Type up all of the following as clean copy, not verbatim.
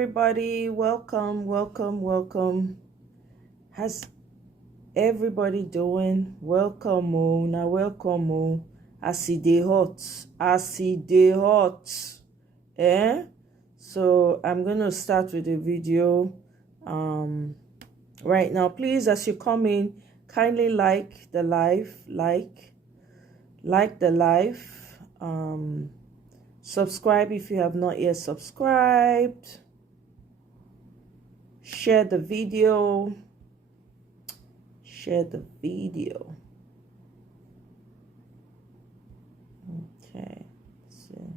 everybody. Welcome, welcome, welcome. How's everybody doing? Welcome, oh. Now, welcome, oh. Acid hot. Acid hot. Eh? So, I'm going to start with the video right now. Please, as you come in, kindly like the live. Like the live. Subscribe if you have not yet subscribed. Share the video. Okay. So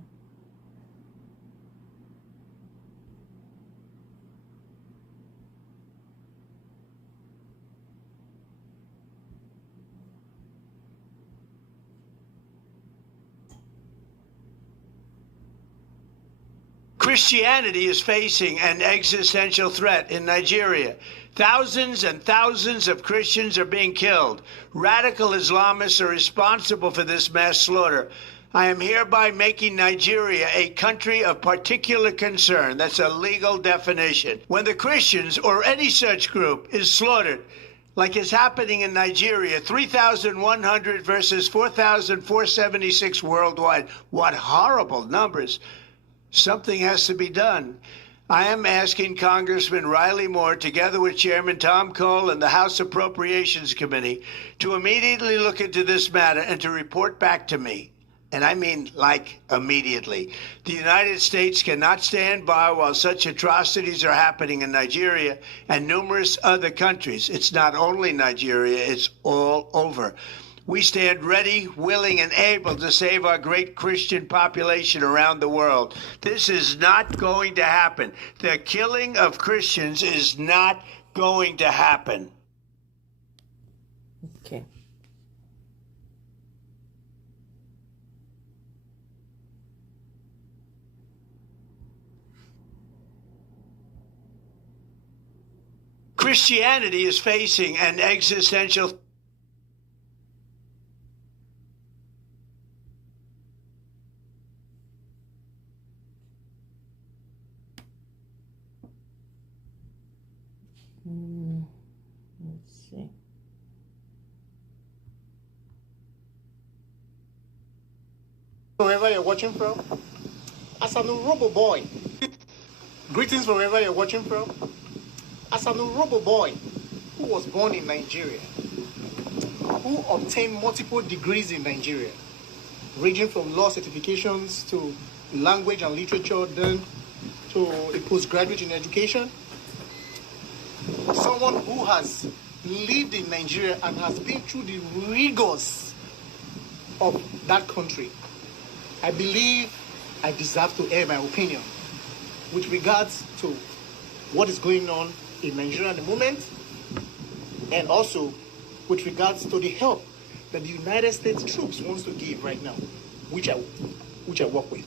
Christianity is facing an existential threat in Nigeria. Thousands and thousands of Christians are being killed. Radical Islamists are responsible for this mass slaughter. I am hereby making Nigeria a country of particular concern. That's a legal definition. When the Christians or any such group is slaughtered, like is happening in Nigeria, 3,100 versus 4,476 worldwide. What horrible numbers. Something has to be done. I am asking Congressman Riley Moore, together with Chairman Tom Cole and the House Appropriations Committee, to immediately look into this matter and to report back to me. And I mean, like, immediately. The United States cannot stand by while such atrocities are happening in Nigeria and numerous other countries. It's not only Nigeria, it's all over. We stand ready, willing, and able to save our great Christian population around the world. This is not going to happen. The killing of Christians is not going to happen. okay. Christianity is facing an existential Let's see. Wherever you're watching from, as an Urobo boy. Greetings from wherever you're watching from. As an Urobo boy who was born in Nigeria, who obtained multiple degrees in Nigeria, ranging from law certifications to language and literature, then to a postgraduate in education, someone who has lived in Nigeria and has been through the rigors of that country, I believe I deserve to air my opinion with regards to what is going on in Nigeria at the moment, and also with regards to the help that the United States troops wants to give right now, which I work with.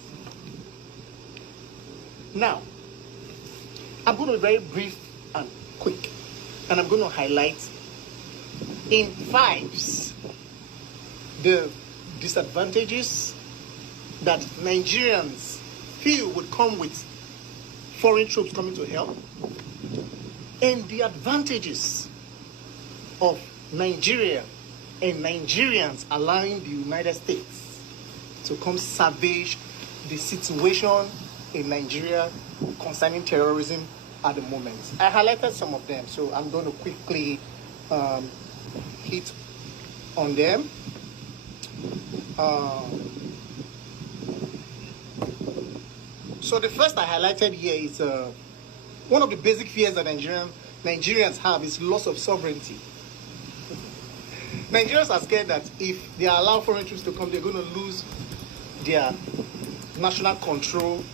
Now, I'm going to be very brief and quick, and I'm going to highlight in fives the disadvantages that Nigerians feel would come with foreign troops coming to help, and the advantages of Nigeria and Nigerians allowing the United States to come salvage the situation in Nigeria concerning terrorism at the moment. I highlighted some of them, so I'm going to quickly hit on them. So the first I highlighted here is one of the basic fears that Nigerians have is loss of sovereignty. Nigerians are scared that if they allow foreign troops to come, they're going to lose their national control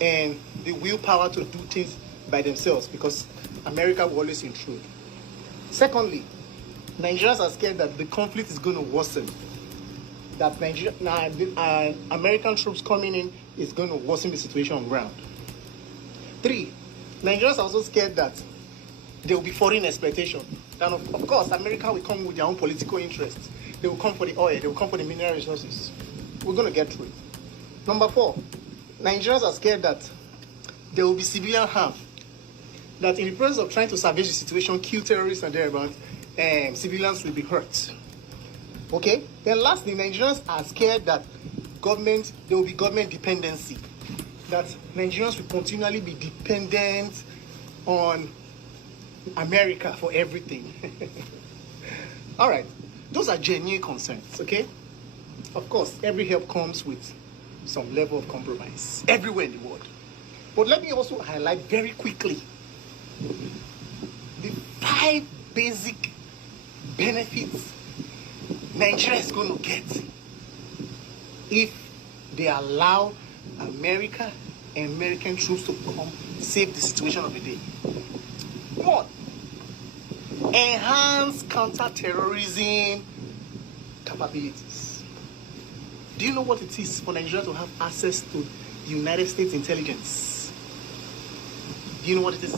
and the willpower to do things by themselves, because America will always intrude. Secondly, Nigerians are scared that the conflict is going to worsen, that American troops coming in is going to worsen the situation on ground. 3, Nigerians are also scared that there will be foreign exploitation. And of course, America will come with their own political interests. They will come for the oil, they will come for the mineral resources. We're going to get through it. Number 4, Nigerians are scared that there will be civilian harm. That in the process of trying to salvage the situation, kill terrorists and thereabouts, civilians will be hurt. Okay? Then lastly, Nigerians are scared that there will be government dependency. That Nigerians will continually be dependent on America for everything. All right. Those are genuine concerns, okay? Of course, every help comes with some level of compromise everywhere in the world. But let me also highlight very quickly the 5 basic benefits Nigeria is going to get if they allow America and American troops to come save the situation of the day. 1, enhance counter-terrorism capabilities. Do you know what it is for Nigeria to have access to the United States intelligence? Do you know what it is?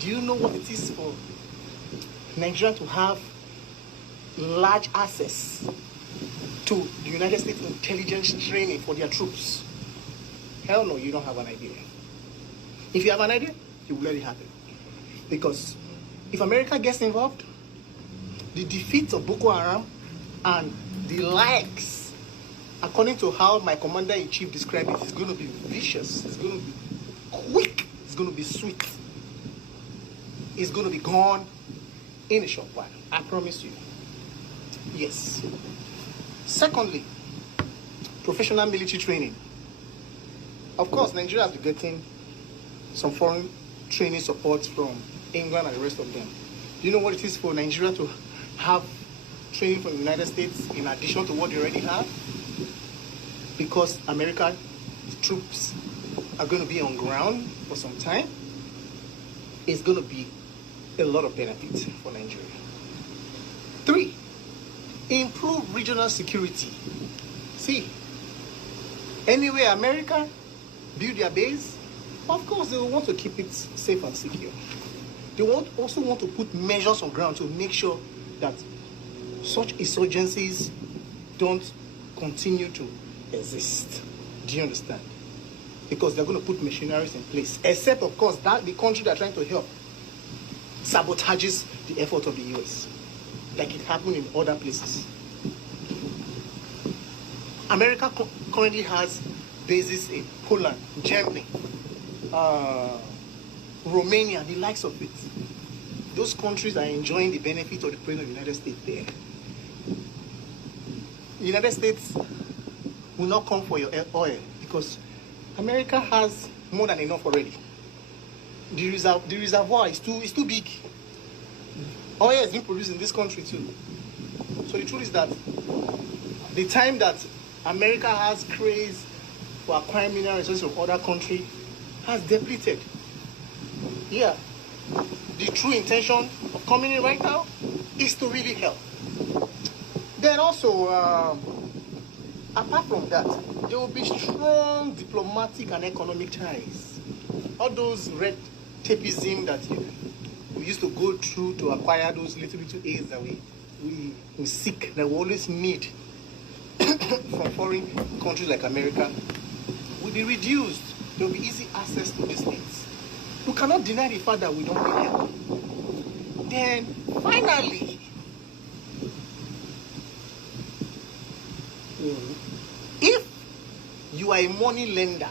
Do you know what it is for Nigeria to have large access to the United States intelligence training for their troops? Hell no, you don't have an idea. If you have an idea, you will let it happen. Because if America gets involved, the defeat of Boko Haram and the likes, according to how my commander-in-chief described it, is going to be vicious, it's going to be quick, it's going to be sweet. It's going to be gone in a short while. I promise you. Yes. Secondly, professional military training. Of course, Nigeria has been getting some foreign training support from England and the rest of them. Do you know what it is for Nigeria to have training from the United States in addition to what they already have? Because American troops are going to be on ground for some time, it's going to be a lot of benefits for Nigeria. 3, improve regional security. See, anywhere America build their base, of course they will want to keep it safe and secure. They also want to put measures on ground to make sure that such insurgencies don't continue to exist. Do you understand? Because they're going to put machineries in place. Except, of course, that the country they're trying to help sabotages the effort of the US, like it happened in other places. America currently has bases in Poland, Germany, Romania, the likes of it. Those countries are enjoying the benefit of the presence of the United States there. The United States will not come for your oil because America has more than enough already. The reservoir is too big. Oil is being produced in this country too. So the truth is that the time that America has craze for acquiring mineral resources from other countries has depleted. Yeah. The true intention of coming in right now is to really help. Then also, apart from that, there will be strong diplomatic and economic ties. All those red tapeism that we used to go through to acquire those little aids that we seek, that we always need from foreign countries like America, will be reduced. There will be easy access to these things. We cannot deny the fact that we don't need help. Then, finally, if you are a money lender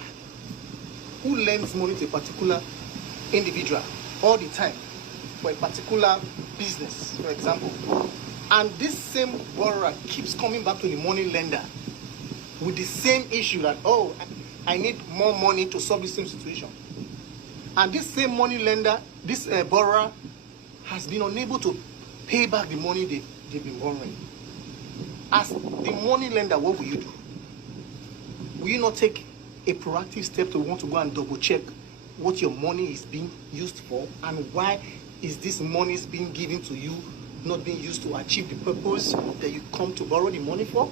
who lends money to a particular individual all the time for a particular business, for example, and this same borrower keeps coming back to the money lender with the same issue that, oh, I need more money to solve the same situation. And this same money lender, this borrower, has been unable to pay back the money they've been borrowing. As the money lender, what will you do? Will you not take a proactive step to want to go and double check what your money is being used for and why is this money being given to you not being used to achieve the purpose that you come to borrow the money for?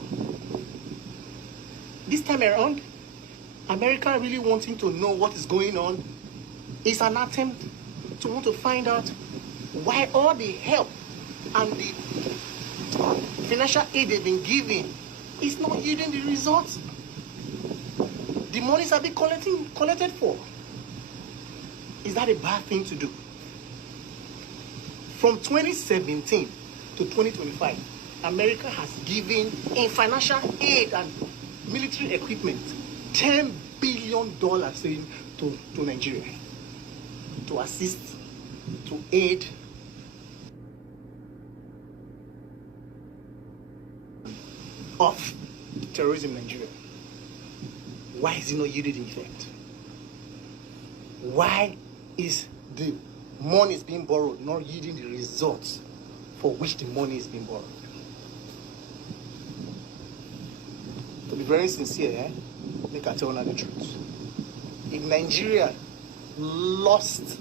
This time around, America really wanting to know what is going on is an attempt to want to find out why all the help and the financial aid they've been giving is not yielding the results the monies have been collected for. Is that a bad thing to do? From 2017 to 2025, America has given in financial aid and military equipment $10 billion to Nigeria to assist, to aid of terrorism in Nigeria. Why is it not yielding effect? Why is the money is being borrowed not yielding the results for which the money is being borrowed? To be very sincere, make I tell you the truth. If Nigeria lost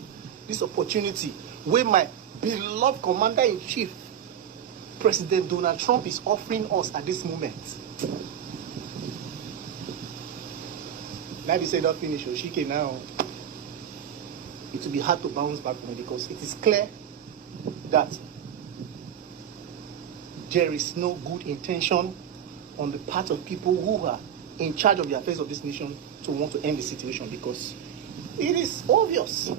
this opportunity where my beloved Commander-in-Chief, President Donald Trump, is offering us at this moment, like you said, not finish, Oshike now, it will be hard to bounce back from it, because it is clear that there is no good intention on the part of people who are in charge of the affairs of this nation to want to end the situation, because it is obvious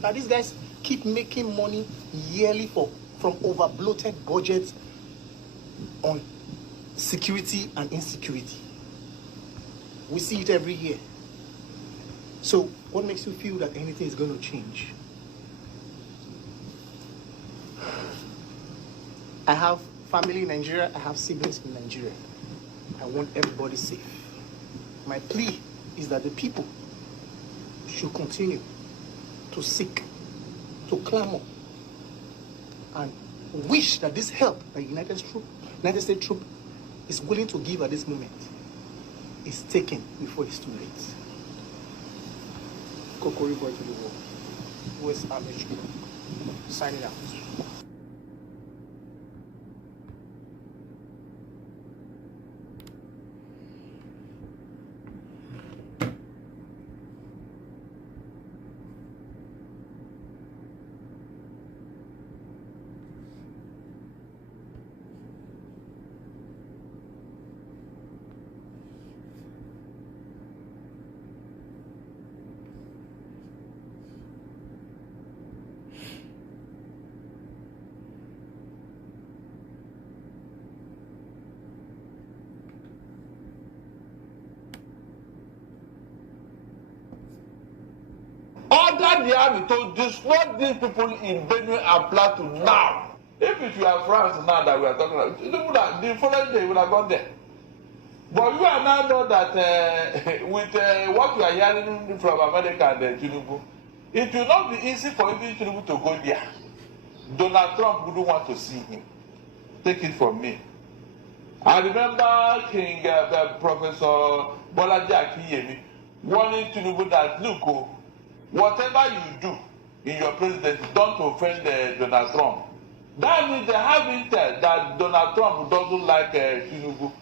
that these guys keep making money yearly from over-bloated budgets on security and insecurity. We see it every year. So what makes you feel that anything is going to change? I have family in Nigeria. I have siblings in Nigeria. I want everybody safe. My plea is that the people should continue to seek, to clamor, and wish that this help that United States troop is willing to give at this moment is taken before it's too late. Kokori boy to the world. West Amish signing out. Order the army to dislodge these people in Benue and Plateau now. If it were France now that we are talking about, the following day we would have gone there. But you are now know that with what we are hearing from America and Tinubu, it will not be easy for even Tinubu to go there. Donald Trump wouldn't want to see him. Take it from me. I remember King Professor Bolaji Akiyemi warning Tinubu that, look, whatever you do in your presidency, don't offend Donald Trump. That means they have intel that Donald Trump doesn't like Tinubu.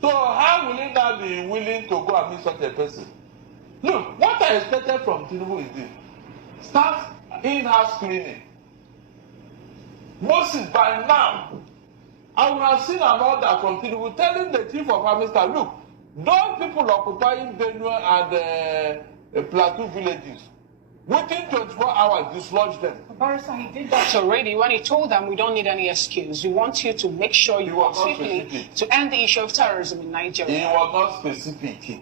So how will he now be willing to go and meet such a person? Look, what I expected from Tinubu is this. Start in-house cleaning. Moses, by now, I would have seen an order from Tinubu telling the chief of army staff, look, those people occupying Benue and Plateau villages, within 24 hours, dislodge them. Barrister, he did that already when he told them we don't need any excuse. We want you to make sure you work swiftly to end the issue of terrorism in Nigeria. He was not specific. He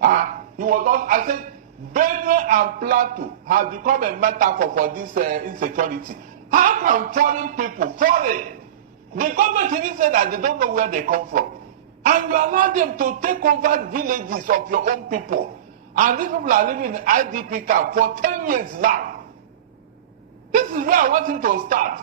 was not. I said, Benue and Plateau have become a metaphor for this insecurity. How can foreign people, the government even said that they don't know where they come from, and you allow them to take over villages of your own people? And these people are living in IDP camp for 10 years now. This is where I want him to start.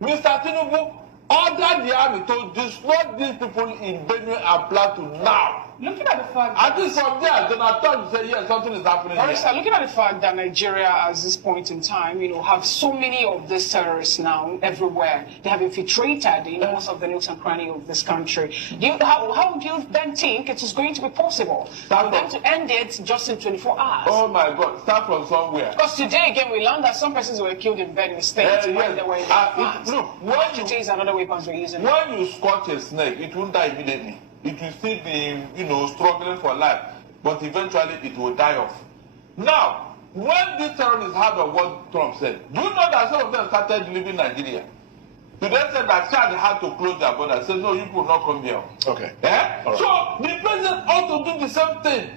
Mr. Tinubu, order the army to dislodge these people in Benue and Plateau now. Looking at the fact that... I think from there, Donald Trump say, yes, something is happening here. Looking at the fact that Nigeria, at this point in time, have so many of these terrorists now everywhere. They have infiltrated most of the nooks and crannies of this country. How do you then think it is going to be possible for them to end it just in 24 hours? Oh my God, start from somewhere. Because today, again, we learned that some persons were killed in Benue State when they were in France. Look, when and other weapons were using. When you scorch a snake, it won't die immediately. It will still be, struggling for life, but eventually it will die off. Now, when these terrorists heard of what Trump said, do you know that some of them started leaving Nigeria? So they said that Chad had to close their border. Said, no, you will not come here. Okay. Eh? Right. So the president ought to do the same thing.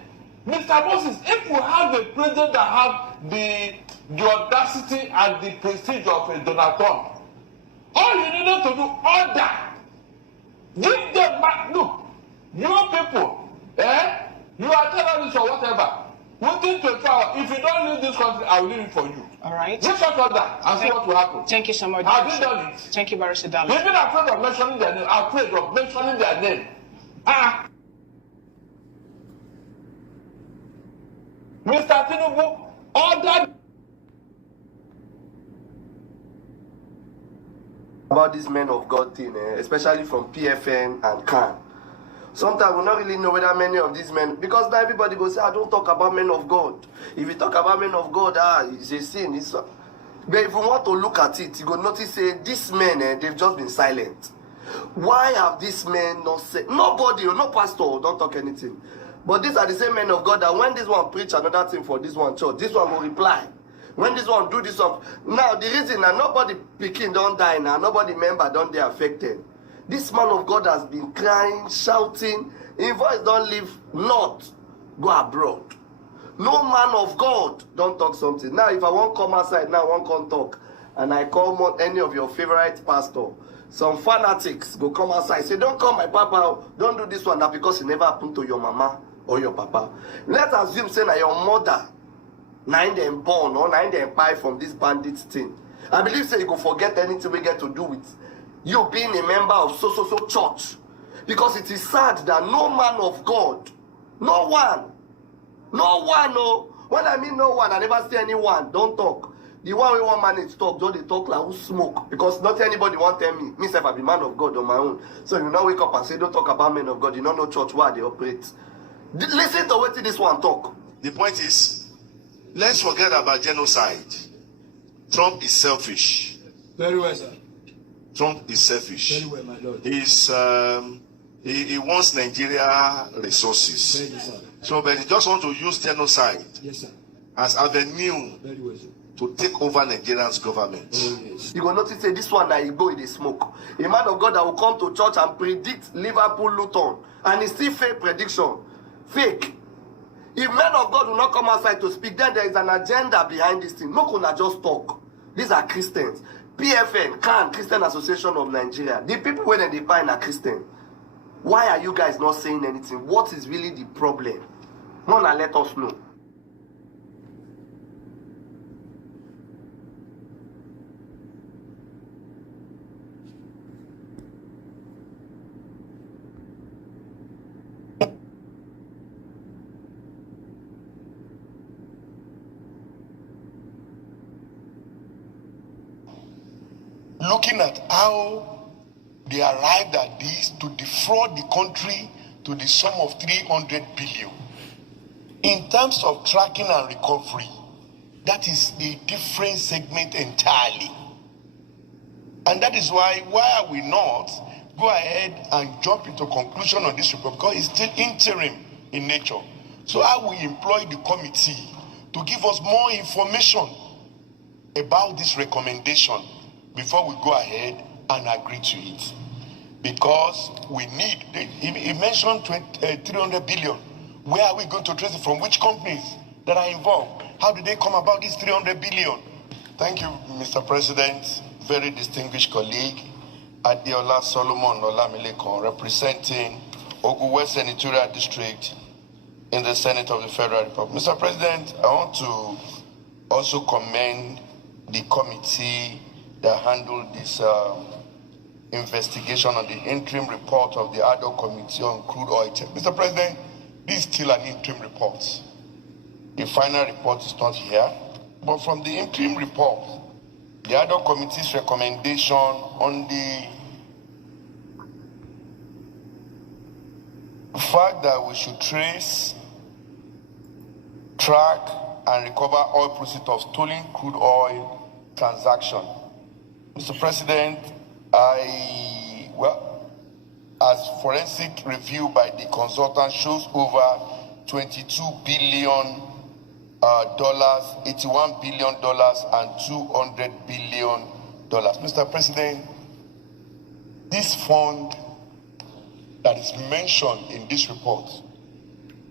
Mr. Moses, if you have a president that have the audacity and the prestige of a Donald Trump, all you needed to do, order. Give them back. Look, you people, you are terrorists or whatever. Within 24 hours, if you don't leave this country, I will leave it for you. All right. Just shut up that and see what will happen. Thank you so much. Have you done it? Thank you, Barrister Dalo. They've been afraid of mentioning their name. Afraid of mentioning their name. Mr. Tinubu ordered. About this men of God thing, especially from PFN and CAN. Sometimes we don't really know whether many of these men, because now everybody goes say, I don't talk about men of God. If you talk about men of God, it's a sin. But if you want to look at it, you go notice say these men, they've just been silent. Why have these men not said? Nobody, no pastor, don't talk anything. But these are the same men of God that when this one preach another thing for this one church, this one will reply. When this one do this one, now the reason that nobody picking don't die now, nobody member don't they affected. This man of God has been crying, shouting, his voice don't leave north, go abroad. No man of God don't talk something. Now if I won't come outside now, I won't come talk, and I call any of your favorite pastor, some fanatics go come outside, say don't call my papa, don't do this one, that because it never happened to your mama or your papa. Let's assume say that your mother, nine them born or nine them buy from this bandit thing. I believe say you go forget anything we get to do with you being a member of so church. Because it is sad that no man of God, no one, no. When I mean no one, I never see anyone, don't talk. The one we want man is talk, don't they talk like who smoke. Because not anybody want tell me, myself I be man of God on my own. So you now wake up and say, don't talk about men of God, you don't know church where they operate. Listen to what this one talk. The point is, let's forget about genocide. Trump is selfish. Very well, sir. Trump is selfish. Very well, my lord. He wants Nigeria resources. Very well, sir. So, but he just wants to use genocide Yes, sir. as avenue Very well, sir. to take over Nigeria's government. Oh, yes. You go notice say this one that he go in the smoke. A man of God that will come to church and predict Liverpool Luton, and it's still fake prediction. Fake. If men of God will not come outside to speak, then there is an agenda behind this thing. No can just talk. These are Christians. PFN, CAN, Christian Association of Nigeria. The people when they find are Christian. Why are you guys not saying anything? What is really the problem? Mona, let us know. Looking at how they arrived at this to defraud the country to the sum of 300 billion. In terms of tracking and recovery, that is a different segment entirely. And that is why are we not go ahead and jump into conclusion on this report, because it's still interim in nature. So I will employ the committee to give us more information about this recommendation before we go ahead and agree to it. Because we need, he mentioned 300 billion. Where are we going to trace it from? Which companies that are involved? How did they come about this 300 billion? Thank you, Mr. President. Very distinguished colleague, Adiola Solomon Olamilekon, representing Ogun West Senatorial District in the Senate of the Federal Republic. Mr. President, I want to also commend the committee that handled this investigation on the interim report of the ad hoc committee on crude oil check. Mr. President, this is still an interim report. The final report is not here, but from the interim report, the ad hoc committee's recommendation on the fact that we should trace, track, and recover oil proceeds of stolen crude oil transaction. Mr. President, as forensic review by the consultant shows over 22 billion dollars, $81 billion, and $200 billion. Mr. President, this fund that is mentioned in this report,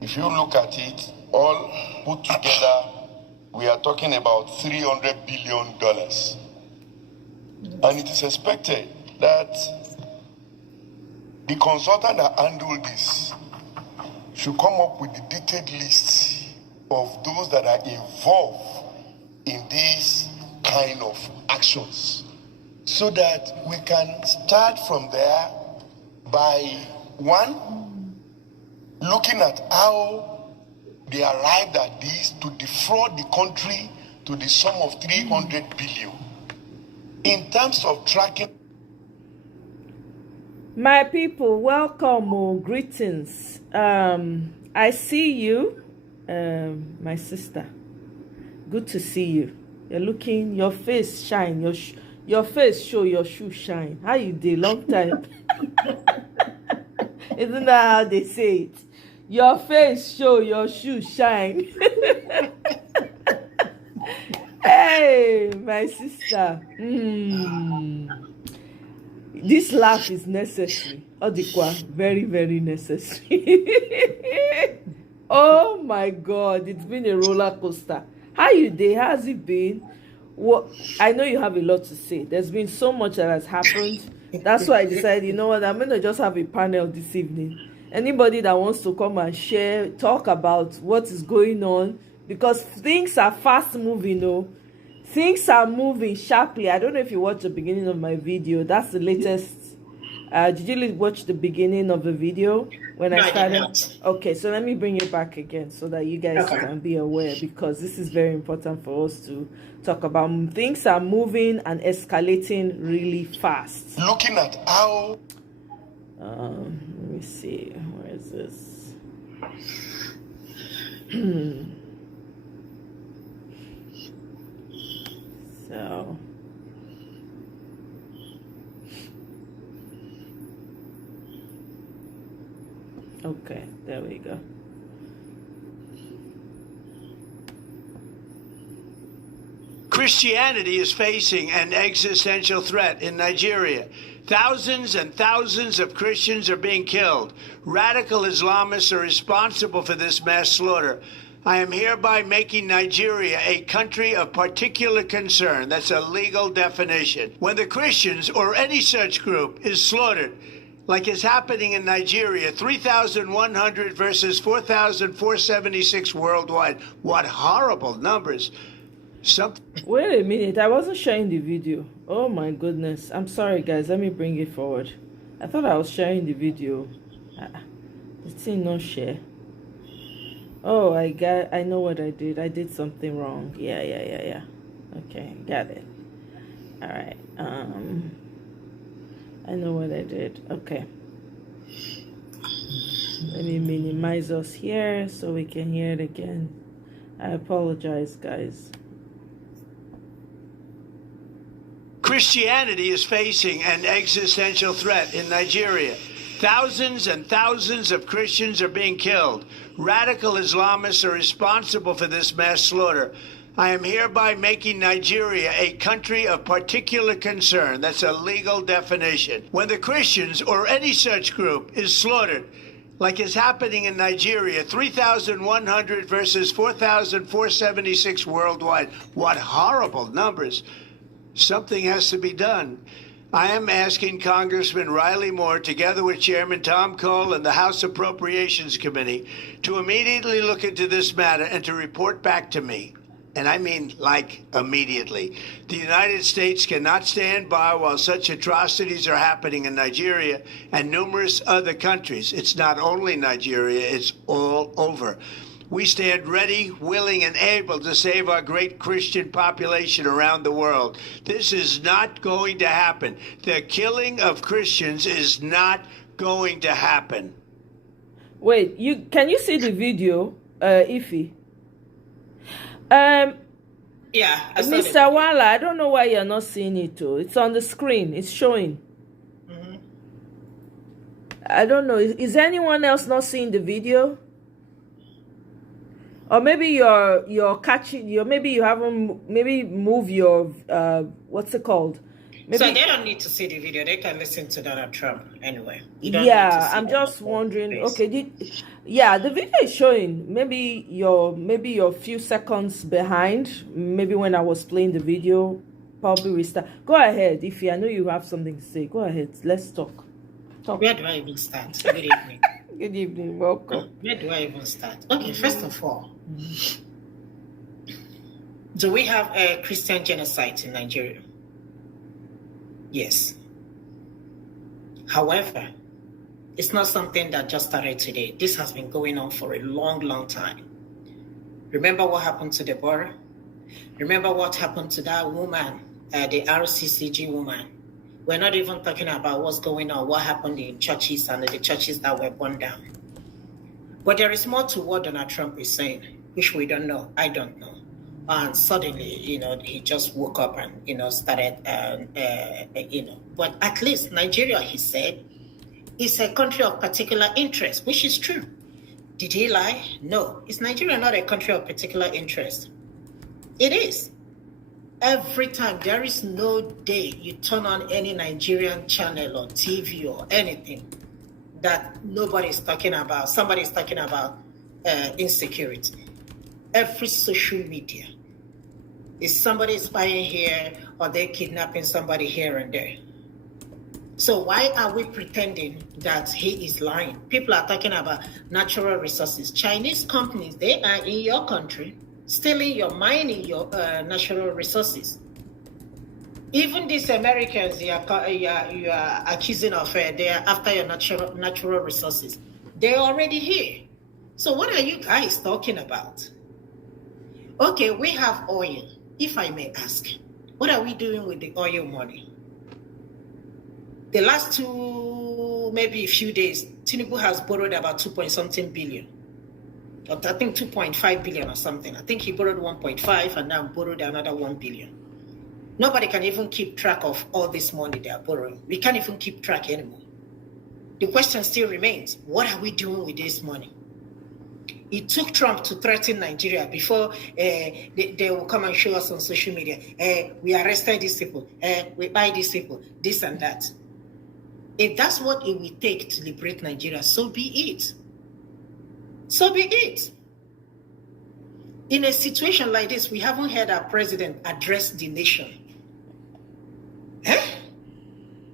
if you look at it, all put together, we are talking about $300 billion. And it is expected that the consultant that handled this should come up with the detailed list of those that are involved in these kind of actions, so that we can start from there by one, looking at how they arrived at this to defraud the country to the sum of 300 billion. In terms of tracking. My people, welcome, greetings. I see you, my sister. Good to see you. You're looking, your face shine, your face show, your shoe shine. How you did? Long time. Isn't that how they say it? Your face show, your shoe shine. Hey, my sister. This laugh is necessary. Odikwa, very, very necessary. Oh my God, it's been a roller coaster. How you day? How's it been? Well, I know you have a lot to say. There's been so much that has happened. That's why I decided, you know what, I'm going to just have a panel this evening. Anybody that wants to come and share, talk about what is going on, because things are fast moving, things are moving sharply. I don't know if you watched the beginning of my video. That's the latest. Did you watch the beginning of the video when I started? Okay, so let me bring you back again so that you guys can be aware, because this is very important for us to talk about. Things are moving and escalating really fast. Looking at how... let me see. Where is this? So... okay, there we go. Christianity is facing an existential threat in Nigeria. Thousands and thousands of Christians are being killed. Radical Islamists are responsible for this mass slaughter. I am hereby making Nigeria a country of particular concern. That's a legal definition. When the Christians or any such group is slaughtered, like is happening in Nigeria, 3,100 versus 4,476 worldwide. What horrible numbers. Wait a minute, I wasn't sharing the video. Oh my goodness. I'm sorry guys, let me bring it forward. I thought I was sharing the video. The thing no share. Oh, I know what I did. I did something wrong. Yeah. Okay, got it. All right. I know what I did. Okay. Let me minimize us here so we can hear it again. I apologize, guys. Christianity is facing an existential threat in Nigeria. Thousands and thousands of Christians are being killed. Radical Islamists are responsible for this mass slaughter. I am hereby making Nigeria a country of particular concern. That's a legal definition. When the Christians or any such group is slaughtered, like is happening in Nigeria, 3,100 versus 4,476 worldwide. What horrible numbers. Something has to be done. I am asking Congressman Riley Moore, together with Chairman Tom Cole and the House Appropriations Committee, to immediately look into this matter and to report back to me. And I mean, like, immediately. The United States cannot stand by while such atrocities are happening in Nigeria and numerous other countries. It's not only Nigeria, it's all over. We stand ready, willing, and able to save our great Christian population around the world. This is not going to happen. The killing of Christians is not going to happen. Wait, can you see the video, Ify? Mr. Wala, I don't know why you're not seeing it too. It's on the screen. It's showing. I don't know. Is anyone else not seeing the video? Or maybe you're catching you maybe you haven't maybe move your what's it called? Maybe So they don't need to see the video. They can listen to Donald Trump anyway. You don't need to yeah, see I'm them just on wondering. face. Okay, yeah, the video is showing maybe you're a few seconds behind. Maybe when I was playing the video, probably restart. Go ahead. If I know you have something to say, go ahead. Let's talk. Where do I even start? Good evening. Good evening. Welcome. Where do I even start? Okay, first of all, do we have a Christian genocide in Nigeria? Yes. However, it's not something that just started today. This has been going on for a long, long time. Remember what happened to Deborah? Remember what happened to that woman, the RCCG woman? We're not even talking about what's going on, what happened in churches and the churches that were burned down. But there is more to what Donald Trump is saying, which we don't know. I don't know. And suddenly, he just woke up and, started, But at least Nigeria, he said, is a country of particular interest, which is true. Did he lie? No. Is Nigeria not a country of particular interest? It is. Every time, there is no day you turn on any Nigerian channel or TV or anything that somebody's talking about insecurity. Every social media is somebody spying here or they're kidnapping somebody here and there. So why are we pretending that he is lying? People are talking about natural resources. Chinese companies, they are in your country, stealing your mining, your natural resources. Even these Americans you are accusing of, they are after your natural resources. They're already here. So what are you guys talking about? Okay, we have oil. If I may ask, what are we doing with the oil money? The last maybe a few days, Tinubu has borrowed about 2-point-something billion. Or I think 2.5 billion or something. I think he borrowed 1.5 and now borrowed another 1 billion. Nobody can even keep track of all this money they are borrowing. We can't even keep track anymore. The question still remains, what are we doing with this money? It took Trump to threaten Nigeria before they will come and show us on social media. We arrested these people. We buy these people. This and that. If that's what it will take to liberate Nigeria, so be it. So be it. In a situation like this, we haven't heard our president address the nation.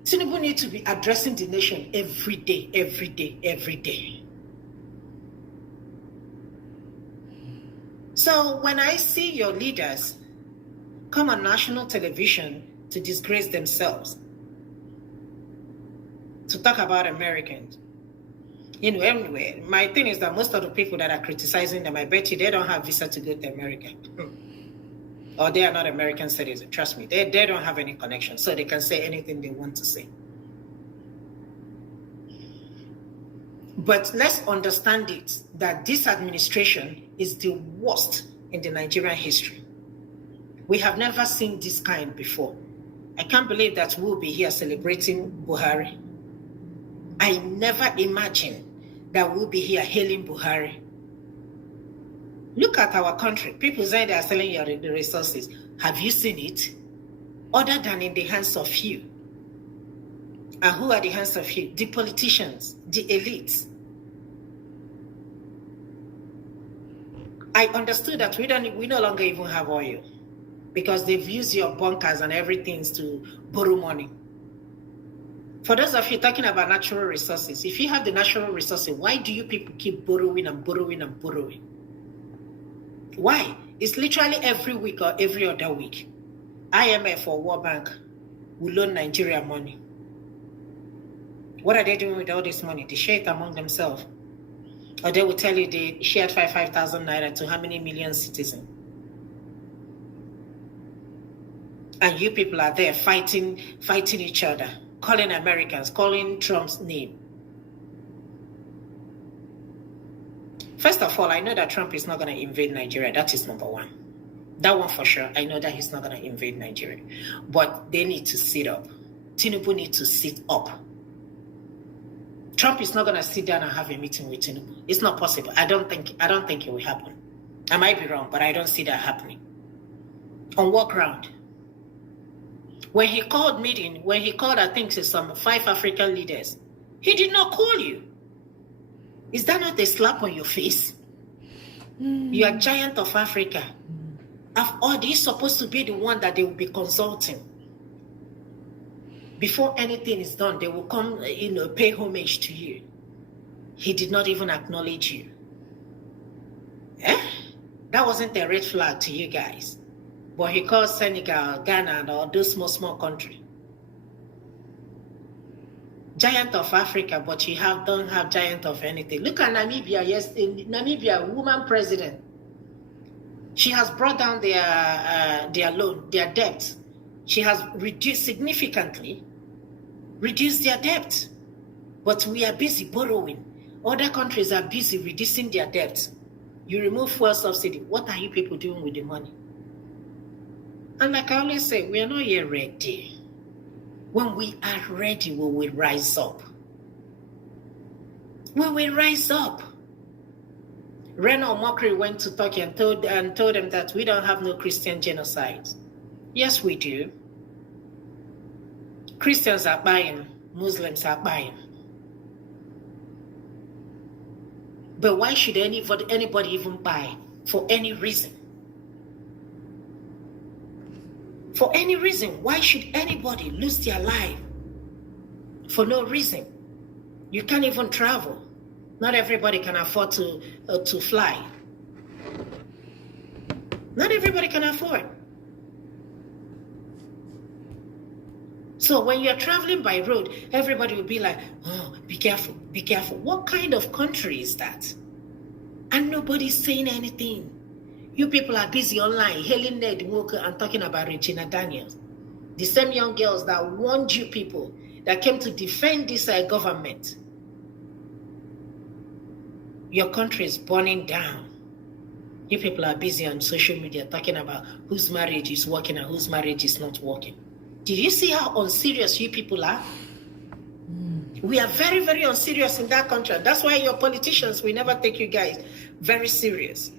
Tinubu needs to be addressing the nation every day, every day, every day. So when I see your leaders come on national television to disgrace themselves, to talk about Americans, anyway, my thing is that most of the people that are criticizing them, I bet you they don't have visa to go to America. Or they are not American citizens, trust me. They don't have any connection, so they can say anything they want to say. But let's understand it, that this administration is the worst in the Nigerian history. We have never seen this kind before. I can't believe that we'll be here celebrating Buhari. I never imagined that we'll be here hailing Buhari. Look at our country. People say they are selling your resources. Have you seen it? Other than in the hands of few. And who are the hands of few? The politicians, the elites. I understood that we no longer even have oil because they've used your bunkers and everything to borrow money. For those of you talking about natural resources, if you have the natural resources, why do you people keep borrowing and borrowing and borrowing? Why? It's literally every week or every other week. IMF or World Bank will loan Nigeria money. What are they doing with all this money? They share it among themselves. Or they will tell you they shared 5,000 naira to how many million citizens. And you people are there fighting each other, calling Americans, calling Trump's name. First of all, I know that Trump is not going to invade Nigeria. That is number one. That one for sure. I know that he's not going to invade Nigeria. But they need to sit up. Tinubu needs to sit up. Trump is not going to sit down and have a meeting with Tinubu. It's not possible. I don't think it will happen. I might be wrong, but I don't see that happening. On what ground? When he called, I think, some 5 African leaders, he did not call you. Is that not a slap on your face? You are giant of Africa. After all, he's supposed to be the one that they will be consulting. Before anything is done, they will come, pay homage to you. He did not even acknowledge you. That wasn't a red flag to you guys. But he called Senegal, Ghana, and all those small countries. Giant of Africa, but you don't have giant of anything. Look at Namibia. Yes, in Namibia, woman president. She has brought down their loan, their debt. She has significantly reduced their debt. But we are busy borrowing. Other countries are busy reducing their debt. You remove fuel subsidy. What are you people doing with the money? And like I always say, we are not yet ready. When we are ready, we will rise up. We will rise up. Reno Mokri went to Turkey and told them that we don't have no Christian genocide. Yes, we do. Christians are buying, Muslims are buying. But why should anybody even buy for any reason? For any reason, why should anybody lose their life for no reason? You can't even travel. Not everybody can afford to fly. Not everybody can afford. So when you're traveling by road, everybody will be like, oh, be careful, be careful. What kind of country is that? And nobody's saying anything. You people are busy online, hailing Ned Walker and talking about Regina Daniels. The same young girls that warned you people, that came to defend this government. Your country is burning down. You people are busy on social media talking about whose marriage is working and whose marriage is not working. Did you see how unserious you people are? We are very, very unserious in that country. That's why your politicians will never take you guys very serious.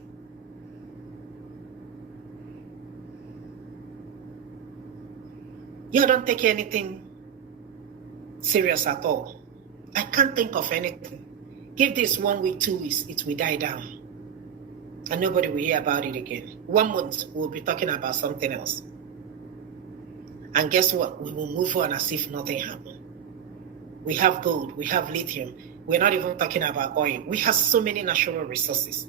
You don't take anything serious at all. I can't think of anything. Give this 1 week, 2 weeks, it will die down. And nobody will hear about it again. 1 month, we'll be talking about something else. And guess what? We will move on as if nothing happened. We have gold, we have lithium. We're not even talking about oil. We have so many natural resources.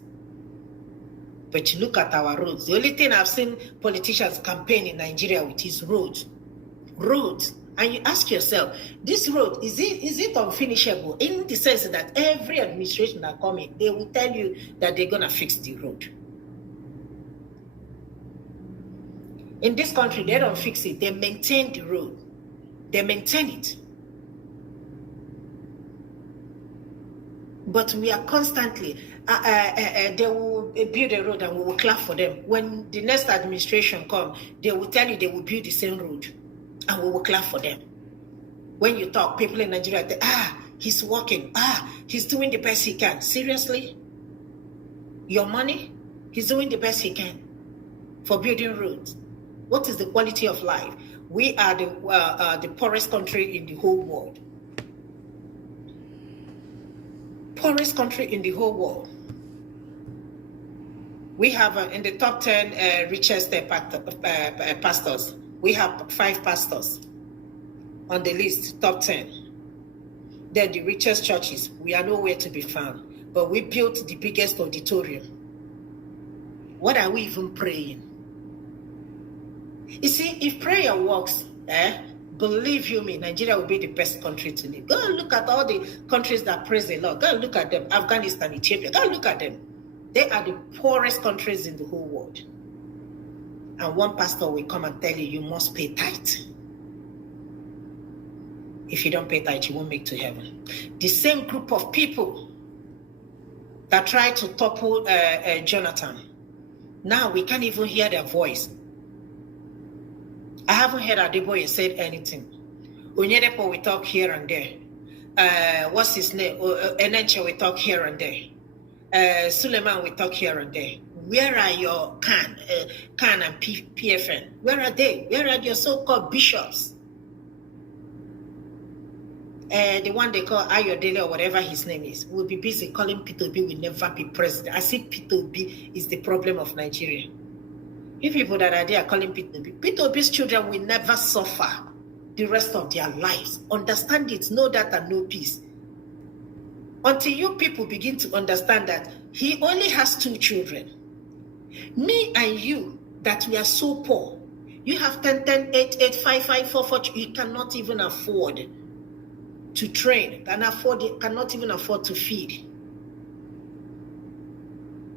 But you look at our roads. The only thing I've seen politicians campaign in Nigeria with is roads. Roads. And you ask yourself, this road, is it unfinishable? In the sense that every administration that comes in, they will tell you that they're going to fix the road. In this country, they don't fix it. They maintain the road. They maintain it. But we are constantly, they will build a road and we will clap for them. When the next administration comes, they will tell you they will build the same road and we will clap for them. When you talk, people in Nigeria, they, he's working. He's doing the best he can. Seriously? Your money? He's doing the best he can for building roads. What is the quality of life? We are the poorest country in the whole world. Poorest country in the whole world. We have in the top 10 richest pastors. We have 5 pastors on the list, top 10. Then the richest churches, we are nowhere to be found. But we built the biggest auditorium. What are we even praying? You see, if prayer works, believe you me, Nigeria will be the best country to live. Go and look at all the countries that praise the Lord. Go and look at them. Afghanistan, Ethiopia. Go and look at them. They are the poorest countries in the whole world. And one pastor will come and tell you, you must pay tithe. If you don't pay tithe, you won't make to heaven. The same group of people that tried to topple Jonathan, now we can't even hear their voice. I haven't heard Adeboye said anything. Onyedepo we talk here and there. What's his name? Enenche we talk here and there. Suleiman we talk here and there. Where are your Khan and PFN? Where are they? Where are your so-called bishops? The one they call Ayodele or whatever his name is, will be busy calling Peter Obi will never be president. As if Peter Obi is the problem of Nigeria. You people that are there calling Peter Obi's children will never suffer the rest of their lives. Understand it, know that, and know peace. Until you people begin to understand that he only has 2 children. Me and you, that we are so poor. You have 10, 10, 8, 8, 5, 5, 4, 4. You cannot even afford to train, cannot even afford to feed.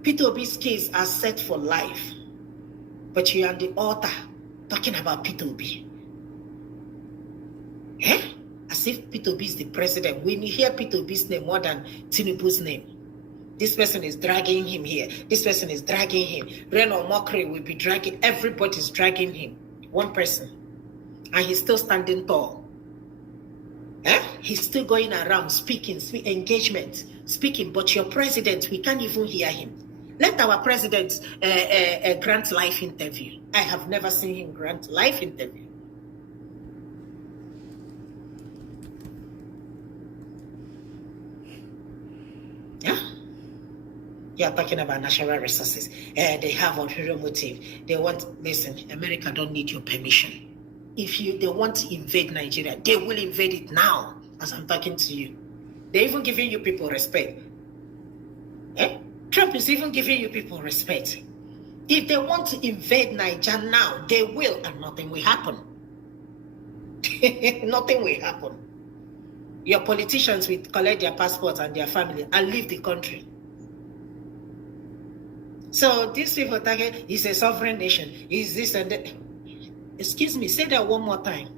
Peter Obi's kids are set for life. But you are on the altar talking about Peter Obi. Eh? As if Peter Obi is the president. When you hear Peter Obi's name more than Tinubu's name, this person is dragging him here. This person is dragging him. Reno Mockery will be dragging. Everybody's dragging him. One person. And he's still standing tall. Eh? He's still going around speaking, engagement, speaking. But your president, we can't even hear him. Let our president grant life interview. I have never seen him grant life interview. Yeah. You are talking about natural resources. They have ulterior motive. They want, listen, America don't need your permission. If they want to invade Nigeria, they will invade it now, as I'm talking to you. They're even giving you people respect. Eh? Trump is even giving you people respect. If they want to invade Nigeria now, they will, and nothing will happen. Nothing will happen. Your politicians will collect their passports and their family and leave the country. So these people talking, it's a sovereign nation, is this and that. Excuse me, say that one more time.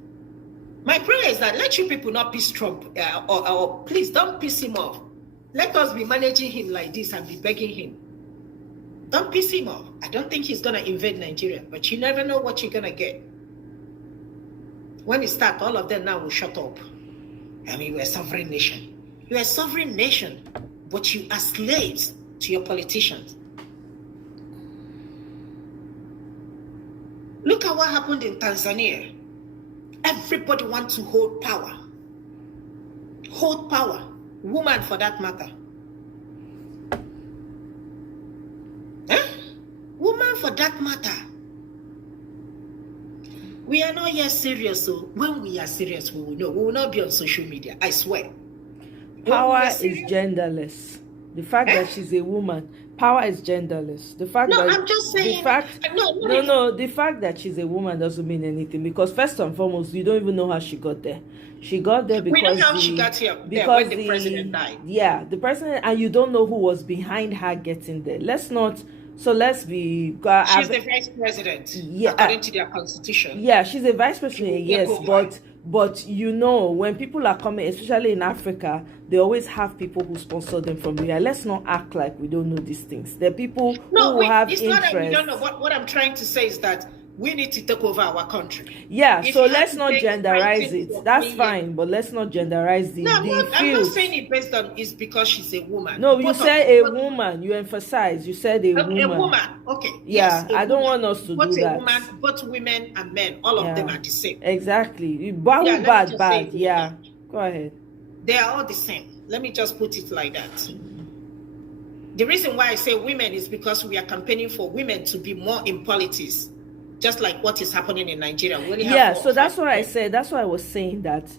My prayer is that let you people not piss Trump, or please don't piss him off. Let us be managing him like this and be begging him. Don't piss him off. I don't think he's going to invade Nigeria, but you never know what you're going to get. When it starts, all of them now will shut up. I mean, we're a sovereign nation. You're a sovereign nation, but you are slaves to your politicians. Look at what happened in Tanzania. Everybody wants to hold power. Hold power. Woman for that matter. Huh? Woman for that matter. We are not yet serious, so when we are serious, we will know. We will not be on social media, I swear. Power is genderless. The fact that she's a woman, power is genderless. The fact that I'm just saying. The fact that she's a woman doesn't mean anything, because first and foremost, you don't even know how she got there. She got there because we don't know how she got here when the president died. Yeah, the president, and you don't know who was behind her getting there. Let's be. She's the vice president, according to their constitution. Yeah, she's a vice president, yes, but you know, when people are coming, especially in Africa, they always have people who sponsor them from here. Let's not act like we don't know these things. There are people who have interest. Not that we don't know. What I'm trying to say is that we need to take over our country. Yeah, so let's not genderize it. That's fine, but let's not genderize the I'm not saying it based on it's because she's a woman. No, you said a woman. You emphasize. You said a woman. A woman. Okay. Yeah, yes, I don't want us to do that. Woman, both women and men, all of them are the same. Exactly. Bad. Yeah. Go ahead. They are all the same. Let me just put it like that. The reason why I say women is because we are campaigning for women to be more in politics. Just like what is happening in Nigeria. So that's what I said. That's why I was saying that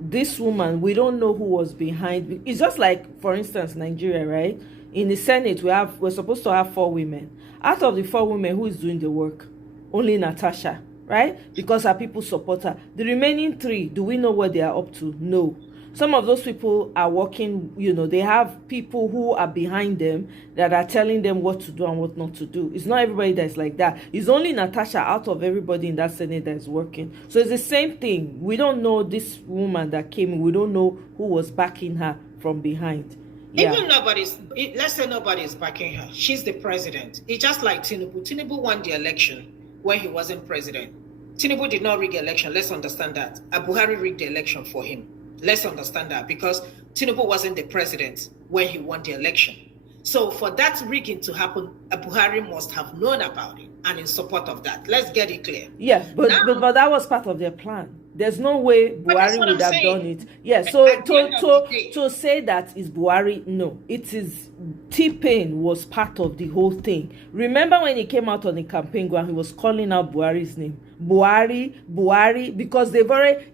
this woman, we don't know who was behind. It's just like, for instance, Nigeria, right? In the Senate, we're supposed to have 4 women. Out of the 4 women, who is doing the work? Only Natasha, right? Because her people support her. The remaining 3, do we know what they are up to? No. Some of those people are working, they have people who are behind them that are telling them what to do and what not to do. It's not everybody that's like that. It's only Natasha out of everybody in that Senate that is working. So it's the same thing. We don't know this woman that came in. We don't know who was backing her from behind. Yeah. Even let's say nobody's backing her. She's the president. It's just like Tinubu. Tinubu won the election when he wasn't president. Tinubu did not rig the election. Let's understand that. Buhari rigged the election for him. Let's understand that, because Tinubu wasn't the president when he won the election. So for that rigging to happen, Buhari must have known about it and in support of that. Let's get it clear. Yeah, but that was part of their plan. There's no way Buhari would have done it. Yeah, so to say that is Buhari, no. It is T-Pain was part of the whole thing. Remember when he came out on the campaign ground, he was calling out Buhari's name. Buhari, because they've already,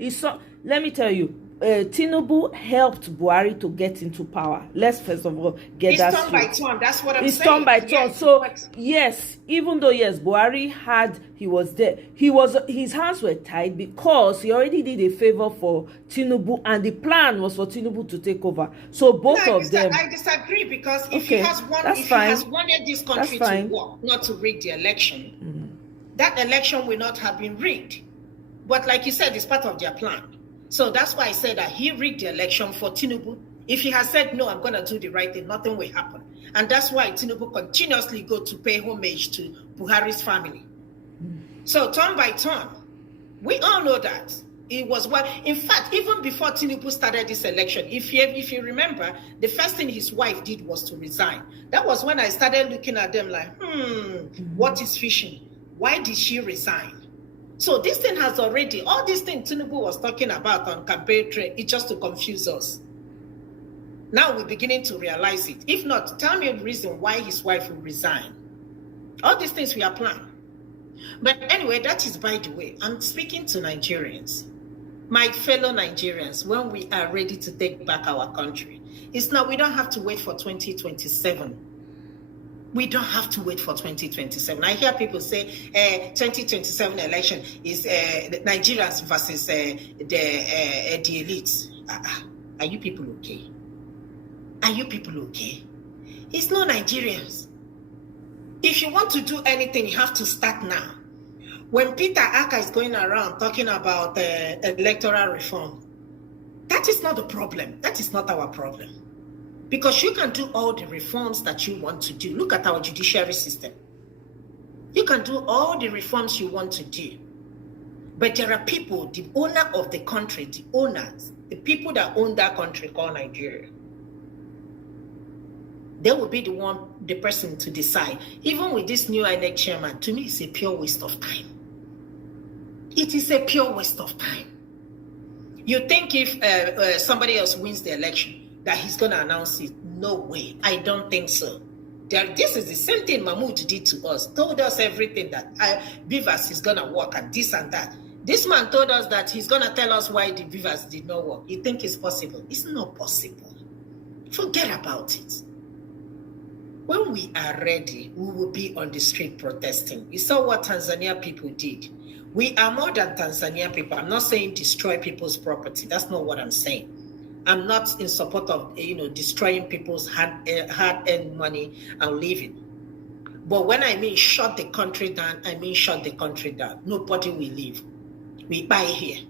let me tell you, Tinubu helped Buhari to get into power. Let's first of all get that straight. It's turn by turn. That's what I'm saying. It's turn by turn. So yes, even though Buhari he was there. His hands were tied because he already did a favor for Tinubu, and the plan was for Tinubu to take over. So both of them. I disagree, because if he has wanted this country to work, not to rig the election, that election will not have been rigged. But like you said, it's part of their plan. So that's why I said that he rigged the election for Tinubu. If he has said, no, I'm going to do the right thing, nothing will happen. And that's why Tinubu continuously go to pay homage to Buhari's family. So turn by turn, we all know that. It was what, in fact, even before Tinubu started this election, if you remember, the first thing his wife did was to resign. That was when I started looking at them like, what is fishing? Why did she resign? So this thing has already, all these things Tinubu was talking about on campaign trail, it's just to confuse us. Now we're beginning to realize it. If not, tell me a reason why his wife will resign. All these things we are planning. But anyway, that is by the way. I'm speaking to Nigerians. My fellow Nigerians, when we are ready to take back our country, it's now, we don't have to wait for 2027. We don't have to wait for 2027. I hear people say 2027 election is Nigerians versus the elites. Are you people okay? Are you people okay? It's not Nigerians. If you want to do anything, you have to start now. When Peter Aka is going around talking about electoral reform, that is not the problem. That is not our problem. Because you can do all the reforms that you want to do. Look at our judiciary system. You can do all the reforms you want to do. But there are people, the owner of the country, the owners, the people that own that country called Nigeria. They will be the person to decide. Even with this new INEC chairman, to me, it's a pure waste of time. It is a pure waste of time. You think if somebody else wins the election, that he's going to announce it? No way. I don't think so. This is the same thing Mahmoud did to us. Told us everything that Beavers is going to work and this and that. This man told us that he's going to tell us why the Beavers did not work. You think it's possible? It's not possible. Forget about it. When we are ready, we will be on the street protesting. You saw what Tanzania people did. We are more than Tanzania people. I'm not saying destroy people's property. That's not what I'm saying. I'm not in support of destroying people's hard-earned money and living. But when I mean shut the country down, I mean shut the country down. Nobody will leave. We buy here.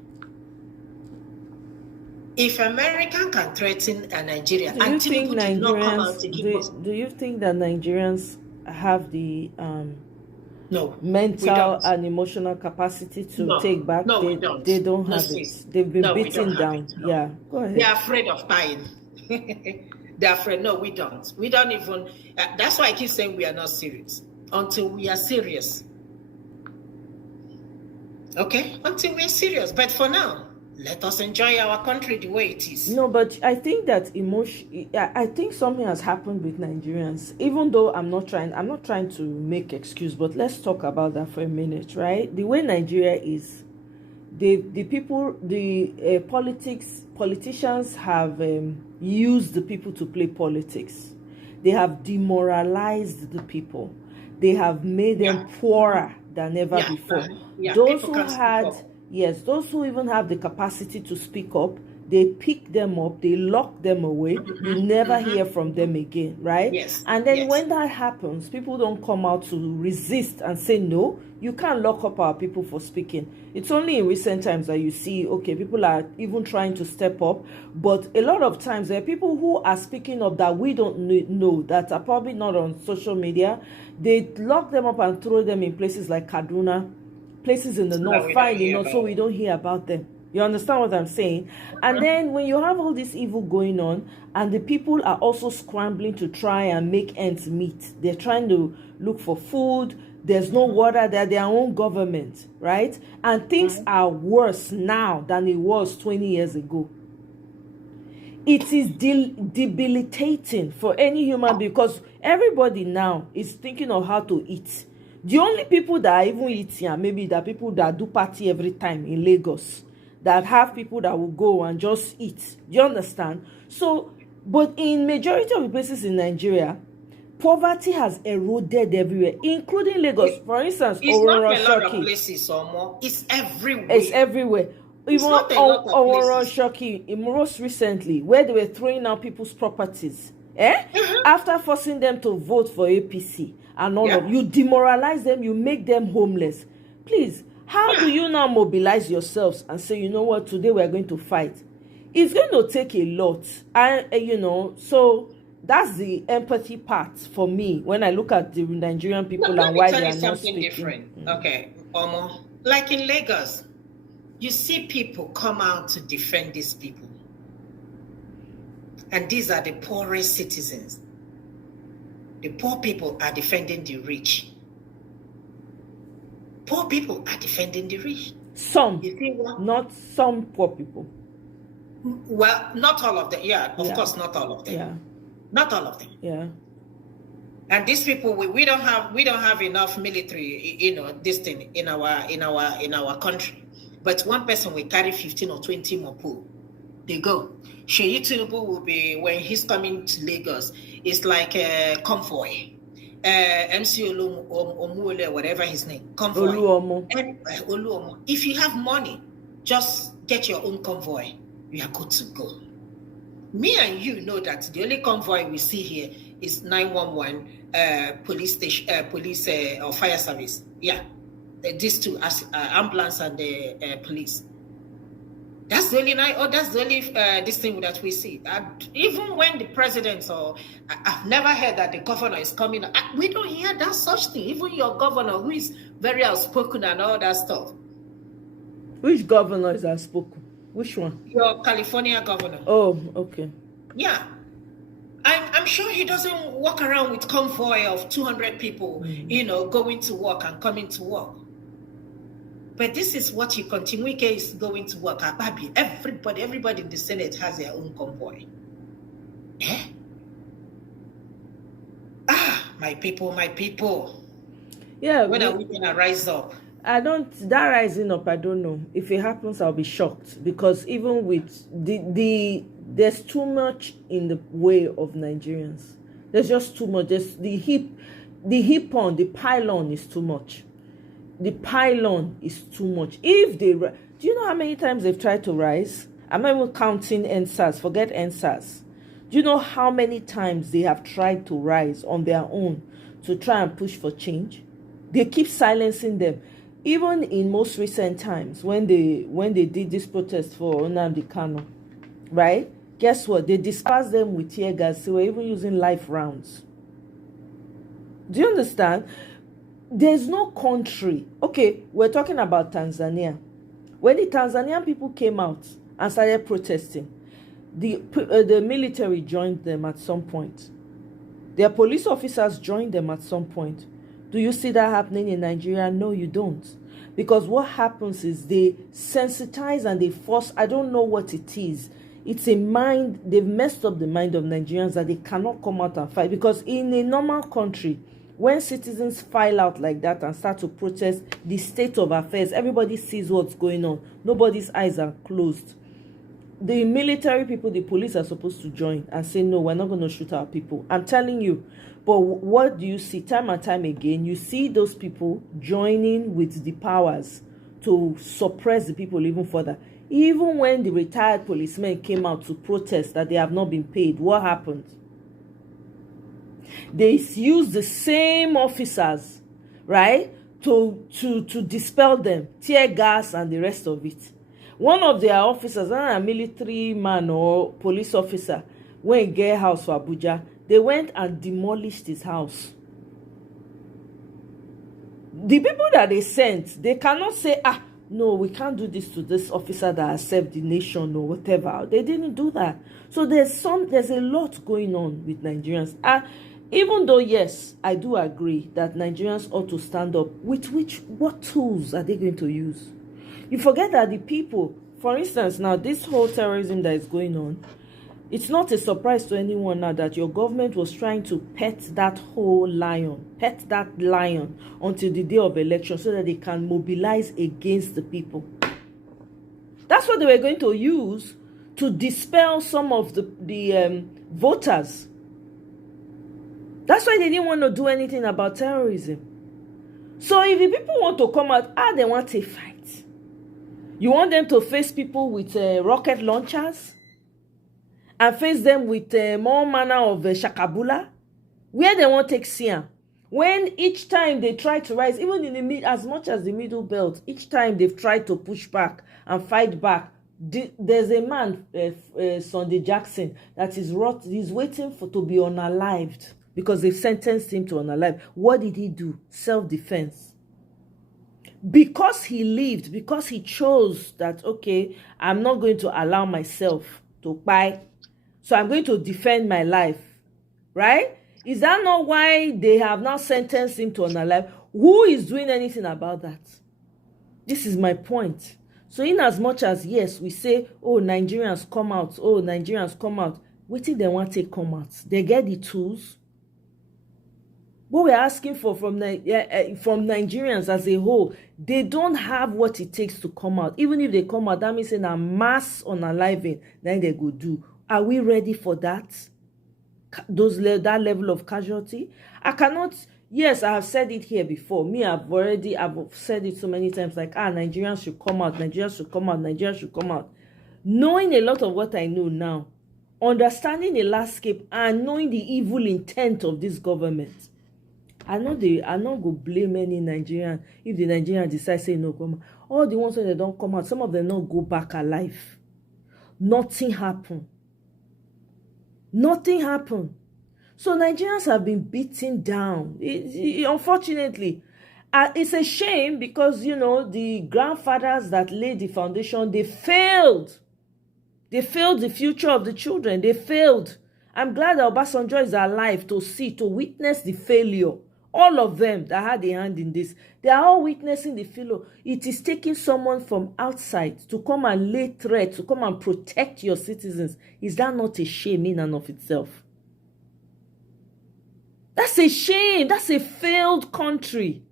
If American can threaten Nigeria, do you think that Nigerians have the mental and emotional capacity to take back? We don't. They don't have it. They've been beaten down. Yeah, go ahead. They're afraid of dying. They're afraid. No, we don't. We don't even. That's why I keep saying we are not serious. Until we are serious. Okay? Until we are serious. But for now, let us enjoy our country the way it is. No, but I think that I think something has happened with Nigerians. Even though I'm not trying to make excuse, but let's talk about that for a minute, right? The way Nigeria is, politicians have used the people to play politics. They have demoralized the people. They have made them poorer than ever before. Those who even have the capacity to speak up, they pick them up, they lock them away, you never hear from them again, right? Yes. And then when that happens, people don't come out to resist and say, no, you can't lock up our people for speaking. It's only in recent times that you see, okay, people are even trying to step up, but a lot of times there are people who are speaking up that we don't know, that are probably not on social media. They lock them up and throw them in places like Kaduna, places in the north, so we don't hear about them. You understand what I'm saying? And then when you have all this evil going on, and the people are also scrambling to try and make ends meet, they're trying to look for food, there's no water, they're their own government, right? And things are worse now than it was 20 years ago. It is debilitating for any human being, because everybody now is thinking of how to eat. The only people that are even eating are maybe the people that do party every time in Lagos, that have people that will go and just eat. Do you understand? So, but in majority of the places in Nigeria, poverty has eroded everywhere, including Lagos. For instance, it's not a lot of places or more. It's everywhere. It's everywhere. It's not a lot of places. Shoki, most recently, where they were throwing out people's properties, after forcing them to vote for APC and all of you demoralize them, you make them homeless. Please, how do you now mobilize yourselves and say, you know what, today we are going to fight? It's going to take a lot, and so that's the empathy part for me when I look at the Nigerian people and why they are not speaking. Different. Okay, like in Lagos, you see people come out to defend these people. And these are the poorest citizens. The poor people are defending the rich. Poor people are defending the rich. Some, you see what? Not some poor people. Well, not all of them. Yeah, of course, not all of them. Yeah. Not all of them. Yeah. And these people, we don't have enough military, this thing in our country. But one person will carry 15 or 20 mopo. They go. Sheyi Tinubu will be, when he's coming to Lagos, it's like a convoy. MC Omuole, whatever his name, convoy. Oluomo. If you have money, just get your own convoy. You are good to go. Me and you know that the only convoy we see here is 911 police station, police or fire service. Yeah. These two, ambulance and the police. That's the only this thing that we see. Even when the president I've never heard that the governor is coming. We don't hear that such thing. Even your governor, who is very outspoken and all that stuff. Which governor is outspoken? Which one? Your California governor. Oh, okay. Yeah. I'm sure he doesn't walk around with convoy of 200 people, going to work and coming to work. But this is what you continue. Is going to work. Everybody in the Senate has their own convoy. My people. Yeah. When are we gonna rise up? That rising up, I don't know. If it happens, I'll be shocked, because even with there's too much in the way of Nigerians. There's just too much. There's the pylon is too much. The pylon is too much. Do you know how many times they've tried to rise? I'm not even counting NSAS. Forget NSAS. Do you know how many times they have tried to rise on their own to try and push for change? They keep silencing them. Even in most recent times, when they did this protest for Nnamdi Kanu, right? Guess what? They dispersed them with tear gas. They were even using live rounds. Do you understand? There's no country. Okay, we're talking about Tanzania. When the Tanzanian people came out and started protesting, the military joined them at some point. Their police officers joined them at some point. Do you see that happening in Nigeria? No, you don't. Because what happens is they sensitize and they force, I don't know what it is. It's a mind, they've messed up the mind of Nigerians that they cannot come out and fight. Because in a normal country, when citizens file out like that and start to protest the state of affairs, everybody sees what's going on. Nobody's eyes are closed. The military people, the police are supposed to join and say, no, we're not going to shoot our people. I'm telling you. But what do you see time and time again? You see those people joining with the powers to suppress the people even further. Even when the retired policemen came out to protest that they have not been paid, what happened? They used the same officers, right, to dispel them, tear gas and the rest of it. One of their officers, a military man or police officer, went and get a house for Abuja. They went and demolished his house. The people that they sent, they cannot say, no, we can't do this to this officer that has served the nation or whatever. They didn't do that. So there's a lot going on with Nigerians. Even though, yes, I do agree that Nigerians ought to stand up, what tools are they going to use? You forget that the people, for instance, now this whole terrorism that is going on, it's not a surprise to anyone now that your government was trying to pet that lion until the day of election so that they can mobilize against the people. That's what they were going to use to dispel some of the voters. That's why they didn't want to do anything about terrorism. So if the people want to come out, they want to fight. You want them to face people with rocket launchers and face them with more manner of shakabula? Where they want to take Siam? When each time they try to rise, even in the as much as the middle belt, each time they've tried to push back and fight back, there's a man, Sunday Jackson, that is he's waiting to be unalived because they've sentenced him to unalive. What did he do? Self-defense. Because he lived, because he chose that, okay, I'm not going to allow myself to buy, so I'm going to defend my life, right? Is that not why they have now sentenced him to unalive? Who is doing anything about that? This is my point. So in as much as, yes, we say, oh, Nigerians come out, what if they want to come out? They get the tools. What we're asking for from Nigerians as a whole, they don't have what it takes to come out. Even if they come out, that means in a mass unaliving, then they go do. Are we ready for that? That level of casualty? I cannot. Yes, I have said it here before. I've said it so many times, like, Nigerians should come out, Nigerians should come out, Nigerians should come out. Knowing a lot of what I know now, understanding the landscape and knowing the evil intent of this government, I not go blame any Nigerian if the Nigerian decide say no come out. All the ones when they don't come out, some of them not go back alive. Nothing happened. Nothing happened. So Nigerians have been beaten down. Unfortunately, it's a shame because, the grandfathers that laid the foundation, they failed. They failed the future of the children. They failed. I'm glad that Obasanjo is alive to witness the failure. All of them that had a hand in this, they are all witnessing the failure. It is taking someone from outside to come and lay threat, to come and protect your citizens. Is that not a shame in and of itself? That's a shame. That's a failed country.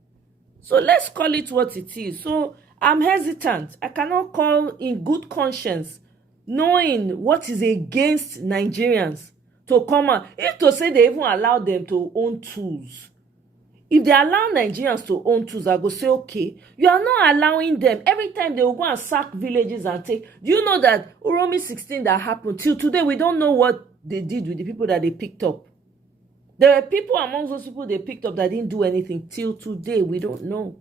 So let's call it what it is. So I'm hesitant. I cannot call in good conscience, knowing what is against Nigerians, to come out. If to say they even allow them to own tools. If they allow Nigerians to own tools, I go say, okay, you are not allowing them. Every time they will go and sack villages and take. Do you know that Uromi 16 that happened? Till today, we don't know what they did with the people that they picked up. There were people among those people they picked up that didn't do anything. Till today, we don't know.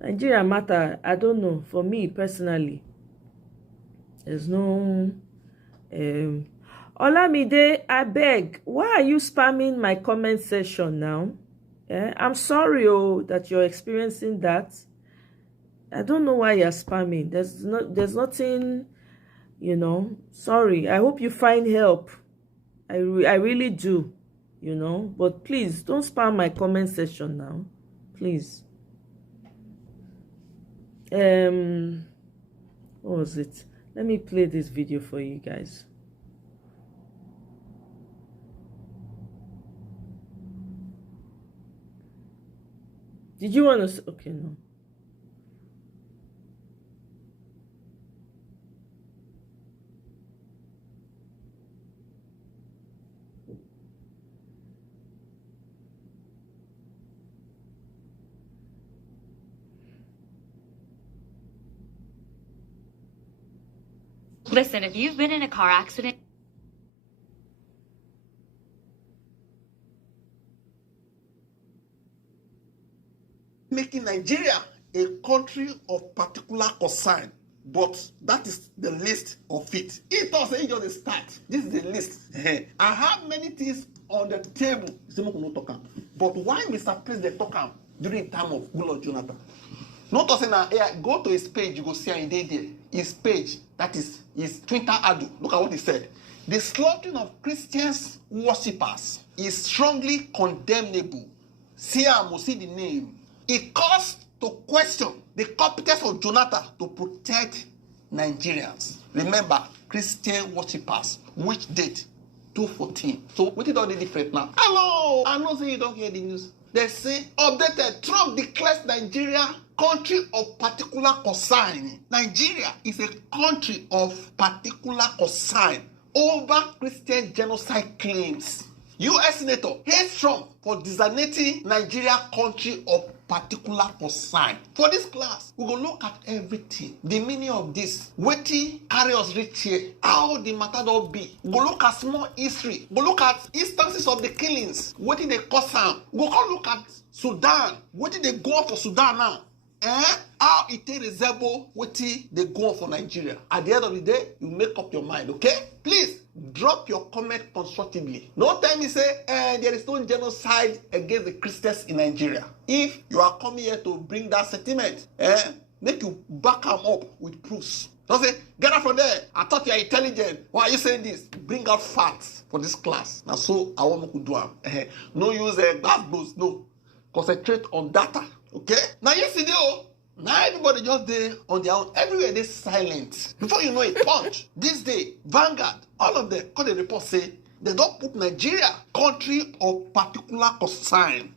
Nigeria matter, I don't know. For me, personally, there's no... Olamide, I beg, why are you spamming my comment section now? I'm sorry that you're experiencing that. I don't know why you're spamming. There's nothing, sorry. I hope you find help. I really do, but please don't spam my comment section now, please. What was it? Let me play this video for you guys. Did you want to... Okay, no. Listen, if you've been in a car accident... Making Nigeria a country of particular concern but that is the list of it. It also ain't just a start. This is the list. I have many things on the table. But why Mr. President talk am during the time of Goodluck Jonathan? Not to say now, go to his page, you go see him there. His page, that is his Twitter handle. Look at what he said. The slaughtering of Christians worshippers is strongly condemnable. See the name. It calls to question the competence of Jonathan to protect Nigerians. Remember, Christian worshippers. Which date? 2/14. So what is all the different now? Hello! I know say you don't hear the news. They say, updated, Trump declares Nigeria country of particular concern. Nigeria is a country of particular concern over Christian genocide claims. U.S. Senator hates Trump for designating Nigeria country of particular concern. For this class, we go look at everything. The meaning of this. Wetin carry us reach here. How the matter don be. We go look at small history. We go look at instances of the killings. Wetin dey cause am. We go come look at Sudan. Wetin dey go on for Sudan now. How it resemble wetin dey go on for Nigeria. At the end of the day, you make up your mind, okay? Please drop your comment constructively. No tell me say there is no genocide against the Christians in Nigeria. If you are coming here to bring that sentiment, make you back them up with proofs. Don't say, get out from there. I thought you are intelligent. Why are you saying this? Bring out facts for this class. Now, so I want to do them. No use glass blows. No. Concentrate on data. Okay? Now, yesterday, now everybody just there on their own. Everywhere they silent. Before you know it, Punch, this day, Vanguard, all of them, call the report say, they don't put Nigeria, country of particular concern.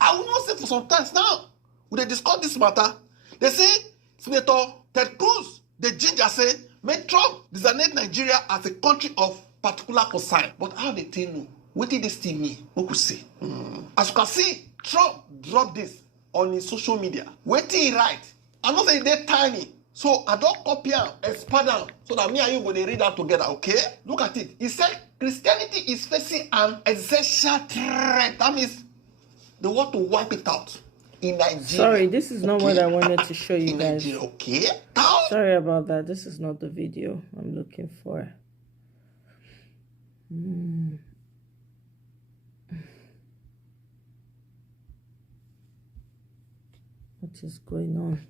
I will not say for some time now, when they discuss this matter, they say, Senator Ted Cruz, the ginger say, make Trump designate Nigeria as a country of particular concern. But how they tell you? What did this still mean? What could say? As you can see, Trump dropped this on his social media. What did he write? I'm not saying they're tiny. So I don't copy and expand them so that me and you going to read that together, okay? Look at it. He said Christianity is facing an essential threat. That means they want to wipe it out in Nigeria. Sorry, this is not what I wanted to show you guys. Nigeria, okay? Sorry about that. This is not the video I'm looking for. What is going on?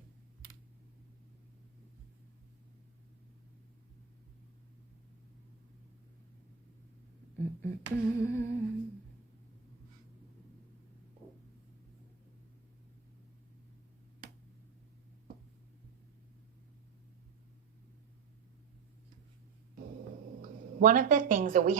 One of the things that we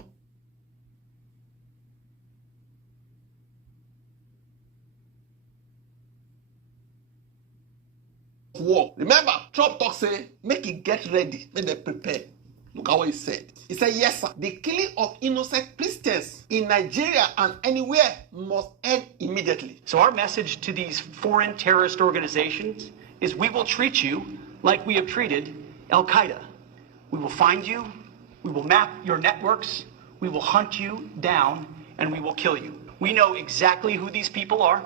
war. Remember, Trump talk say, make it get ready, make them prepare. Look at what he said. He said, yes, sir. The killing of innocent Christians in Nigeria and anywhere must end immediately. So our message to these foreign terrorist organizations is we will treat you like we have treated Al-Qaeda. We will find you, we will map your networks, we will hunt you down, and we will kill you. We know exactly who these people are.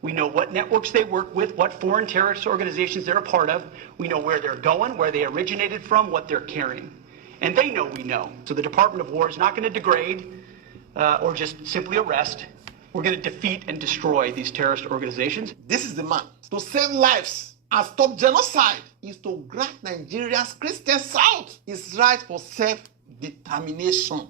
We know what networks they work with, what foreign terrorist organizations they're a part of. We know where they're going, where they originated from, what they're carrying. And they know we know. So the Department of War is not going to degrade or just simply arrest. We're going to defeat and destroy these terrorist organizations. This is the man. To save lives and stop genocide is to grant Nigeria's Christians out his right for self-determination.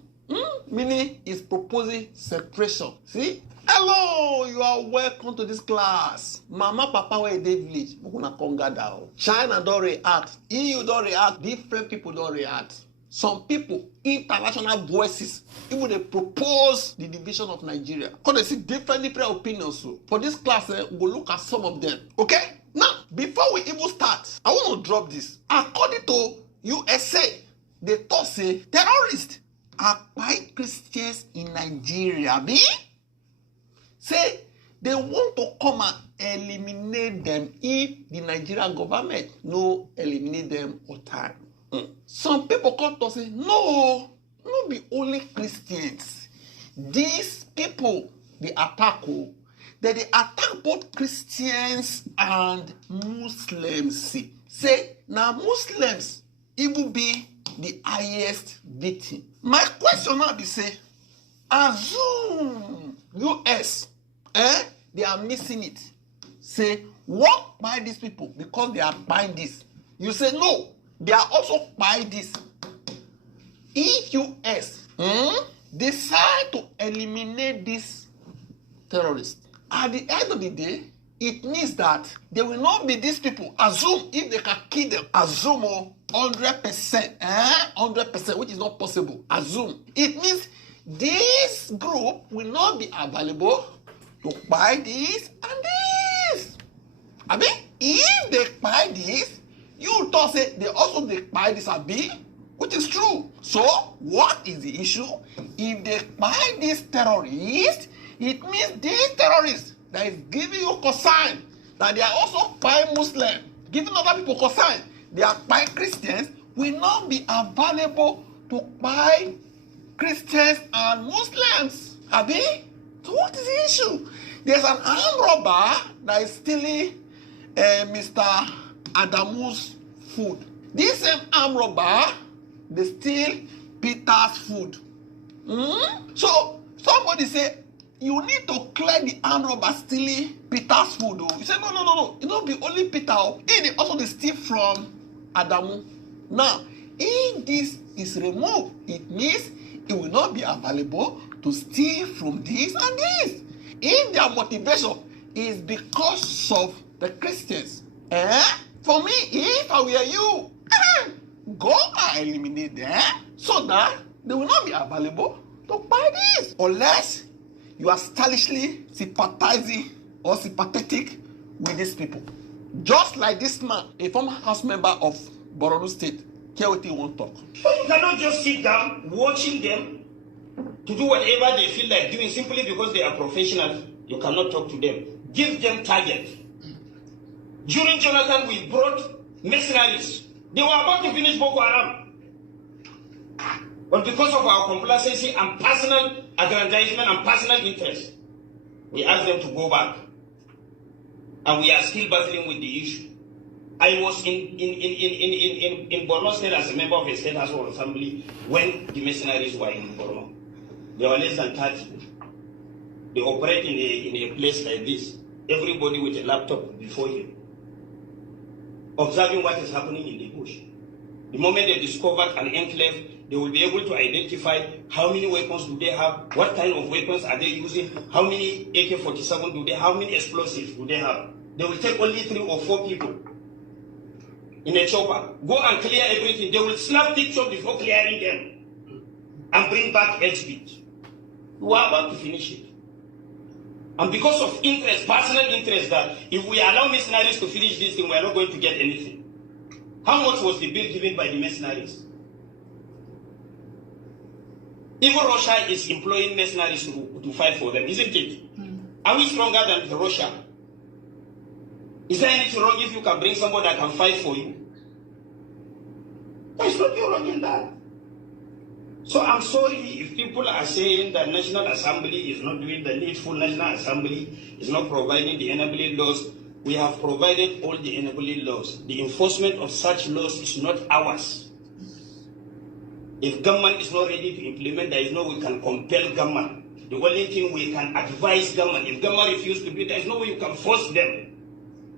Meaning he's proposing separation. See? Hello, you are welcome to this class. Mama, Papa, where in the village? We're gonna come gather. China don't react. EU don't react. Different people don't react. Some people, international voices, even they propose the division of Nigeria. Because they see different opinions. So for this class, we'll look at some of them. Okay? Now, before we even start, I want to drop this. According to USA, they thought say terrorists are white Christians in Nigeria. Say they want to come and eliminate them if the Nigerian government no eliminate them on time. Some people come to say, no be only Christians. These people, they attack, they attack both Christians and Muslims. say now Muslims even be the highest victim. My question now be say, assume US, they are missing it. Say, what buy these people because they are buying this? You say no, they are also buying this. If US decide to eliminate this terrorists, at the end of the day, it means that there will not be these people. Assume if they can kill them, assume 100%, 100%, which is not possible. Assume. It means this group will not be available to buy this and this. I mean, if they buy this, you thought say they also they buy this abi, which is true. So, what is the issue? If they buy this terrorist, it means these terrorists that is giving you consign that they are also buying Muslim, giving other people consign, they are buying Christians, will not be available to buy Christians and Muslims. Abi? So what is the issue? There's an armed robber that is stealing Mr. Adamu's food. This same armed robber, they steal Peter's food. So somebody say, you need to clear the armed robber stealing Peter's food. You say, no. It don't be only Peter. It also they steal from Adamu. Now, if this is removed, it means it will not be available to steal from this and this. If their motivation is because of the Christians, for me, if I were you, go and eliminate them so that they will not be available to buy this. Unless you are stylishly sympathizing or sympathetic with these people. Just like this man, a former house member of Borno State, care what he won't talk. But you cannot just sit down watching them to do whatever they feel like doing simply because they are professionals. You cannot talk to them. Give them targets. During Jonathan, we brought mercenaries. They were about to finish Boko Haram. But because of our complacency and personal aggrandizement and personal interest, we asked them to go back. And we are still battling with the issue. I was in Borno State as a member of a state house of assembly when the mercenaries were in Borno. There were less than 30. They operate in a place like this. Everybody with a laptop before him, observing what is happening in the bush. The moment they discovered an enclave, they will be able to identify how many weapons do they have, what kind of weapons are they using, how many AK-47 do they have, how many explosives do they have. They will take only 3 or 4 people in a chopper, go and clear everything. They will snap pictures before clearing them and bring back HB. We are about to finish it. And because of interest, personal interest, that if we allow mercenaries to finish this thing, we are not going to get anything. How much was the bill given by the mercenaries? Even Russia is employing mercenaries to fight for them, isn't it? Are we stronger than Russia? Is there anything wrong if you can bring somebody that can fight for you? There's nothing wrong in that. So I'm sorry if people are saying that National Assembly is not doing the needful, National Assembly is not providing the enabling laws. We have provided all the enabling laws. The enforcement of such laws is not ours. If government is not ready to implement, there is no way we can compel government. The only thing we can advise government. If government refuses to do it, there is no way you can force them.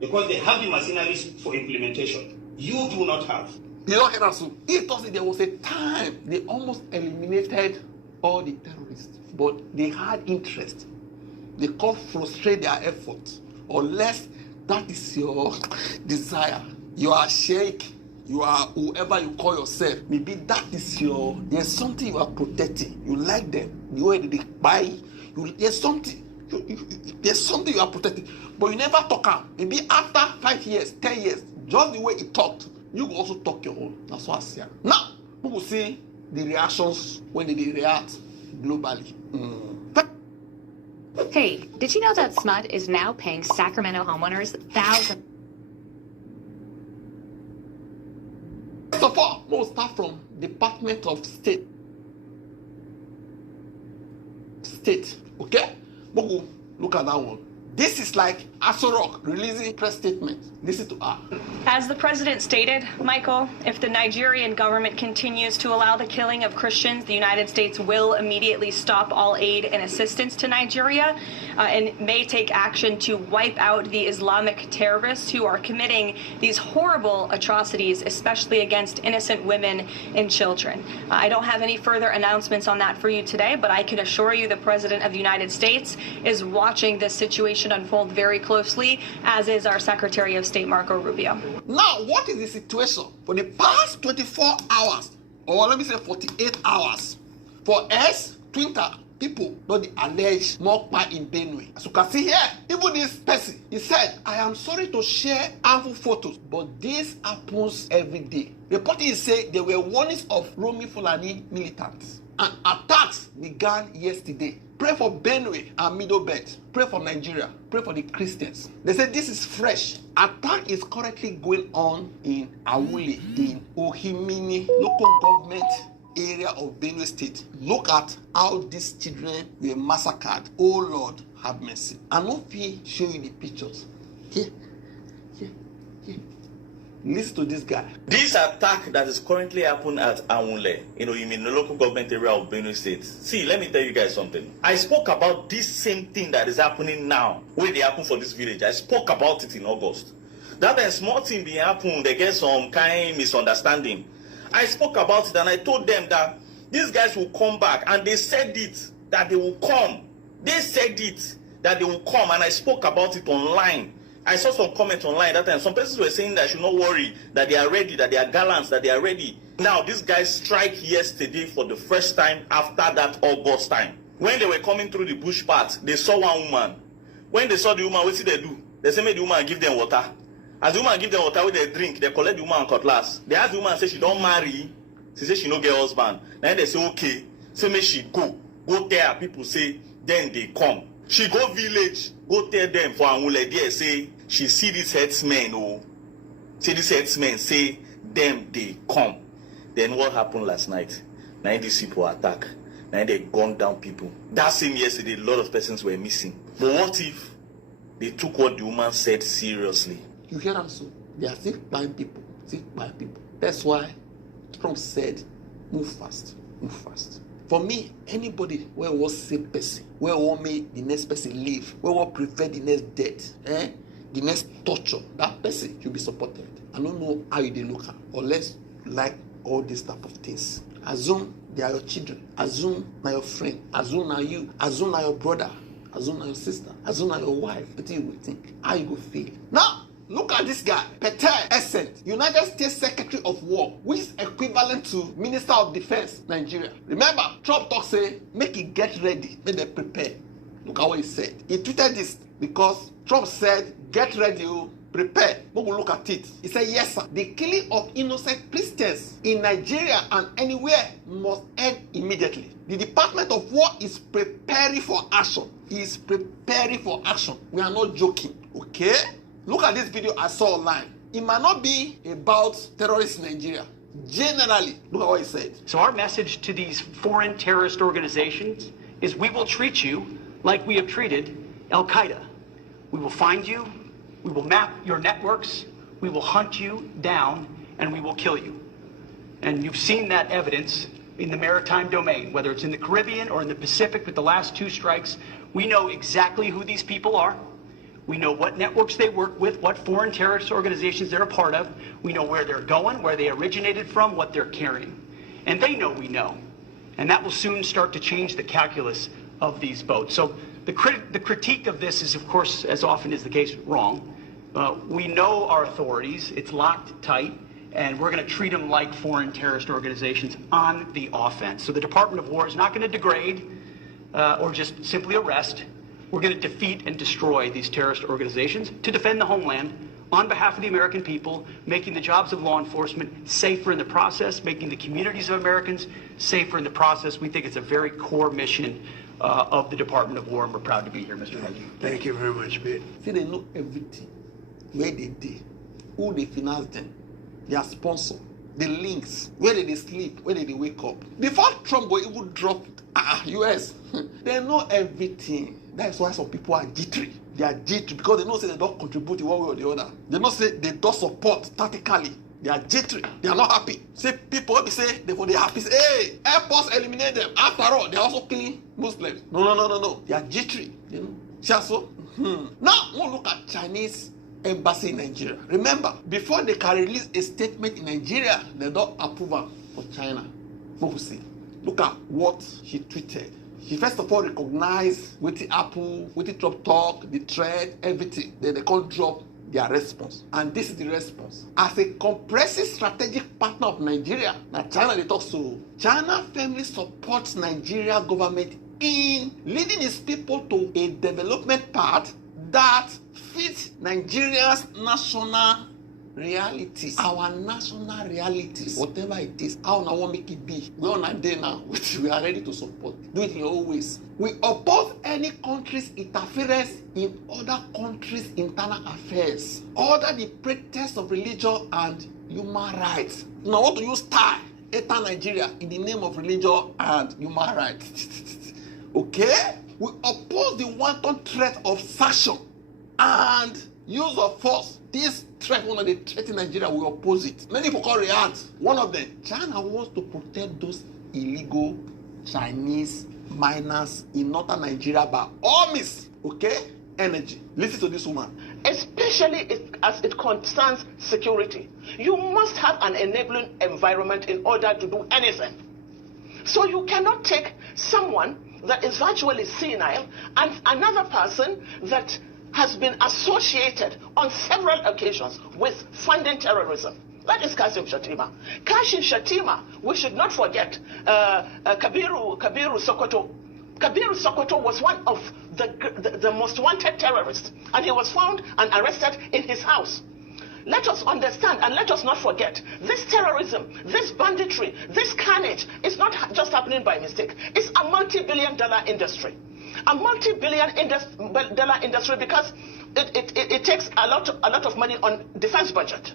Because they have the machineries for implementation. You do not have. You know, it was there was a time they almost eliminated all the terrorists, but they had interest. They can't frustrate their efforts unless that is your desire. You are sheikh, you are whoever you call yourself. Maybe that is there's something you are protecting. You like them, the way they buy. There's something you are protecting, but you never talk out. Maybe after 5 years, 10 years, just the way he talked, you will also talk your own. That's what I see. Now, people see the reactions when they react globally. Hey, did you know that SMUD is now paying Sacramento homeowners thousands? First of all, we'll start from Department of State. Okay? Look at that one. This is like Aso Rock releasing press statement. Listen to her. As the president stated, Michael, if the Nigerian government continues to allow the killing of Christians, the United States will immediately stop all aid and assistance to Nigeria and may take action to wipe out the Islamic terrorists who are committing these horrible atrocities, especially against innocent women and children. I don't have any further announcements on that for you today, but I can assure you the President of the United States is watching this situation unfold very closely, as is our Secretary of State, Marco Rubio. Now, what is the situation? For the past 24 hours, or let me say 48 hours, for us, Twitter, people don't allege Mokpa in Benue. As you can see here, even this person, he said, I am sorry to share harmful photos, but this happens every day. Reporting say there were warnings of roaming Fulani militants, and attacks began yesterday. Pray for Benue and Middle Belt. Pray for Nigeria. Pray for the Christians. They say this is fresh. Attack is currently going on in Awule, in Ohimini local government area of Benue State. Look at how these children were massacred. Oh Lord, have mercy. And not show you the pictures. Here. Listen to this guy. This attack that is currently happening at Awule, you mean the local government area of Benue State. See, let me tell you guys something. I spoke about this same thing that is happening now, where they happen for this village. I spoke about it in August. That a small thing being happen, they get some kind misunderstanding. I spoke about it and I told them that these guys will come back, and they said it, that they will come. They said it, that they will come, and I spoke about it online. I saw some comments online that time. Some persons were saying that I should not worry, that they are ready, that they are gallants, that they are ready. Now, these guys strike yesterday for the first time after that August time. When they were coming through the bush path, they saw one woman. When they saw the woman, what did they do? They say, make the woman give them water. As the woman give them water with they drink, they collect the woman cutlass. They ask the woman, say she don't marry. She say she no get husband. Then they say, okay. Say, make she go. Go tell people, say, then they come. She go village, go tell them for Awule there, say, she see these headsmen, see these headsmen, say, them they come. Then what happened last night? Now these people attack. Now they gunned down people. That same yesterday, a lot of persons were missing. But what if they took what the woman said seriously? You hear them so? They are still buying people, That's why Trump said, move fast, move fast. For me, anybody where was save person, where want make the next person live, where want prevent the next death, the next torture, that person should be supported. I don't know how you look at, unless you like all these type of things. Assume they are your children. Assume na your friend. Assume na you. Assume na your brother. Assume na your sister. Assume na your wife. What do you think? How you go feel? Now, look at this guy, Peter Essent, United States Secretary of War, which is equivalent to Minister of Defense, Nigeria. Remember, Trump talk say, make it get ready, make them prepare. Look at what he said. He tweeted this because Trump said, get ready, prepare. We will look at it. He said, yes, sir. The killing of innocent Christians in Nigeria and anywhere must end immediately. The Department of War is preparing for action. He is preparing for action. We are not joking, okay? Look at this video I saw online. It might not be about terrorists in Nigeria. Generally, look at what he said. So our message to these foreign terrorist organizations is we will treat you like we have treated Al-Qaeda. We will find you, we will map your networks, we will hunt you down, and we will kill you. And you've seen that evidence in the maritime domain, whether it's in the Caribbean or in the Pacific with the last two strikes. We know exactly who these people are. We know what networks they work with, what foreign terrorist organizations they're a part of. We know where they're going, where they originated from, what they're carrying. And they know we know. And that will soon start to change the calculus of these boats. So the critique of this is, of course, as often is the case, wrong. We know our authorities. It's locked tight. And we're going to treat them like foreign terrorist organizations on the offense. So the Department of War is not going to degrade or just simply arrest. We're going to defeat and destroy these terrorist organizations to defend the homeland on behalf of the American people, making the jobs of law enforcement safer in the process, making the communities of Americans safer in the process. We think it's a very core mission of the Department of War, and we're proud to be here, Mr. President. Thank you very much, man. See, they know everything, where they did, who they finance them, their sponsor, the links, where did they sleep, where did they wake up. Before Trump will even drop US, they know everything. That's why some people are jittery. They are jittery because they know say they don't contribute in one way or the other. They know say they don't support tactically. They are jittery. They are not happy. Say people will be say they for the happy. Say, hey, help us eliminate them. After all, they are also killing Muslims. No. They are jittery. You know. So, now we'll look at Chinese embassy in Nigeria. Remember, before they can release a statement in Nigeria, they don't approve am for China. We'll see. Look at what she tweeted. She first of all recognized with the Apple, with the Trump talk, the thread, everything. Then they can't drop their response. And this is the response. As a comprehensive strategic partner of Nigeria, now China they talk so. China firmly supports Nigeria government in leading its people to a development path that fits Nigeria's national realities. Our national realities, whatever it is, how now want make it be. We're on a day now, which we are ready to support. Do it in your own ways. We oppose any country's interference in other countries' internal affairs, under the pretext of religion and human rights. Now, I want to use enter Nigeria in the name of religion and human rights. Okay? We oppose the wanton threat of sanction and use of force. This threat, one of the threats in Nigeria, we oppose it. Many people call react. One of them, China wants to protect those illegal Chinese miners in northern Nigeria by all means. Okay? Energy. Listen to this woman. Especially as it concerns security. You must have an enabling environment in order to do anything. So you cannot take someone that is virtually senile and another person that has been associated on several occasions with funding terrorism. That is Kashim Shettima. Kashim Shettima, we should not forget, Kabiru Sokoto. Kabiru Sokoto was one of the most wanted terrorists, and he was found and arrested in his house. Let us understand and let us not forget, this terrorism, this banditry, this carnage is not just happening by mistake. It's a multi-billion-dollar industry. A multi-billion-dollar industry because it takes a lot of money on defense budget.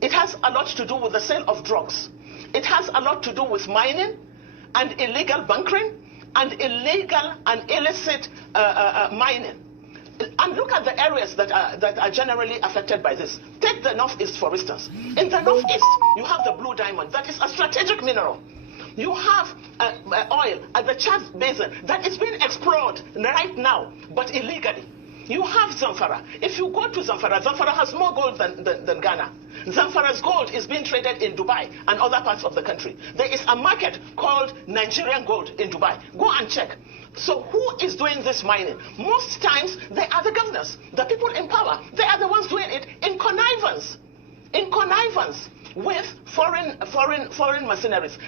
It has a lot to do with the sale of drugs. It has a lot to do with mining and illegal bunkering and illegal and illicit mining. And look at the areas that are generally affected by this. Take the Northeast, for instance. In the Northeast, you have the blue diamond. That is a strategic mineral. You have oil at the Chad Basin that is being explored right now, but illegally. You have Zamfara. If you go to Zamfara, Zamfara has more gold than Ghana. Zamfara's gold is being traded in Dubai and other parts of the country. There is a market called Nigerian gold in Dubai. Go and check. So who is doing this mining? Most times they are the governors, the people in power. They are the ones doing it in connivance. In connivance with foreign mercenaries.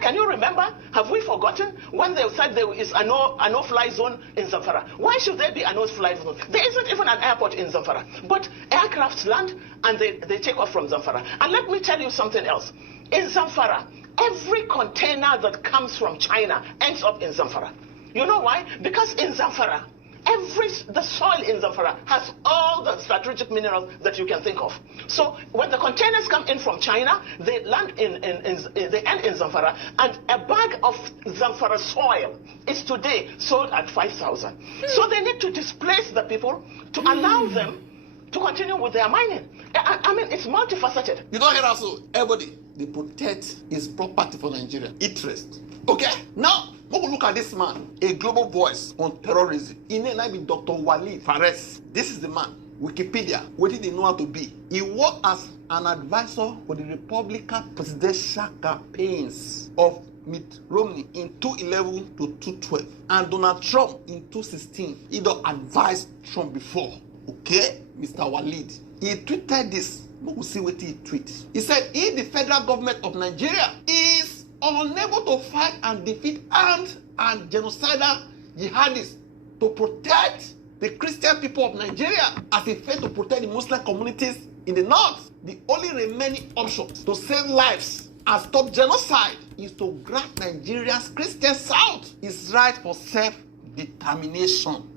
Can you remember? Have we forgotten when they said there is a no-fly zone in Zamfara? Why should there be a no-fly zone? There isn't even an airport in Zamfara. But aircrafts land and they take off from Zamfara. And let me tell you something else. In Zamfara, every container that comes from China ends up in Zamfara. You know why? Because in Zamfara, the soil in Zamfara has all the strategic minerals that you can think of. So when the containers come in from China, they land they end in Zamfara, and a bag of Zamfara soil is today sold at 5,000. So they need to displace the people to allow them to continue with their mining. I mean, it's multifaceted. You don't hear us, everybody. They protect his property for Nigeria. Interest. Okay? Now, we look at this man, a global voice on terrorism. His name might be Dr. Walid Fares. This is the man. Wikipedia, what did they know how to be? He worked as an advisor for the Republican presidential campaigns of Mitt Romney in 2011 to 2012 and Donald Trump in 2016. He don't advise Trump before. Okay, Mr. Walid. He tweeted this. We will see what he tweeted. He said, if the federal government of Nigeria is unable to fight and defeat armed and genocidal jihadists to protect the Christian people of Nigeria as it failed to protect the Muslim communities in the north, the only remaining option to save lives and stop genocide is to grant Nigeria's Christian south its right for self-determination.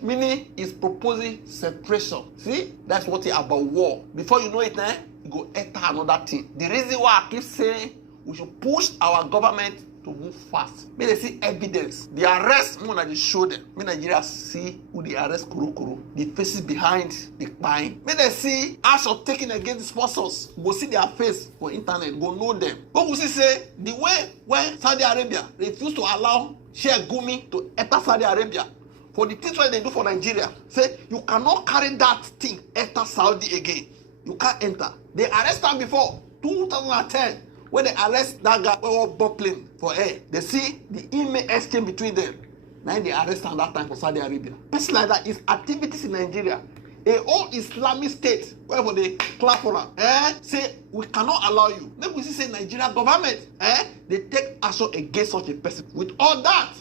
Meaning he's proposing separation. See, that's what it's about war. Before you know it, you go enter another thing. The reason why I keep saying we should push our government to move fast. May they see evidence. The arrest, when they show them. May Nigeria see who they arrest Kuru. The faces behind the crime. May they see action taken against the sponsors. Go see their face for internet. Go know them. But we see say the way when Saudi Arabia refused to allow Sheikh Gumi to enter Saudi Arabia for the things what they do for Nigeria, say you cannot carry that thing enter Saudi again. You can't enter. They arrested him before 2010. When they arrest that guy who was buckling for air, they see the email exchange between them. Now they arrest him that time for Saudi Arabia. Person like that is activities in Nigeria. A whole Islamic state, wherever they clap for them, say we cannot allow you. Then we see say Nigeria government, they take action against such a person. With all that,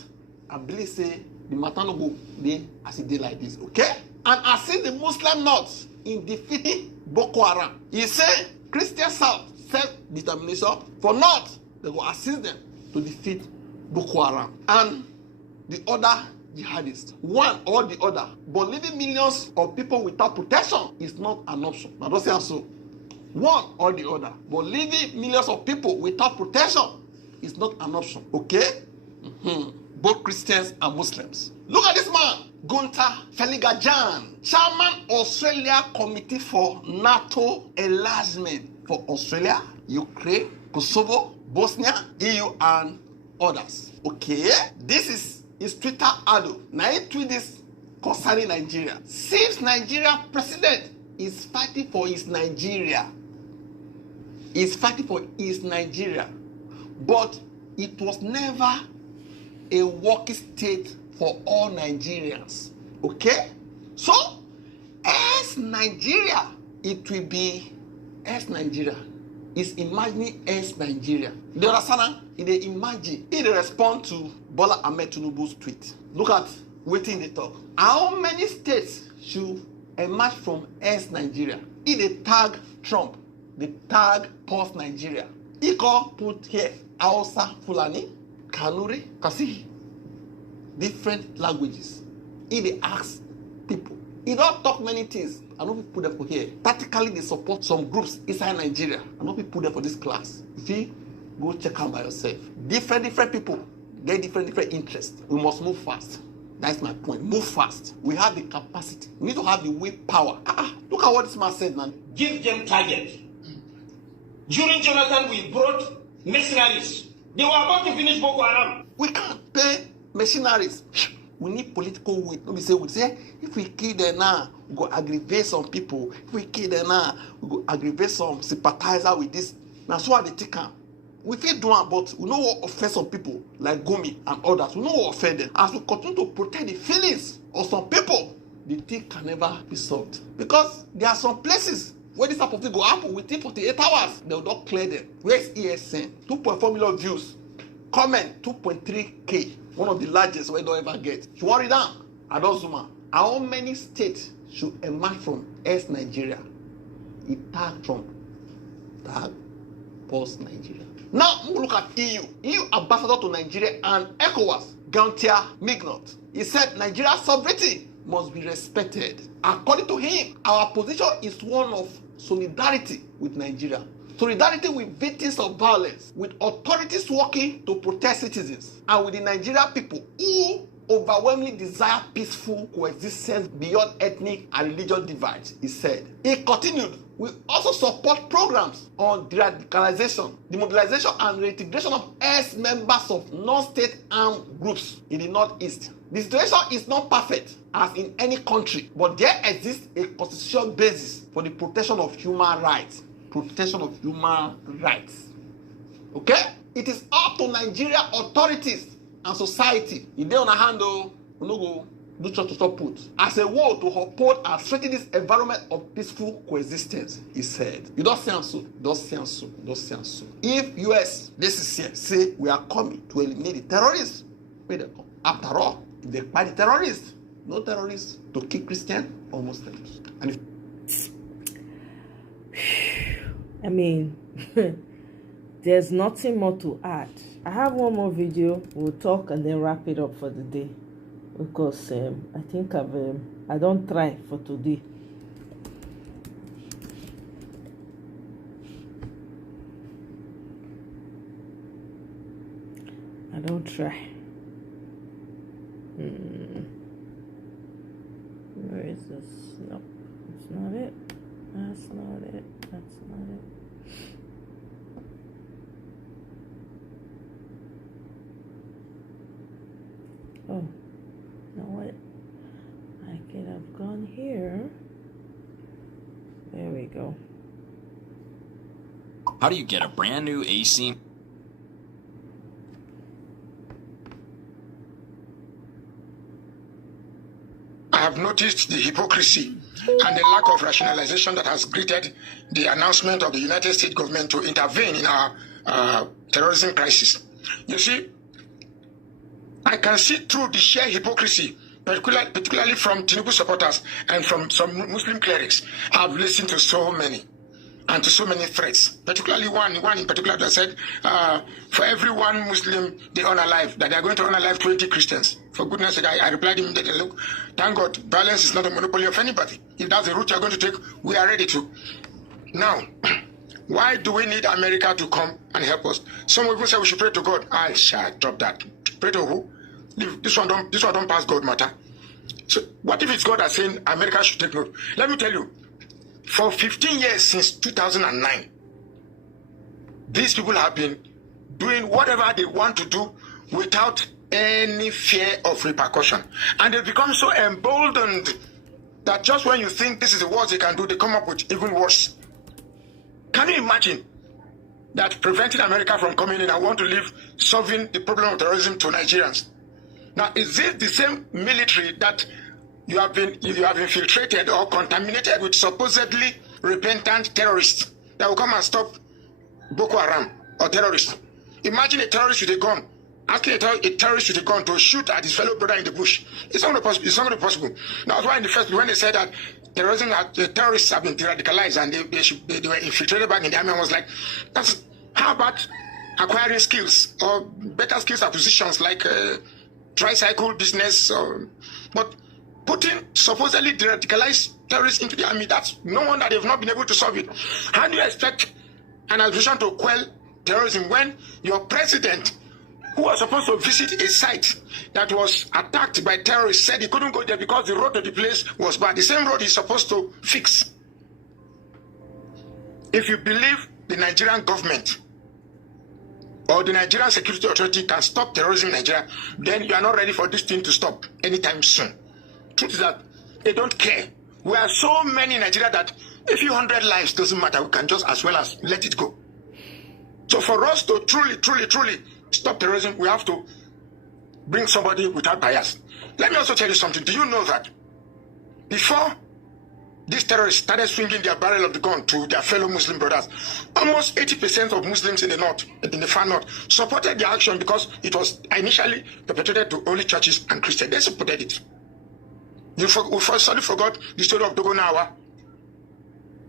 I believe say the matter no go dey as it dey like this, okay? And I see the Muslim North in defeating Boko Haram. He say Christian South self-determination for North, they go assist them to defeat Boko Haram and the other jihadists, one or the other. But leaving millions of people without protection is not an option. Now don't say so. One or the other. But leaving millions of people without protection is not an option. Okay? Both Christians and Muslims. Look at this man, Gunther Feligajan, Chairman Australia Committee for NATO Enlargement for Australia, Ukraine, Kosovo, Bosnia, EU, and others. Okay? This is his Twitter handle. Now he tweet this concerning Nigeria. Since Nigeria president is fighting for his Nigeria. He's fighting for his Nigeria. But it was never a working state for all Nigerians. Okay? So, as Nigeria, it will be as Nigeria. Is imagining as Nigeria. You understand? They imagine. They respond to Bola Ahmed Tinubu's tweet. Look at waiting the talk. How many states should emerge from as Nigeria? If they tag Trump, they tag post Nigeria. He can put here Hausa, Fulani, Kanuri, Kasi, different languages. If they ask people, he don't talk many things. I know people put them for here. Tactically, they support some groups inside Nigeria. I know people put them for this class. If you go check out by yourself. Different people get different interests. We must move fast. That's my point. Move fast. We have the capacity. We need to have the willpower. Look at what this man said, man. Give them target. During Jonathan, we brought mercenaries. They were about to finish Boko Haram. We can't pay mercenaries. We need political will. Let me say, if we kill them now, we go aggravate some people. If we kill them now, we go aggravate some sympathizer with this. Now, so are they taken. We feel do it, but we know what offend some people, like Gumi and others. We know what offend them. As we continue to protect the feelings of some people, the thing can never be solved. Because there are some places where this type of thing go happen within 48 hours. They will not clear them. Where's ESN? 2.4 million views. Comment 2.3K. One of the largest we don't ever get. You want it down? I don't zoom out. How many states should emerge from as Nigeria? It tag Trump. Tag post Nigeria. Now we look at EU. EU ambassador to Nigeria and ECOWAS, Gantia Mignot. He said Nigeria's sovereignty must be respected. According to him, our position is one of solidarity with Nigeria. Solidarity with victims of violence, with authorities working to protect citizens, and with the Nigerian people who overwhelmingly desire peaceful coexistence beyond ethnic and religious divides, he said. He continued, we also support programs on de-radicalization, demobilization, and reintegration of ex-members of non-state armed groups in the Northeast. The situation is not perfect, as in any country, but there exists a constitutional basis for the protection of human rights. Protection of human rights. Okay? It is up to Nigeria authorities and society. If they on a handle, we no go do church to stop put. As a whole to uphold and strengthen this environment of peaceful coexistence, he said. You don't say so. Don't say so. Don't say so. If US, this is here, say we are coming to eliminate the terrorists, where they come. After all, if they fight the terrorists, no terrorists to kill Christians or Muslims. And if I mean, there's nothing more to add. I have one more video. We'll talk and then wrap it up for the day, because I think I don't try for today. I don't try. Where is this? Nope, that's not it. That's not it. That's not it. Oh, you know what? I could have gone here. There we go. How do you get a brand new AC? I have noticed the hypocrisy and the lack of rationalization that has greeted the announcement of the United States government to intervene in our terrorism crisis. You see, I can see through the sheer hypocrisy, particularly from Tinubu supporters and from some Muslim clerics. I've listened to so many and to so many threats, particularly one in particular that said, for every one Muslim they unalive, that they are going to unalive 20 Christians. For goodness sake, I replied immediately, look, thank God, violence is not a monopoly of anybody. If that's the route you're going to take, we are ready to. Now, why do we need America to come and help us? Some people say we should pray to God. I shall drop that. Pray to who? This one don't pass God matter. So what if it's God that's saying America should take note? Let me tell you, for 15 years since 2009, these people have been doing whatever they want to do without any fear of repercussion. And they become so emboldened that just when you think this is the worst they can do, they come up with even worse. Can you imagine that preventing America from coming in and want to leave solving the problem of terrorism to Nigerians? Now, is this the same military that you have infiltrated or contaminated with supposedly repentant terrorists that will come and stop Boko Haram or terrorists? Imagine a terrorist with a gun asking a terrorist with a gun to shoot at his fellow brother in the bush. It's not going to be possible. That's why in the first, when they said that terrorists have been radicalized and they were infiltrated back in the army, I was like, how about acquiring skills or better skills acquisitions like tricycle business? But putting supposedly radicalized terrorists into the army, that's no wonder they've not been able to solve it. How do you expect an administration to quell terrorism when your president, who was supposed to visit a site that was attacked by terrorists, said he couldn't go there because the road to the place was bad, the same road he's supposed to fix? If you believe the Nigerian government or the Nigerian Security Authority can stop terrorism in Nigeria, then you are not ready for this thing to stop anytime soon. Truth is that they don't care. We are so many in Nigeria that a few hundred lives doesn't matter. We can just as well as let it go. So for us to truly stop terrorism, we have to bring somebody without bias. Let me also tell you something. Do you know that before these terrorists started swinging their barrel of the gun to their fellow Muslim brothers, almost 80% of Muslims in the north, in the far north, supported the action because it was initially perpetrated to only churches and Christians. They supported it. We suddenly forgot the story of Dogonawa,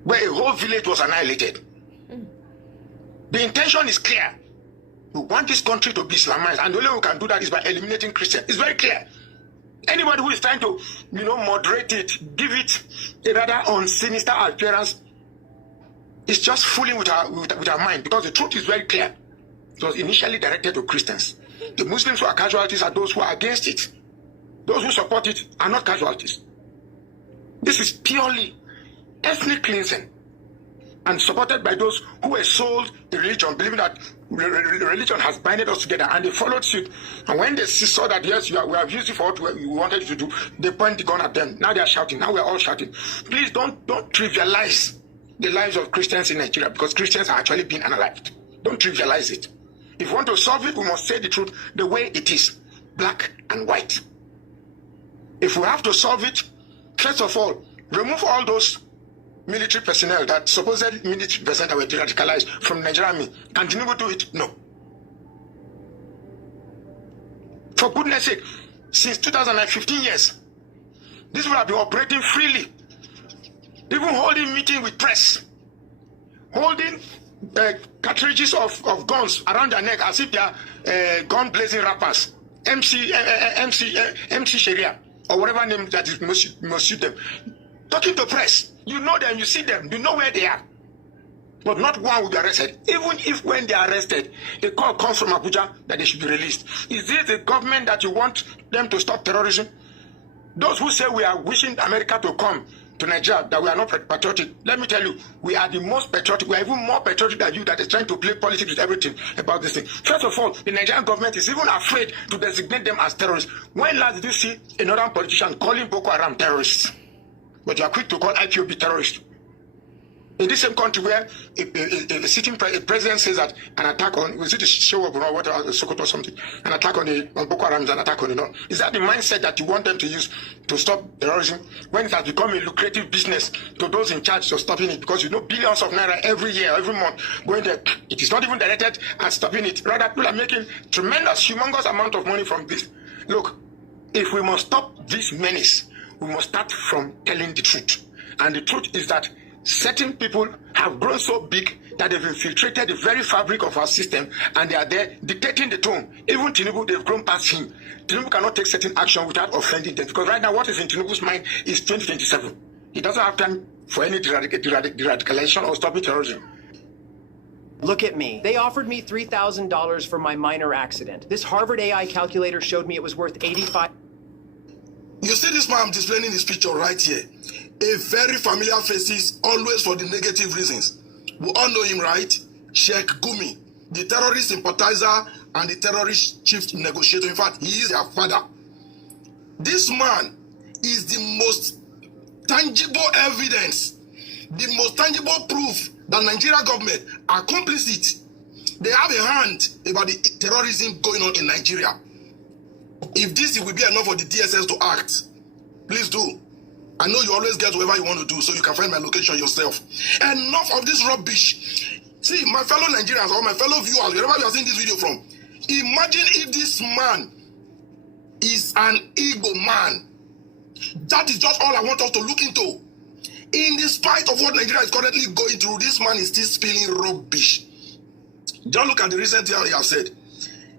where a whole village was annihilated. The intention is clear. We want this country to be Islamized, and the only way we can do that is by eliminating Christians. It's very clear. Anybody who is trying to, moderate it, give it a rather sinister appearance, is just fooling with our mind, because the truth is very clear. It was initially directed to Christians. The Muslims who are casualties are those who are against it. Those who support it are not casualties. This is purely ethnic cleansing, and supported by those who were sold the religion, believing that religion has binded us together, and they followed suit. And when they saw that, yes, we have used it for what we wanted you to do, they point the gun at them. Now they are shouting. Now we are all shouting. Please don't trivialize the lives of Christians in Nigeria, because Christians are actually being unalived. Don't trivialize it. If we want to solve it, we must say the truth the way it is, black and white. If we have to solve it, first of all, remove all those military personnel, that supposed military personnel that were radicalized from Nigerian army. Can Tinubu do it? No. For goodness sake, since 2015 years, these will have been operating freely, even holding meeting with press, holding cartridges of guns around their neck as if they are gun-blazing rappers, MC Sharia, or whatever name that is most suit them. Talking to press, you know them, you see them, you know where they are. But not one will be arrested. Even if when they are arrested, a call comes from Abuja that they should be released. Is this the government that you want them to stop terrorism? Those who say we are wishing America to come to Nigeria, that we are not patriotic, let me tell you, we are the most patriotic. We are even more patriotic than you that is trying to play politics with everything about this thing. First of all, the Nigerian government is even afraid to designate them as terrorists. When last did you see a northern politician calling Boko Haram terrorists? But you are quick to call IPOB terrorists. In this same country where a sitting president says that an attack on, was it a show up or whatever, Sokoto or something, an attack on Boko Haram is an attack on the North. Is that the mindset that you want them to use to stop terrorism when it has become a lucrative business to those in charge of stopping it? Because you know billions of naira every year, every month going there. It is not even directed at stopping it. Rather, people are making tremendous, humongous amount of money from this. Look, if we must stop this menace, we must start from telling the truth. And the truth is that certain people have grown so big that they've infiltrated the very fabric of our system and they are there dictating the tone. Even Tinubu, they've grown past him. Tinubu cannot take certain action without offending them because right now what is in Tinubu's mind is 2027. He doesn't have time for any deradicalization or stopping terrorism. Look at me. They offered me $3,000 for my minor accident. This Harvard AI calculator showed me it was worth $85. You see this man displaying his picture right here. A very familiar faces, always for the negative reasons. We all know him, right? Sheikh Gumi, the terrorist sympathizer and the terrorist chief negotiator. In fact, he is their father. This man is the most tangible evidence, the most tangible proof that Nigerian government are complicit. They have a hand about the terrorism going on in Nigeria. If this will be enough for the DSS to act, please do. I know you always get whatever you want to do, so you can find my location yourself. Enough of this rubbish. See, my fellow Nigerians or my fellow viewers, wherever you are seeing this video from, imagine if this man is an ego man. That is just all I want us to look into. In spite of what Nigeria is currently going through, this man is still spilling rubbish. Just look at the recent thing he has said.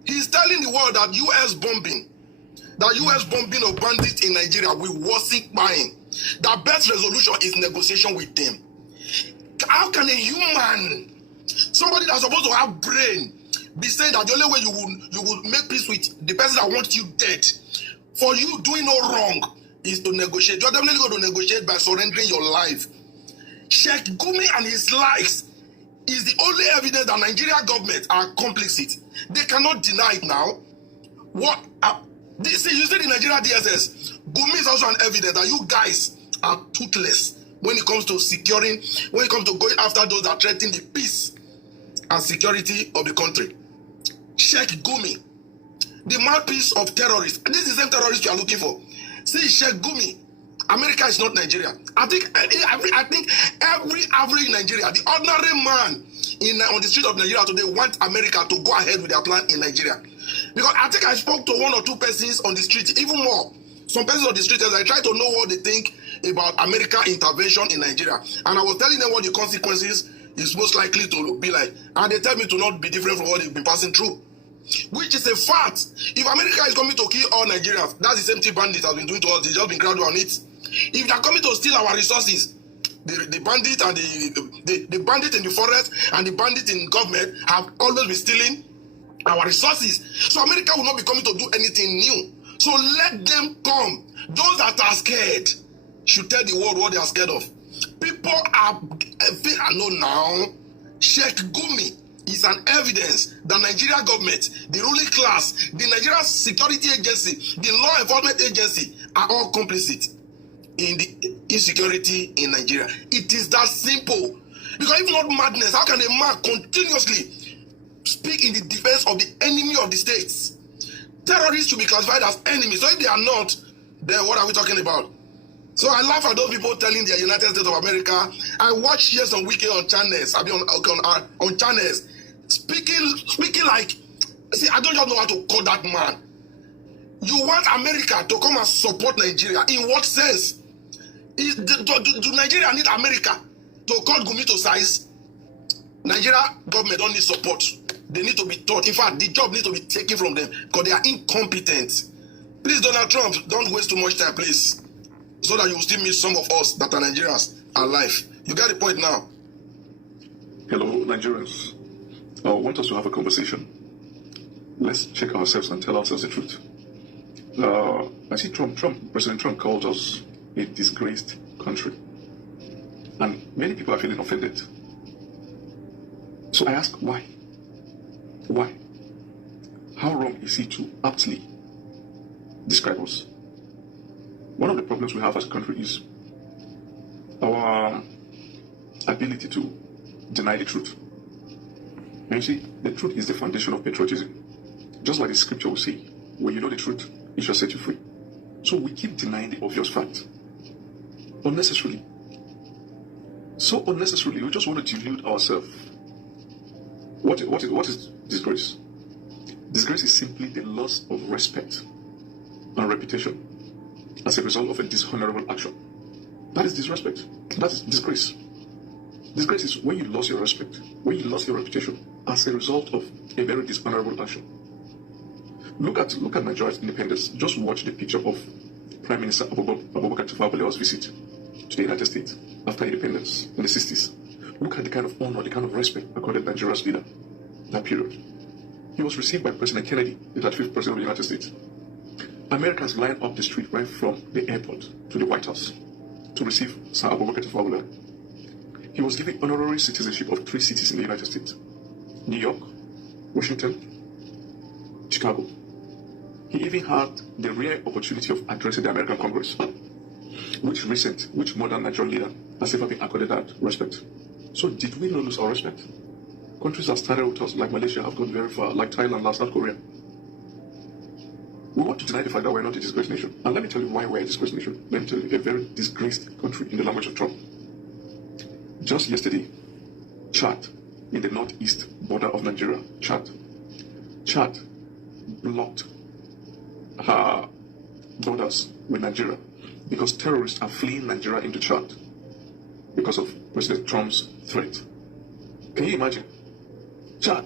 He's telling the world that U.S. bombing of bandits in Nigeria will worsen buying. The best resolution is negotiation with them. How can a human, somebody that's supposed to have brain, be saying that the only way you will make peace with the person that wants you dead, for you doing no wrong, is to negotiate? You're definitely going to negotiate by surrendering your life. Sheikh Gumi and his likes is the only evidence that Nigerian government are complicit. They cannot deny it now. See, you see the Nigerian DSS, Gumi is also an evidence that you guys are toothless when it comes to securing, when it comes to going after those that threaten the peace and security of the country. Sheikh Gumi, the mouthpiece of terrorists. This is the same terrorist you are looking for. See, Sheikh Gumi, America is not Nigeria. I think every average Nigeria, the ordinary man on the street of Nigeria today want America to go ahead with their plan in Nigeria. Because I think I spoke to one or two persons on the street, even more. Some persons on the street, as I try to know what they think about America intervention in Nigeria. And I was telling them what the consequences is most likely to be like. And they tell me to not be different from what they've been passing through. Which is a fact. If America is coming to kill all Nigerians, that's the same thing bandits have been doing to us. They've just been gradual on it. If they're coming to steal our resources, the bandit and the bandit in the forest and the bandit in government have always been stealing our resources. So America will not be coming to do anything new. So let them come. Those that are scared should tell the world what they are scared of. People are, I know now, Sheikh Gumi is an evidence that Nigerian government, the ruling class, the Nigerian security agency, the law enforcement agency are all complicit in the insecurity in Nigeria. It is that simple. Because if not madness, how can a man continuously speak in the defense of the enemy of the states? Terrorists should be classified as enemies. So if they are not, then what are we talking about? So I laugh at those people telling the United States of America. I watch here some weekend on channels, on channels, speaking like, see, I don't just know how to call that man. You want America to come and support Nigeria. In what sense? Do Nigeria need America to cut Gumi to size? Nigeria government don't need support. They need to be taught. In fact, the job needs to be taken from them because they are incompetent. Please, Donald Trump, don't waste too much time, please. So that you will still meet some of us that are Nigerians alive. You got the point now. Hello, Nigerians. I want us to have a conversation. Let's check ourselves and tell ourselves the truth. I see President Trump called us a disgraced country. And many people are feeling offended. So I ask, why? Why? How wrong is he to aptly describe us? One of the problems we have as a country is our ability to deny the truth. And you see, the truth is the foundation of patriotism. Just like the scripture will say, when you know the truth, it shall set you free. So we keep denying the obvious fact. Unnecessarily. So unnecessarily, we just want to delude ourselves. What is disgrace? Disgrace is simply the loss of respect and reputation as a result of a dishonorable action. That is disrespect. That is disgrace. Disgrace is when you lost your respect, when you lost your reputation as a result of a very dishonorable action. Look at Nigeria's independence. Just watch the picture of Prime Minister Abubakar Tafawa Balewa's visit to the United States after independence in the 60s. Look at the kind of honor, the kind of respect accorded Nigeria's leader that period. He was received by President Kennedy, the 35th President of the United States. Americans lined up the street right from the airport to the White House to receive Sir Abubakar Tafawa Balewa. He was given honorary citizenship of 3 cities in the United States: New York, Washington, Chicago. He even had the rare opportunity of addressing the American Congress. Which modern Nigerian leader has ever been accorded that respect? So did we not lose our respect? Countries that started with us, like Malaysia, have gone very far, like Thailand, like South Korea. We want to deny the fact that we're not a disgraced nation. And let me tell you why we're a disgraced nation. Let me tell you, a very disgraced country in the language of Trump. Just yesterday, Chad, in the northeast border of Nigeria, Chad blocked her borders with Nigeria because terrorists are fleeing Nigeria into Chad because of President Trump's threat. Can you imagine? Chad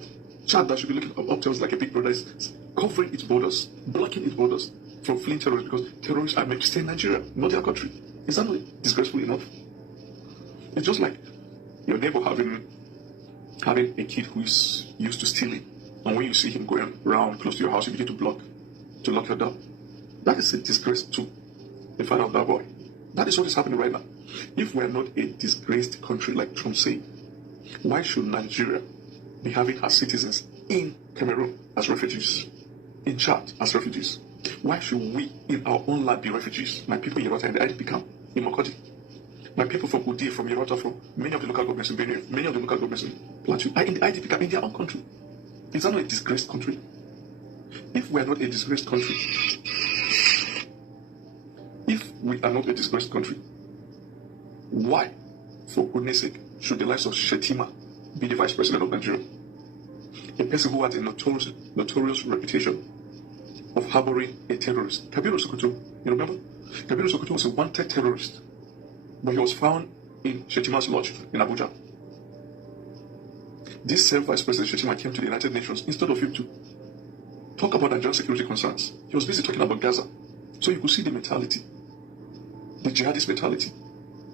that should be looking up to us like a big brother is covering its borders, blocking its borders from fleeing terrorists because terrorists are meant to stay in Nigeria, not their country. Is that not disgraceful enough? It's just like your neighbor having a kid who is used to stealing, and when you see him going around close to your house, you begin to lock your door. That is a disgrace to the father of that boy. That is what is happening right now. If we are not a disgraced country like Trump said, why should Nigeria be having her citizens in Cameroon as refugees, in Chad as refugees? Why should we in our own land be refugees? My people in Yerota in the IDP camp in Makodi. My people from Udi, from Yerota, from many of the local governments in Benue, many of the local governments in Plateau are in the IDP camp in their own country. Is that not a disgraced country? If we are not a disgraced country, why, for goodness sake, should the likes of Shetima be the vice president of Nigeria? A person who had a notorious reputation of harboring a terrorist. Kabiru Sokoto, you remember? Kabiru Sokoto was a wanted terrorist, but he was found in Shetima's lodge in Abuja. This same vice president Shetima came to the United Nations instead of him to talk about Nigerian security concerns. He was busy talking about Gaza. So you could see the mentality, the jihadist mentality.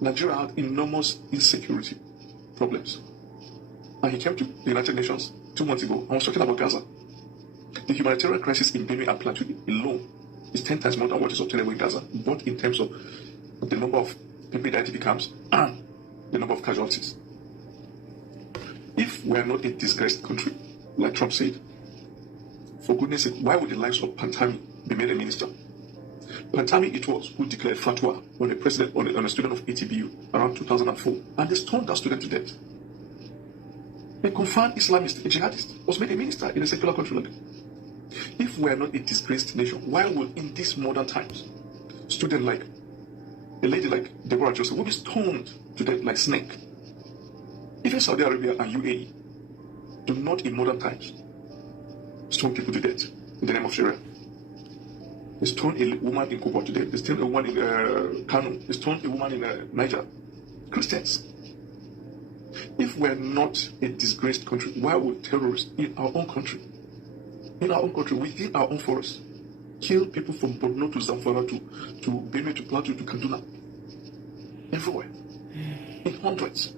Nigeria had enormous insecurity problems. And he came to the United Nations 2 months ago and was talking about Gaza. The humanitarian crisis in Benue and Plateau alone is 10 times more than what is obtainable in Gaza, both in terms of the number of people in the IDP camps and the number of casualties. If we are not a disgraced country, like Trump said, for goodness sake, why would the likes of Pantami be made a minister? Pantami it was who declared fatwa on a student of ATBU around 2004, and they stoned that student to death. A confirmed Islamist, a jihadist, was made a minister in a secular country. If we are not a disgraced nation, why would in these modern times, a lady like Deborah Joseph will be stoned to death like snake? Even Saudi Arabia and UAE do not in modern times stone people to death in the name of Sharia. They stoned a woman in Kuba today. They stoned a woman in Kano. They stoned a woman in Niger. Christians. If we're not a disgraced country, why would terrorists in our own country, within our own forests, kill people from Borno to Zamfara to Benue to Plateau to Kaduna? Everywhere. In hundreds.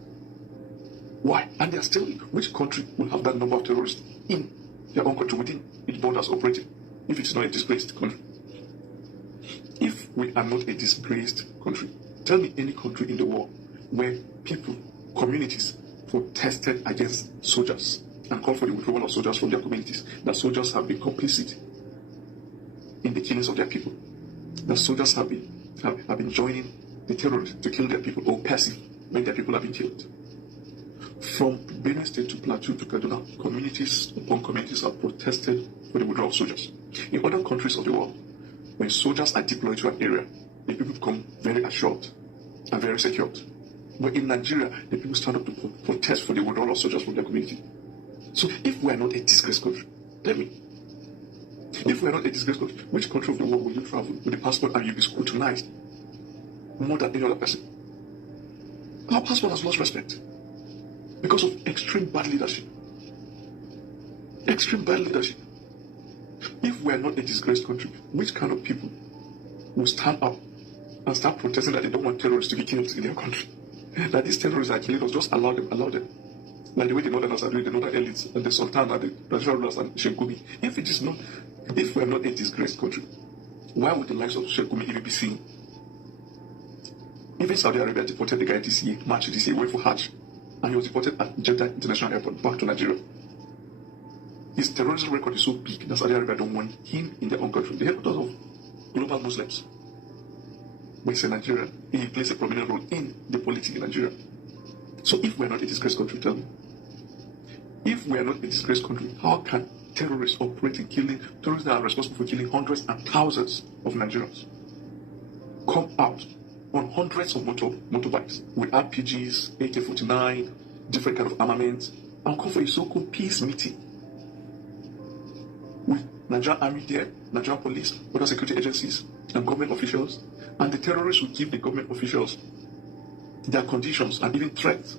Why? And they are still, which country will have that number of terrorists in their own country, within its borders operating, if it's not a disgraced country? If we are not a disgraced country, tell me any country in the world where people, communities, protested against soldiers and called for the withdrawal of soldiers from their communities, that soldiers have been complicit in the killings of their people, that soldiers have been joining the terrorists to kill their people, or passive when their people have been killed. From Benue State to Plateau to Kaduna, communities upon communities have protested for the withdrawal of soldiers. In other countries of the world, when soldiers are deployed to an area, the people become very assured and very secured. But in Nigeria, the people stand up to protest for the withdrawal of soldiers from their community. So if we are not a disgraced country, tell me, if we are not a disgraced country, which country of the world will you travel with a passport and you'll be scrutinized more than any other person? Our passport has lost respect because of extreme bad leadership. Extreme bad leadership. If we are not a disgraced country, which kind of people will stand up and start protesting that they don't want terrorists to be killed in their country? That these terrorists are killing us, just allow them. Like the way the Northerners are doing, the Northern elites and the Sultan and the traditional rulers and Sheikh Gumi. If we are not a disgraced country, why would the lives of Sheikh Gumi even be seen? Even Saudi Arabia deported the guy this year, March this year, went for Hajj, and he was deported at Jeddah International Airport back to Nigeria. His terrorism record is so big that Saudi Arabia don't want him in their own country. The headquarters of global Muslims. But he's a Nigerian. He plays a prominent role in the politics in Nigeria. So if we are not a disgraced country, tell me. If we are not a disgraced country, how can terrorists operate in killing, terrorists that are responsible for killing hundreds and thousands of Nigerians, come out on hundreds of motorbikes with RPGs, AK-49, different kind of armaments, and come for a so-called peace meeting with Nigerian army there, Nigerian police, other security agencies, and government officials, and the terrorists will give the government officials their conditions and even threats,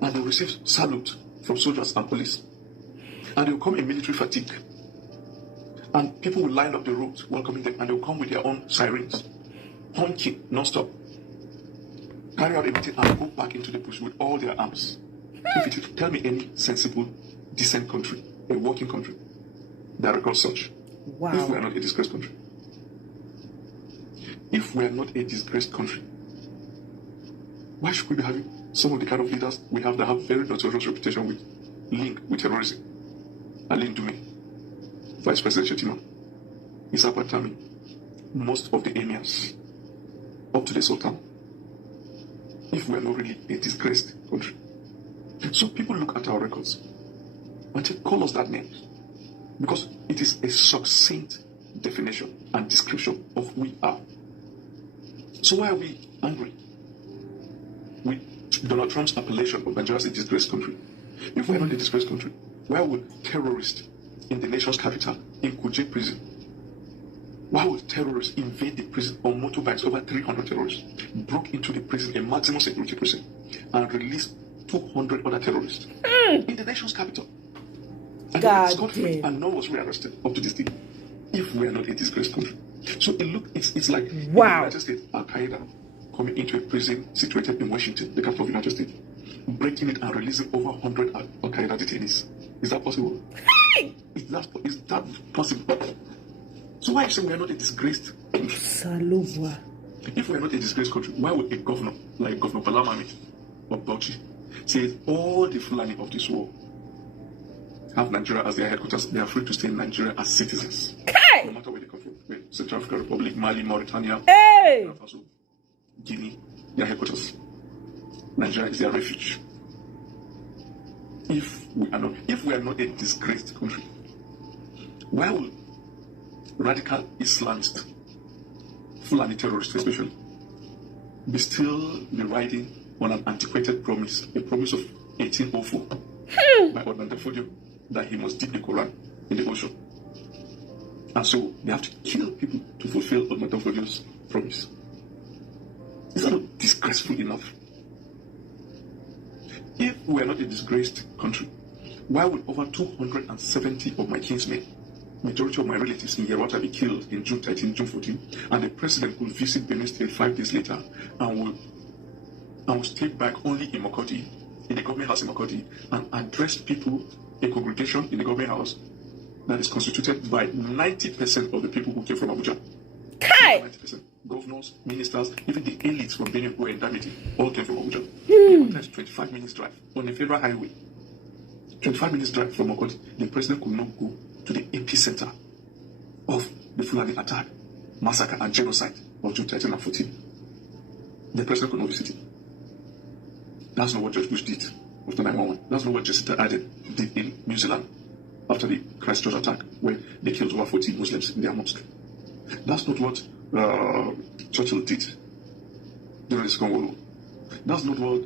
and they will receive salute from soldiers and police, and they will come in military fatigue, and people will line up the road welcoming them, and they will come with their own sirens, honking non-stop, carry out a meeting and go back into the bush with all their arms. If you tell me any sensible, decent country, a working country, that records such. Wow. If we are not a disgraced country. If we are not a disgraced country, why should we be having some of the kind of leaders we have that have very notorious reputation with link with terrorism? Alain Dume, Vice President Shetima, Issa Patami, most of the emirs, up to the Sultan. If we are not really a disgraced country. So people look at our records and say, call us that name. Because it is a succinct definition and description of who we are. So why are we angry with Donald Trump's appellation of Nigeria as a disgraced country? If we are not a disgraced country, why would terrorists in the nation's capital, in Kuje prison, why would terrorists invade the prison on motorbikes? Over 300 terrorists broke into the prison, a maximum security prison, and released 200 other terrorists in the nation's capital. And God-free, and no one was rearrested up to this day. If we are not a disgraced country. So it's like in the United States, Al-Qaeda coming into a prison situated in Washington, the capital of the United States, breaking it and releasing over 100 Al-Qaeda detainees. Is that possible? Is that possible? So why say we are not a disgraced country? If we are not a disgraced country, why would a governor like Governor Balamami of Bauchi say all the Fulani of this world have Nigeria as their headquarters? They are free to stay in Nigeria as citizens. No matter where they come from. Central African Republic, Mali, Mauritania, Faso, Guinea, their headquarters. Nigeria is their refuge. If we are not a disgraced country, why would radical Islamists, Fulani terrorists especially, be still riding on an antiquated promise, a promise of 1804 by Odman Dafodio, that he must dip the Quran in the ocean. And so they have to kill people to fulfill Odman Dafodio's promise. Is that not disgraceful enough? If we are not a disgraced country, why would over 270 of my kinsmen, majority of my relatives in Yerwata, be killed in June 13, June 14, and the president will visit Benin State 5 days later and will stay back only in Makoti in the government house in Makodi and addressed people, a congregation in the government house that is constituted by 90% of the people who came from Abuja. 90%. Governors, ministers, even the elites from Benin who were in that meeting, all came from Abuja. It was 25 minutes drive on a federal highway. 25 minutes drive from Makodi. The president could not go to the epicenter of the Fulani attack, massacre, and genocide of June 13 and 14. The president could not visit it. That's not what George Bush did after 9/11. That's not what Jacinta Ardern did in New Zealand after the Christchurch attack, when they killed over 40 Muslims in their mosque. That's not what Churchill did during the Second World War. That's not what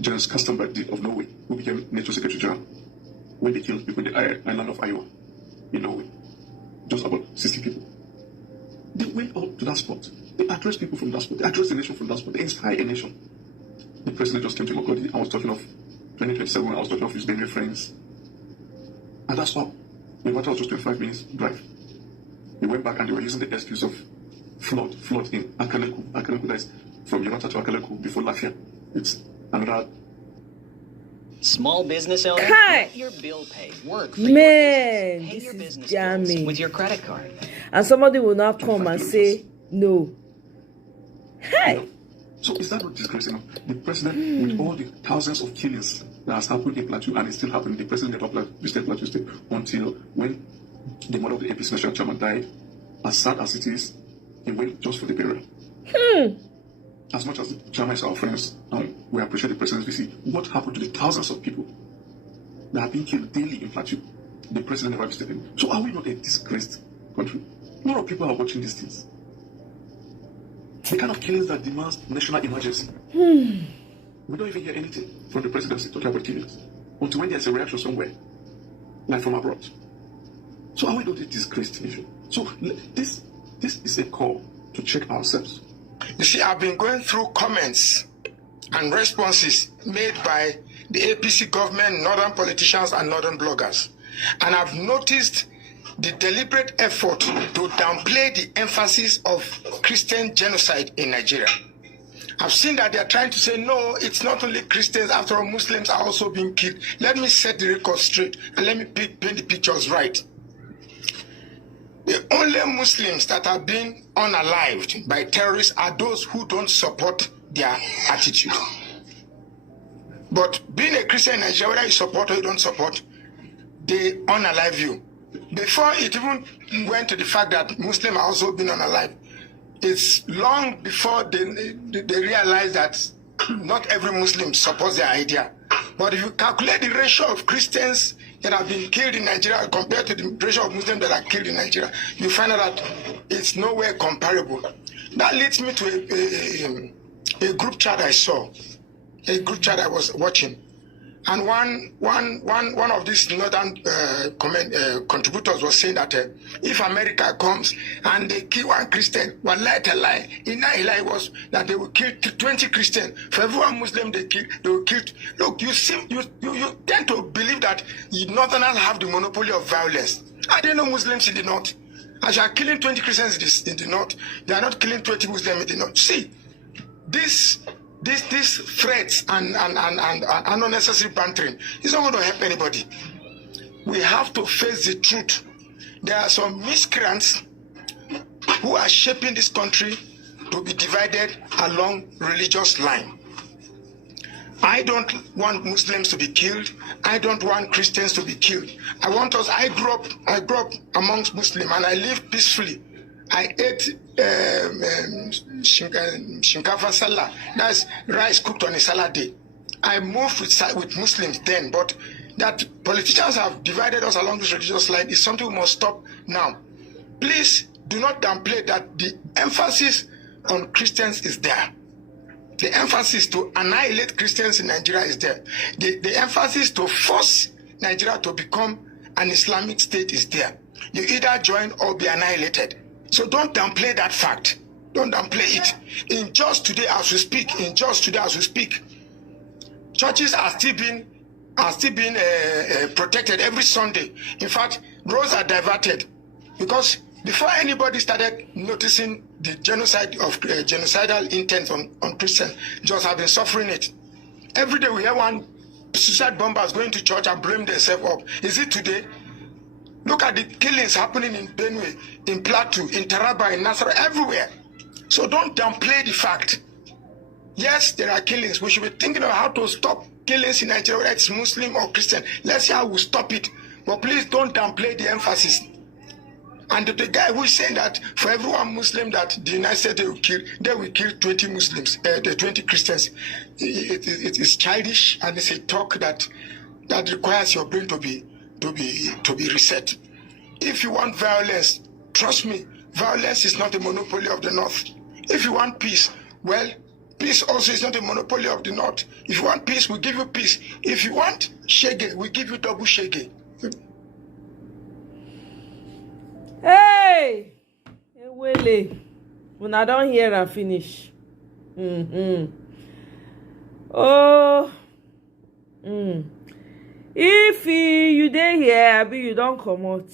General Kastenberg did of Norway, who became NATO Secretary General, when they killed people in the island of Iowa in Norway. Just about 60 people. They went out to that spot. They addressed people from that spot. They addressed the nation from that spot. They inspired a nation. The president just came to Makodi. I was talking of 2027. I was talking of his Benue friends. And that's all. The matter was just 25 minutes drive. They went back and they were using the excuse of flood in Akaleku. Akaleku, that is from Yamata to Akaleku before Lafia. It's another. Small business owner, Hi. let your bill pay. Work for Man, your business. Pay this your is business jamming. bills with your credit card. And somebody will now come and say no. Hey. So is that not disgracing? The president, with all the thousands of killings that has happened in Plateau, and it's still happening, the president never visited Plateau State until when the mother of the APC national chairman died. As sad as it is, he went just for the burial. As much as the chairman is our friends, and we appreciate the president's visit, what happened to the thousands of people that have been killed daily in Plateau? The president never visited them. So are we not a disgraced country? A lot of people are watching these things. The kind of killings that demands national emergency. We don't even hear anything from the presidency talking about killings until when there's a reaction somewhere, like from abroad. So are we not a disgraced nation? So this is a call to check ourselves. You see, I've been going through comments and responses made by the APC government, northern politicians, and northern bloggers. And I've noticed the deliberate effort to downplay the emphasis of Christian genocide in Nigeria. I've seen that they're trying to say, no, it's not only Christians, after all, Muslims are also being killed. Let me set the record straight and let me paint the pictures right. The only Muslims that are being unalived by terrorists are those who don't support their attitude. But being a Christian in Nigeria, whether you support or you don't support, they unalive you. Before it even went to the fact that Muslims are also being unalived, it's long before they realize that not every Muslim supports their idea. But if you calculate the ratio of Christians that have been killed in Nigeria compared to the ratio of Muslims that are killed in Nigeria, you find out that it's nowhere comparable. That leads me to a group chat I saw, a group chat I was watching. And one of these northern contributors was saying that if America comes and they kill one Christian, one lie, in that lie was that they will kill 20 Christians. For every one Muslim they kill, they will kill. Look, you tend to believe that the northerners have the monopoly of violence. I don't know Muslims in the north. As you are killing 20 Christians in the north, they are not killing 20 Muslims in the north. See, these threats and unnecessary bantering is not going to help anybody. We have to face the truth. There are some miscreants who are shaping this country to be divided along religious line. I don't want Muslims to be killed. I don't want Christians to be killed. I grew up amongst Muslims and I lived peacefully. I ate shinkafa sallah, that's rice cooked on a salad day. I moved with Muslims then, but that politicians have divided us along this religious line is something we must stop now. Please do not downplay that the emphasis on Christians is there. The emphasis to annihilate Christians in Nigeria is there. The emphasis to force Nigeria to become an Islamic state is there. You either join or be annihilated. So don't downplay that fact. Don't downplay it. In just today as we speak, churches are still being protected every Sunday. In fact, roads are diverted because before anybody started noticing the genocidal intent on Christians, just have been suffering it. Every day we hear one suicide bombers going to church and blame themselves up. Is it today? Look at the killings happening in Benue, in Plateau, in Taraba, in Nasarawa, everywhere. So don't downplay the fact. Yes, there are killings. We should be thinking of how to stop killings in Nigeria, whether it's Muslim or Christian. Let's see how we stop it. But please don't downplay the emphasis. And the guy who is saying that for every one Muslim that the United States they will kill 20 Muslims, the 20 Christians. It is childish, and it's a talk that requires your brain to be reset. If you want violence, trust me, violence is not a monopoly of the North. If you want peace, well, peace also is not a monopoly of the North. If you want peace, we give you peace. If you want shege, we give you double shege. Hey, Ewele, when I don't hear and finish. Oh, if you dey here, abi you don't come out.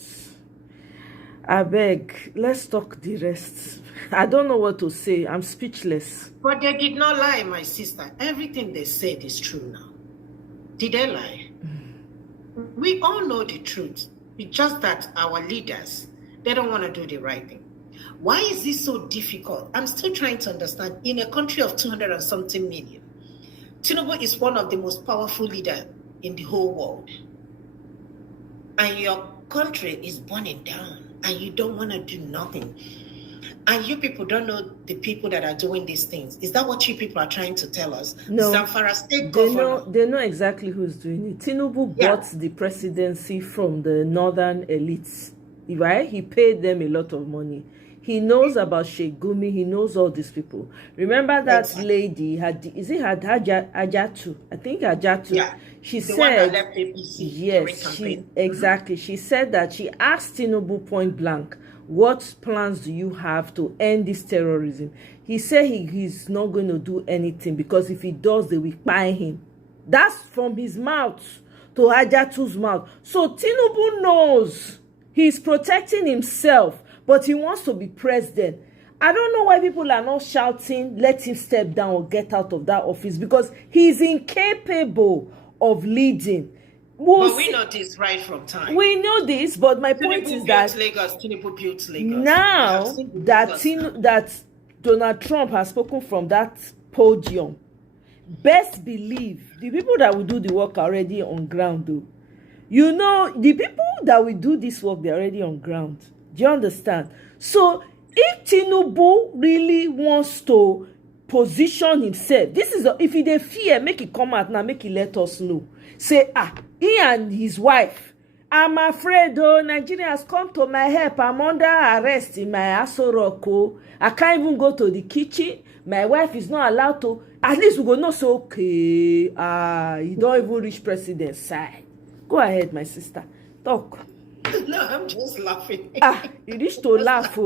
I beg, let's talk the rest. I don't know what to say. I'm speechless. But they did not lie, my sister. Everything they said is true now. Did they lie? We all know the truth. It's just that our leaders, they don't want to do the right thing. Why is this so difficult? I'm still trying to understand. In a country of 200 and something million, Tinubu is one of the most powerful leaders in the whole world. And your country is burning down, and you don't want to do nothing. And you people don't know the people that are doing these things. Is that what you people are trying to tell us? No, Zamfara State Governor. they know exactly who's doing it. Tinubu bought the presidency from the northern elites, right? He paid them a lot of money. He knows about Sheikh Gumi. He knows all these people. Remember that lady Ajatu? I think Ajatu. Yeah. She The said, one that left APC during yes, campaign. exactly. She said that she asked Tinubu point blank, what plans do you have to end this terrorism? He said he's not going to do anything, because if he does, they will buy him. That's from his mouth to Ajatu's mouth. So Tinubu knows he's protecting himself, but he wants to be president. I don't know why people are not shouting, let him step down or get out of that office, because he's incapable of leading. But we know this right from time. We know this, but my point is that Tinubu built Lagos. now that Donald Trump has spoken from that podium, best believe the people that will do the work are already on ground, though. You know, the people that will do this work, they're already on ground. Do you understand? So if Tinubu really wants to position himself, this is if he dey fear, make it come out now, make it let us know. Say, he and his wife, I'm afraid, Nigeria has come to my help. I'm under arrest in my Aso Rock. I can't even go to the kitchen. My wife is not allowed to. At least we go know, so okay. You don't even reach president's side. Go ahead, my sister. Talk. No, I'm just laughing. You need to laugh,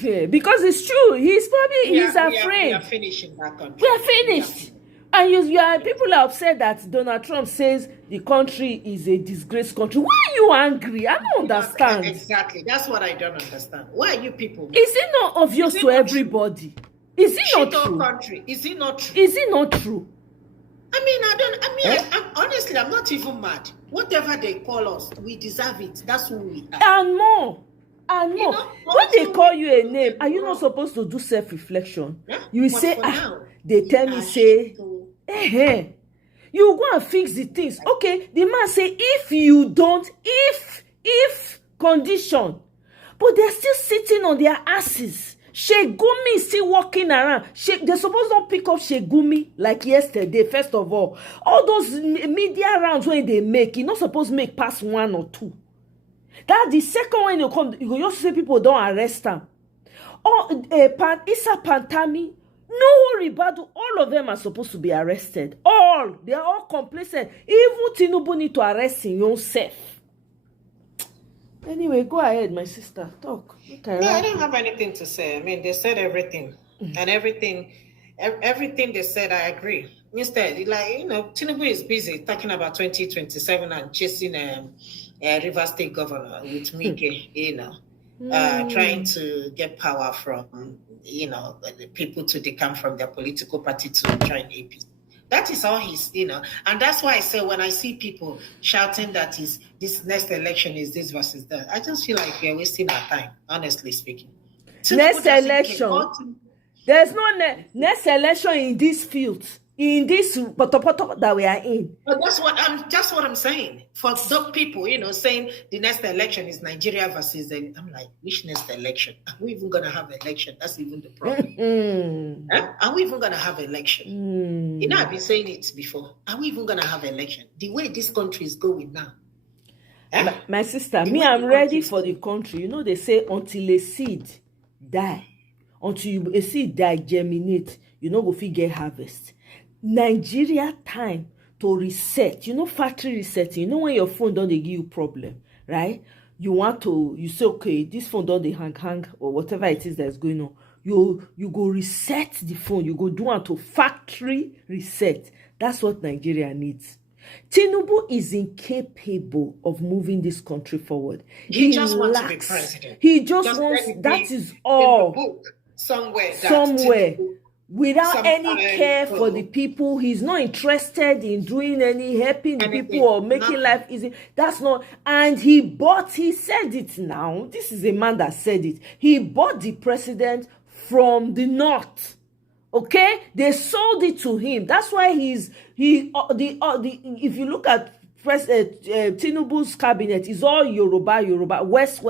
yeah, because it's true. He's afraid. We are finishing that country. We are finished. And you are, people are upset that Donald Trump says the country is a disgraced country. Why are you angry? I don't understand. Exactly. That's what I don't understand. Why are you people? Is it not obvious to everybody? Is it not true? Country. Is it not true? Is it not true? I'm honestly, I'm not even mad. Whatever they call us, we deserve it. That's who we are. And more. When they call you a name, are you not supposed to do self-reflection? Yeah? You will say, they tell me, say, you go and fix the things. Okay, the man say, if you don't, if condition. But they're still sitting on their asses. Sheikh Gumi is still walking around. They're supposed to pick up Sheikh Gumi like yesterday, first of all. All those media rounds when they make, you're not supposed to make past 1 or 2. That's the second one you come, you just say people don't arrest them. Or Issa Pantami, no worry about it, all of them are supposed to be arrested. All. They are all complacent. Even Tinubu need to arrest him yourself. Anyway, go ahead, my sister. Talk. Okay, I don't have anything to say. I mean, they said everything. And everything they said, I agree. Instead, Tinubu is busy talking about 2027 and chasing River State Governor with Mike, trying to get power from, the people to decamp from their political party to join APC. That is all he's, and that's why I say when I see people shouting that is this next election is this versus that, I just feel like we're wasting our time, honestly speaking. Next election, there's no next election in this field, in this poto that we are in. But that's what I'm saying. For some people, saying the next election is Nigeria versus I'm like, which next election? Are we even gonna have election? That's even the problem. Are we even gonna have election? I've been saying it before. Are we even gonna have election? The way this country is going now. My sister, I'm ready for the country. They say until a seed die, until a seed die germinate, go fit get harvest. Nigeria time to reset. Factory resetting. When your phone don't they give you problem, right? You say, okay, this phone don't they hang or whatever it is that's going on. You go reset the phone. You go do to factory reset. That's what Nigeria needs. Tinubu is incapable of moving this country forward. He just wants to be president. He just wants. That is all. In the book, somewhere. Without any care for the people. He's not interested in doing any helping the people or making life easy. That's not. And he said it now. This is a man that said it. He bought the president from the north. Okay, they sold it to him. That's why if you look at Tinubu's cabinet, is all Yoruba, west.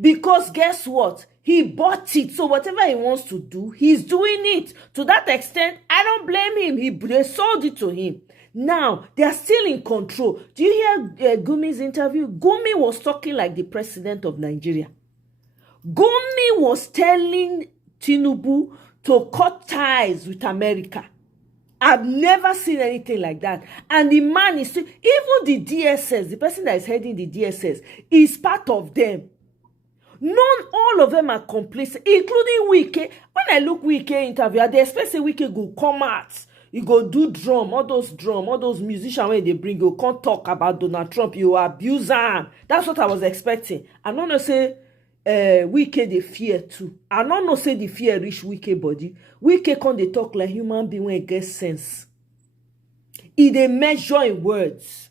Because guess what? He bought it. So whatever he wants to do, he's doing it. To that extent, I don't blame him. They sold it to him. Now, they are still in control. Do you hear Gumi's interview? Gumi was talking like the president of Nigeria. Gumi was telling Tinubu to cut ties with America. I've never seen anything like that. And the man is still, even the DSS, the person that is heading the DSS, is part of them. All of them are complacent, including Wike. When I look Wike interview, they expect say Wike go come out. You go do all those musicians when they bring, you can't talk about Donald Trump, you abuse him. That's what I was expecting. I don't know say Wike they fear too. I don't know say the fear reach Wike body. Wike can't they talk like human being when it gets sense. They measure in words.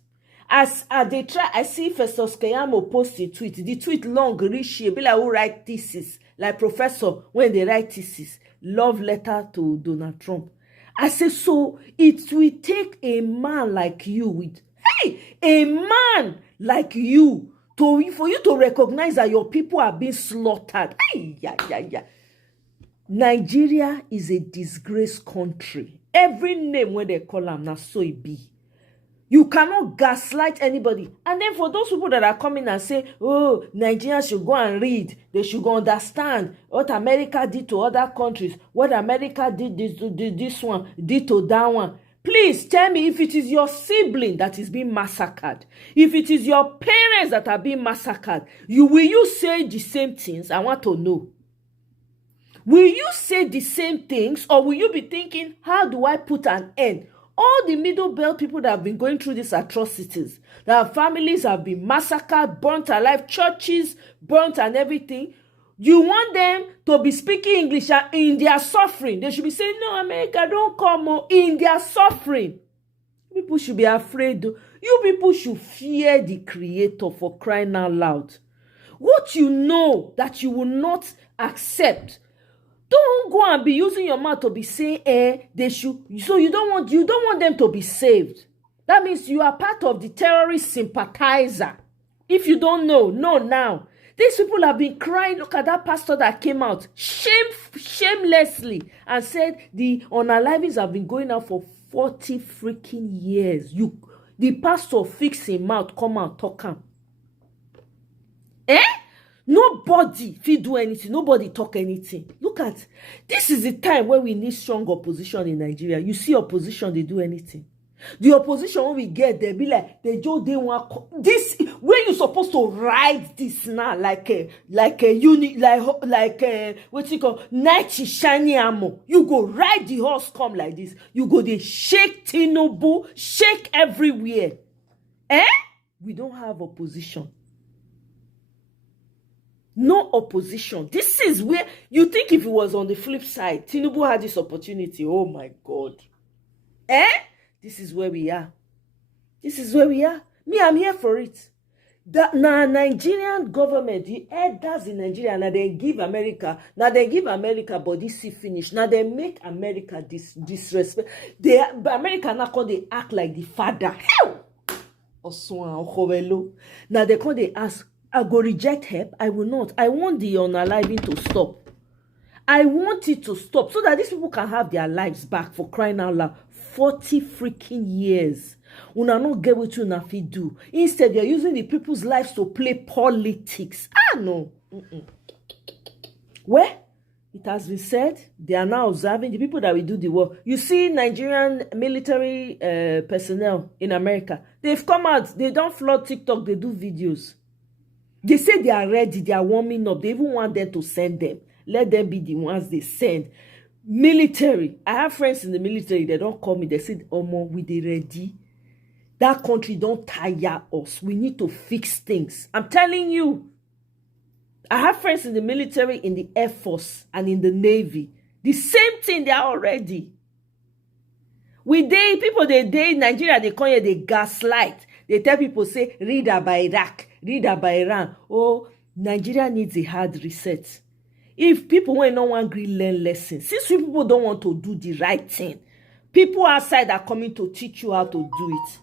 As they try, I see Festus Keyamo post a tweet. The tweet long, rich, be like who write thesis, like professor when they write thesis, love letter to Donald Trump. I say, so it will take a man like you a man like you for you to recognize that your people are being slaughtered. Nigeria is a disgraced country. Every name when they call them, now so it be. You cannot gaslight anybody. And then for those people that are coming and say, oh, Nigerians should go and read. They should go understand what America did to other countries. What America did this one, did to that one. Please tell me if it is your sibling that is being massacred. If it is your parents that are being massacred. Will you say the same things? I want to know. Will you say the same things? Or will you be thinking, how do I put an end? All the middle belt people that have been going through these atrocities, their families have been massacred, burnt alive, churches burnt and everything. You want them to be speaking English in their suffering. They should be saying, no, America, don't come in their suffering. People should be afraid. You people should fear the Creator for crying out loud. What you know that you will not accept. Don't go and be using your mouth to be saying, they should. So you don't want them to be saved. That means you are part of the terrorist sympathizer. If you don't know now. These people have been crying. Look at that pastor that came out shamelessly and said the unalivings have been going on for 40 freaking years. The pastor fix him out, come out, talk him. Nobody fit do anything. Nobody talk anything. Look at, this is the time where we need strong opposition in Nigeria. You see opposition, they do anything. The opposition when we get there, be like they want this. Where you supposed to ride this now, like a unit, what you call night shiny ammo. You go ride the horse, come like this. You go they shake Tinubu, shake everywhere. We don't have opposition. No opposition. This is where you think if it was on the flip side, Tinubu had this opportunity. Oh my God. This is where we are. This is where we are. Me, I'm here for it. That now Nigerian government, the elders in Nigeria, now they give America body see finish. Now they make America disrespect. America now call they act like the father. Hell! Now they call they ask, I go reject help. I will not. I want the unaliving to stop. I want it to stop so that these people can have their lives back, for crying out loud. 40 freaking years. Una not get what you na fit do. Instead, they're using the people's lives to play politics. No. Well, it has been said, they are now observing the people that will do the work. You see Nigerian military personnel in America. They've come out. They don't flood TikTok. They do videos. They say they are ready. They are warming up. They even want them to send them. Let them be the ones they send. Military. I have friends in the military. They don't call me. They said, Omo, we they ready. That country don't tire us. We need to fix things. I'm telling you. I have friends in the military, in the Air Force, and in the Navy. The same thing, they are already. People in Nigeria, they call you the gaslight. They tell people, say, read about Iraq, read about Iran. Oh, Nigeria needs a hard reset. If people when no one agree learn lessons, since people don't want to do the right thing, people outside are coming to teach you how to do it.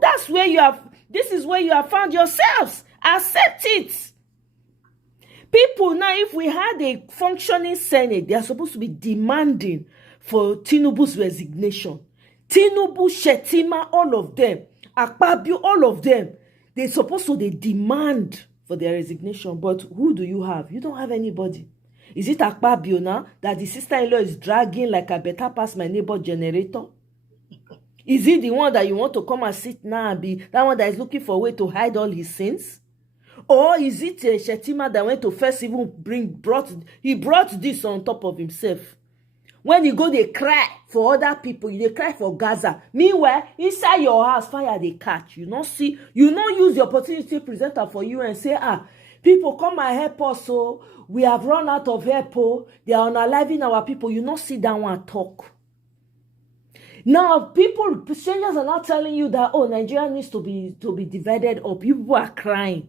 That's where you have, this is where you have found yourselves. Accept it. People now, if we had a functioning Senate, they are supposed to be demanding for Tinubu's resignation. Tinubu, Shetima, all of them. Akpabio, all of them. They're supposed to demand for their resignation. But who do you have? You don't have anybody. Is it Akpabio now that the sister-in-law is dragging like a better pass my neighbor generator? Is it the one that you want to come and sit now and be that one that is looking for a way to hide all his sins? Or is it Shetima that went to first even brought this on top of himself? When you go, they cry for other people. They cry for Gaza. Meanwhile, inside your house, fire they catch. You not see, you not use the opportunity presenter for you and say, people come and help us. So we have run out of help. They are unaliving our people. You not sit down and talk. Now, strangers are not telling you that, Nigeria needs to be divided up. People are crying.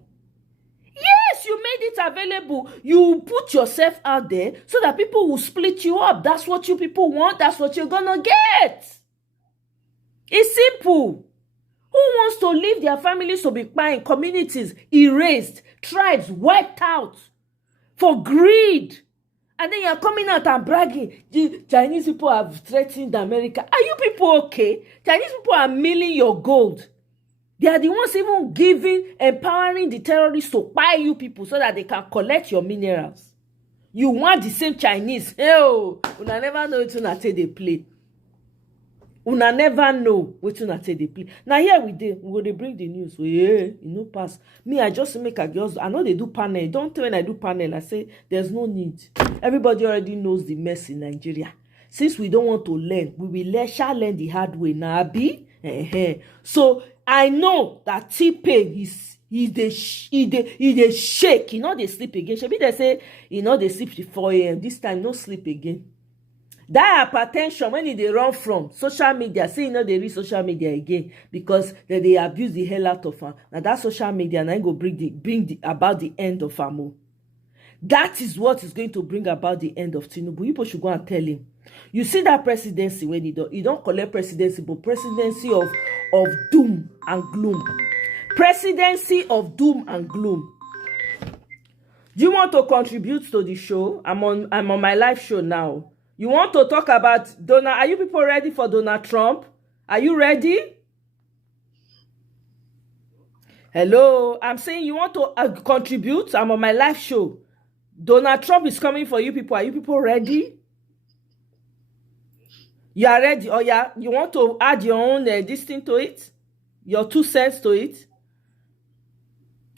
Yes, you made it available. You put yourself out there so that people will split you up. That's what you people want. That's what you're gonna get. It's simple. Who wants to leave their families to be crying, communities erased, tribes wiped out for greed? And then you're coming out and bragging. The Chinese people have threatened America. Are you people okay? Chinese people are milling your gold. They are the ones even empowering the terrorists to buy you people so that they can collect your minerals. You want the same Chinese. Una never know what una say they play. Una never know what una say they play. Now here we go they bring the news. Pass. Me, I just make a girls. I know they do panel. Don't tell when I do panel, I say there's no need. Everybody already knows the mess in Nigeria. Since we don't want to learn, we will shall learn the hard way. Now, Abi. So I know that T-Pain he dey shake. He know they sleep again. Shebi they say they sleep till 4 a.m. This time no sleep again. That hypertension when they run from social media, say they read social media again because they abuse the hell out of her. Now that social media now go bring about the end of Amo. That is what is going to bring about the end of Tinubu. People should go and tell him. You see that presidency when he don't collect presidency, but presidency of doom and gloom. Presidency of doom and gloom. Do you want to contribute to the show? I'm on my live show now. You want to talk about Donald? Are you people ready for Donald Trump? Are you ready? Hello, I'm saying you want to contribute. I'm on my live show. Donald Trump is coming for you people. Are you people ready? You are ready? Oh yeah, you want to add your own this thing to it? Your 2 cents to it?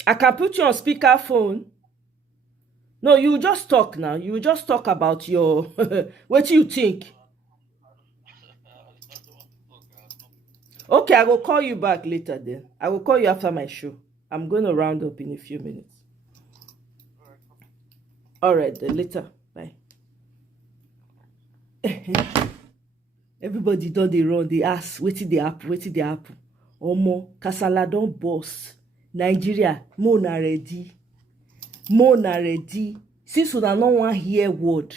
I can put you on speakerphone. No, you just talk now. You just talk about your what do you think? Okay, I will call you back later then. I will call you after my show. I'm going to round up in a few minutes. All right, then later. Bye. Everybody don dey run, dey ask wetin dey happen. Omo, kasala don burst. Nigeria, mo na ready. Since una no wan hear word,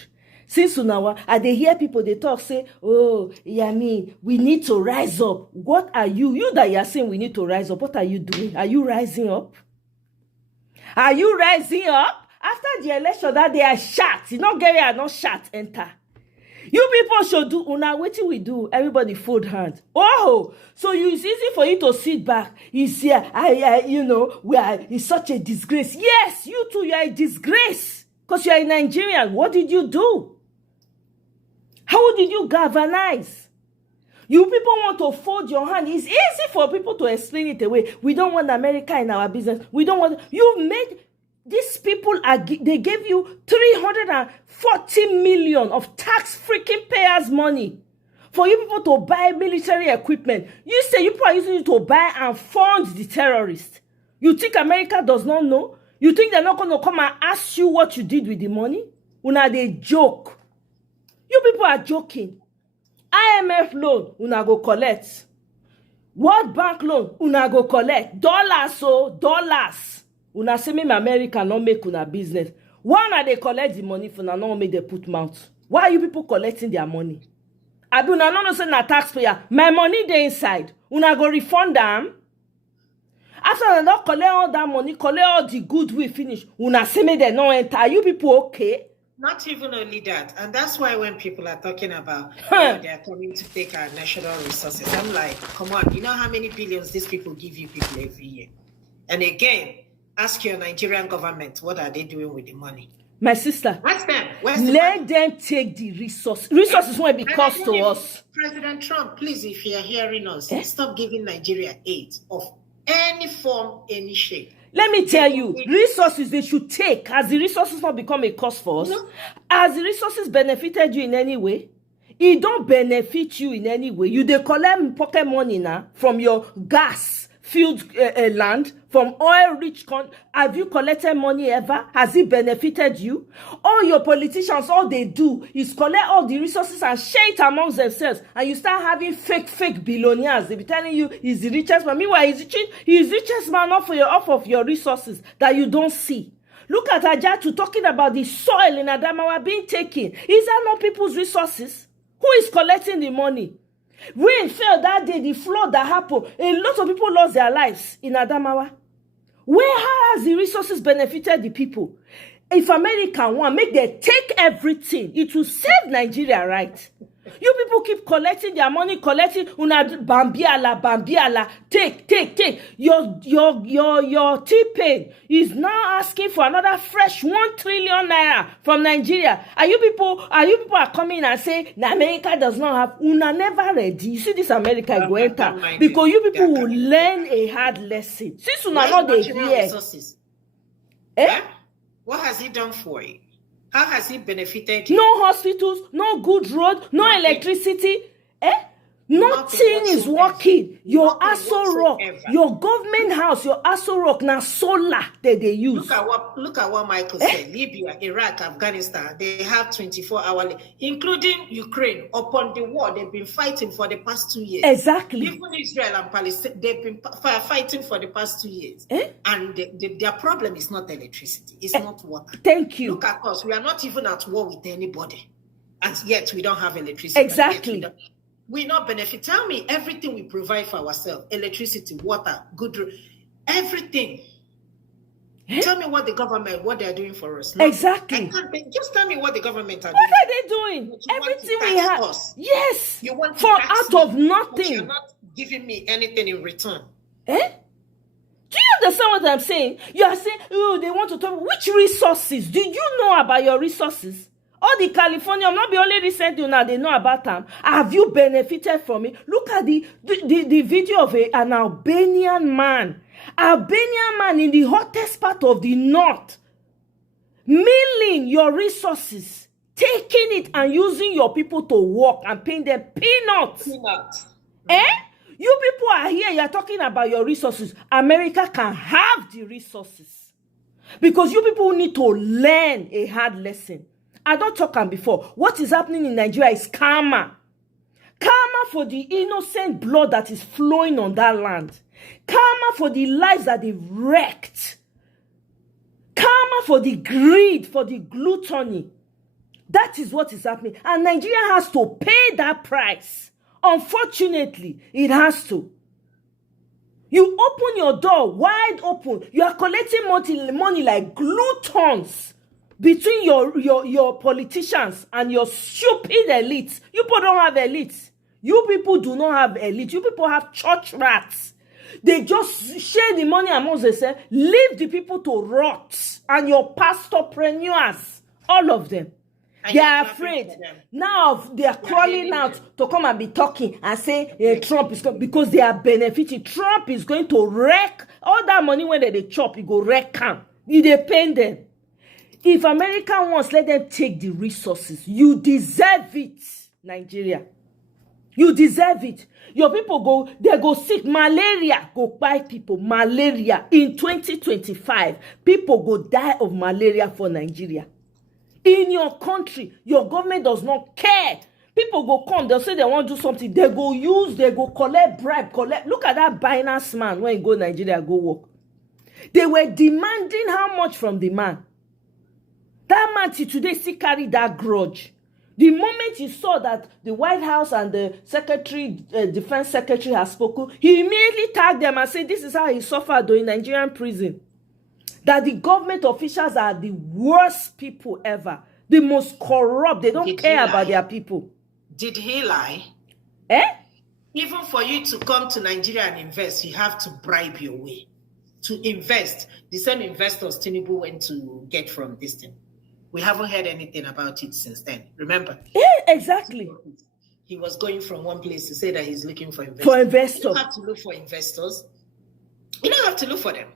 I dey hear people dey talk say, oh, Yami, we need to rise up. What are you? You that you are saying we need to rise up, what are you doing? Are you rising up? Are you rising up? After the election that day, I shout. You not get where I not shout, enter. You people should do una wetin we do. Everybody fold hand. Oh, so it's easy for you to sit back. It's here. It's such a disgrace. Yes, you too, you are a disgrace. Because you are a Nigerian. What did you do? How did you galvanize? You people want to fold your hand. It's easy for people to explain it away. We don't want America in our business. We don't want. You made. These people, they gave you 340 million of tax freaking payers' money for you people to buy military equipment. You say you people are using it to buy and fund the terrorists. You think America does not know? You think they're not going to come and ask you what you did with the money? Una they joke. You people are joking. IMF loan, una go collect. World Bank loan, una go collect. Dollars. Una say me America not make una business. Why na they collect the money for na not make they put mouth? Why are you people collecting their money? Abi una no say na taxpayer. My money dey inside. Una go refund them. After una don collect all that money, collect all the good we finish. Una say me they no enter. Are you people okay? Not even only that. And that's why when people are talking about they are coming to take our national resources, I'm like, come on, you know how many billions these people give you people every year? And again, ask your Nigerian government, what are they doing with the money? My sister, let them take the resources. Resources won't be cost to us. President Trump, please, if you are hearing us, stop giving Nigeria aid of any form, any shape. Let me tell you, resources they should take. Has the resources not become a cost for us? No. Has the resources benefited you in any way? It don't benefit you in any way. You dey collect pocket money now from your gas field land, from oil-rich have you collected money ever? Has it benefited you? All your politicians, all they do is collect all the resources and share it amongst themselves, and you start having fake billionaires. They be telling you he's the richest man. Meanwhile, he's richest man off of your resources that you don't see. Look at Ajatu talking about the soil in Adamawa being taken. Is that not people's resources? Who is collecting the money? Rain fell that day, the flood that happened. A lot of people lost their lives in Adamawa. Where has the resources benefited the people? If America want, make them take everything. It will save Nigeria, right? You people keep collecting their money, una bambiala. Take. Your T-Pain is now asking for another fresh 1 trillion naira from Nigeria. Are you people are coming and say America does not have? Una never ready. You see this America go enter because you people will learn a hard lesson. Since una not dey here. What has he done for you? How has it benefited you? No hospitals, no good road, no electricity. Nothing is working. Your Aso Rock, your government house, your Aso Rock, now solar that they use. Look at what Michael said. Libya, Iraq, Afghanistan, they have 24-hour, including Ukraine. Upon the war, they've been fighting for the past 2 years. Exactly. Even Israel and Palestine, they've been fighting for the past 2 years. And their problem is not electricity. It's not water. Thank you. Look at us. We are not even at war with anybody. And yet we don't have electricity. Exactly. We not benefit. Tell me everything we provide for ourselves: electricity, water, everything. Tell me what they are doing for us. No, exactly. Just tell me what the government are doing. What are they doing? Everything we have. Us. Yes. You want for out of nothing. You're not giving me anything in return. Do you understand what I'm saying? You are saying, oh, they want to talk. Which resources? Do you know about your resources? All the California, not be only recently now they know about them. Have you benefited from it? Look at the video of an Albanian man. Albanian man in the hottest part of the north. Milling your resources. Taking it and using your people to work and paying them peanuts. You people are here, you're talking about your resources. America can have the resources. Because you people need to learn a hard lesson. I don't talk on before. What is happening in Nigeria is karma. Karma for the innocent blood that is flowing on that land. Karma for the lives that they've wrecked. Karma for the greed, for the gluttony. That is what is happening. And Nigeria has to pay that price. Unfortunately, it has to. You open your door wide open. You are collecting money like gluttons between your politicians and your stupid elites. You people don't have elites. You people do not have elites. You people have church rats. They just share the money amongst themselves. Leave the people to rot. And your pastorpreneurs, all of them. They are afraid. Now they are crawling out to come and be talking and say Trump is going because they are benefiting. Trump is going to wreck all that money when they chop. It go wreck them. They pay them. If America wants, let them take the resources. You deserve it, Nigeria. You deserve it. Your people they go sick. Malaria go buy people. Malaria in 2025. People go die of malaria for Nigeria. In your country, your government does not care. People go come, they'll say they want to do something. They go collect bribe, Look at that Binance man when he go Nigeria, go work. They were demanding how much from the man. That man till today still carry that grudge. The moment he saw that the White House and the Defense Secretary has spoken, he immediately tagged them and said, this is how he suffered in Nigerian prison. That the government officials are the worst people ever. The most corrupt. They don't care about their people. Did he lie? Even for you to come to Nigeria and invest, you have to bribe your way. To invest, the same investors Tinubu went to get from this thing. We haven't heard anything about it since then. Remember? Yeah, exactly. He was going from one place to say that he's looking for investors. For investors. You don't have to look for investors. You don't have to look for them.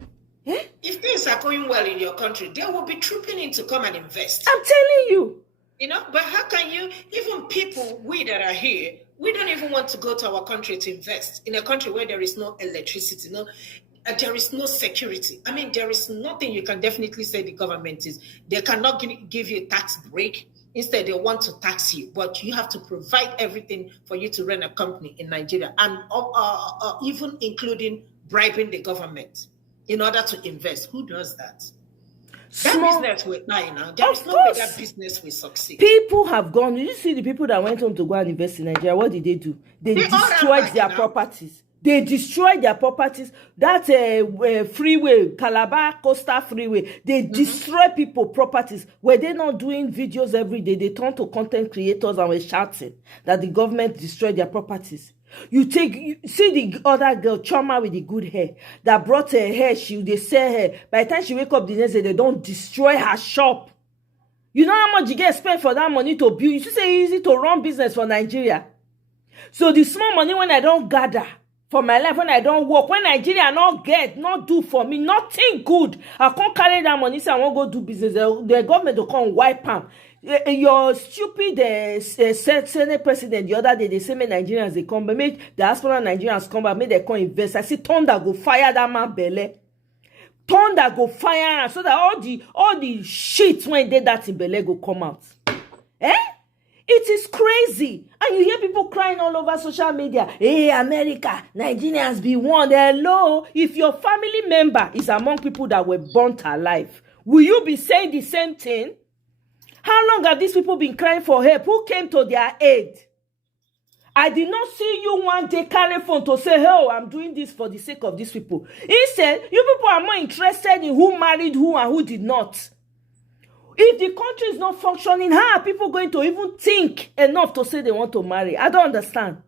If things are going well in your country, they will be trooping in to come and invest. I'm telling you. You know, but how can you, even people, we that are here, we don't even want to go to our country to invest in a country where there is no electricity, there is no security. I mean, there is nothing you can definitely say the government is. They cannot give you a tax break. Instead, they want to tax you, but you have to provide everything for you to run a company in Nigeria, and even including bribing the government in order to invest. Who does that? That business will die now. There is no way that business will succeed. People have gone. Did you see the people that went home to go and invest in Nigeria? What did they do? They destroyed their properties. They destroyed their properties. That freeway, Calabar Coastal Freeway, they destroy people properties. Were they not doing videos every day? They turned to content creators and were shouting that the government destroyed their properties. You see the other girl, Choma, with the good hair, that brought her hair, they sell her. By the time she wake up the next day, they don't destroy her shop. You know how much you get spent for that money to build? You should say it's easy to run business for Nigeria. So the small money when I don't gather for my life, when I don't work, when Nigeria not do for me, nothing good. I can't carry that money, say I won't go do business. The government will come wipe them. Your stupid Senate president the other day, they say make Nigerians they come, but make diaspora Nigerians come back, make they come invest. I see Thunder go fire that man Bele. Thunder go fire so that all the shit when they did that in Bele go come out. It is crazy. And you hear people crying all over social media. Hey, America, Nigerians be warned. Hello. If your family member is among people that were burnt alive, will you be saying the same thing? How long have these people been crying for help? Who came to their aid? I did not see you one day carry phone to say, oh, I'm doing this for the sake of these people. Instead, you people are more interested in who married who and who did not. If the country is not functioning, how are people going to even think enough to say they want to marry? I don't understand.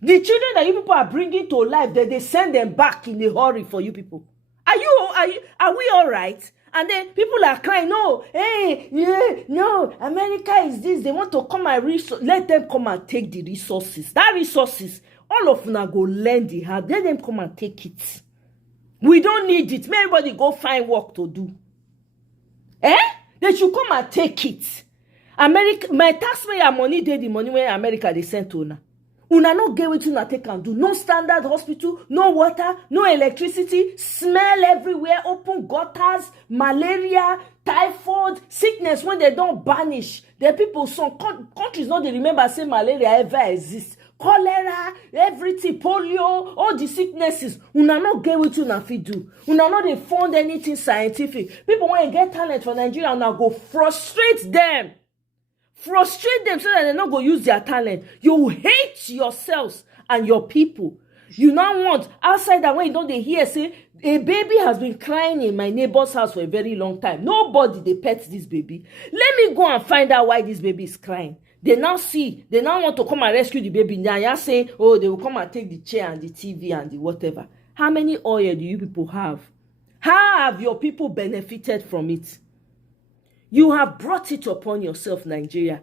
The children that you people are bringing to life, they send them back in a hurry for you people. Are we all right? And then people are crying, no, hey, yeah, no, America is this. They want to come and let them come and take the resources. That resources, all of them go lend the hand. Let them come and take it. We don't need it. May everybody go find work to do. They should come and take it. America, my taxpayer money, the money where America they sent to una. Una no get what una take and do. No standard hospital, no water, no electricity, smell everywhere, open gutters, malaria, typhoid, sickness when they don't banish. The people, some countries not they remember say malaria ever exists. Cholera, everything, polio, all the sicknesses. Una not get what una fit do. Una not they fund anything scientific. People when get talent for Nigeria, una go frustrate them. Frustrate them so that they not go use their talent. You hate yourselves and your people. You now want outside that when you don't they hear say a baby has been crying in my neighbor's house for a very long time. Nobody they pet this baby. Let me go and find out why this baby is crying. They now want to come and rescue the baby. Now you say, oh, they will come and take the chair and the TV and the whatever. How many oil do you people have? How have your people benefited from it? You have brought it upon yourself, Nigeria.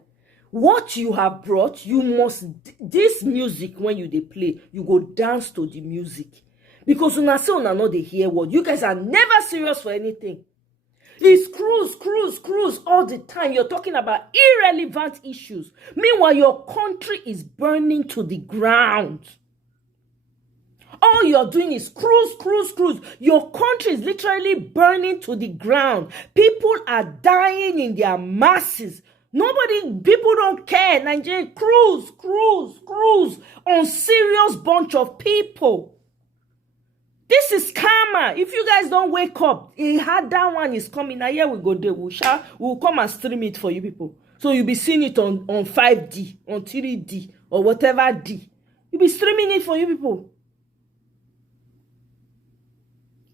What you have brought, you must, this music, when you they play, you go dance to the music. Because una say una know they hear what. You guys are never serious for anything. It's cruise all the time. You're talking about irrelevant issues. Meanwhile, your country is burning to the ground. All you're doing is cruise. Your country is literally burning to the ground. People are dying in their masses. People don't care. Nigeria, cruise. Unserious bunch of people. This is karma. If you guys don't wake up, a harder one is coming. Now here we go there. We'll come and stream it for you people. So you'll be seeing it on 5D, on 3D, or whatever D. You'll be streaming it for you people.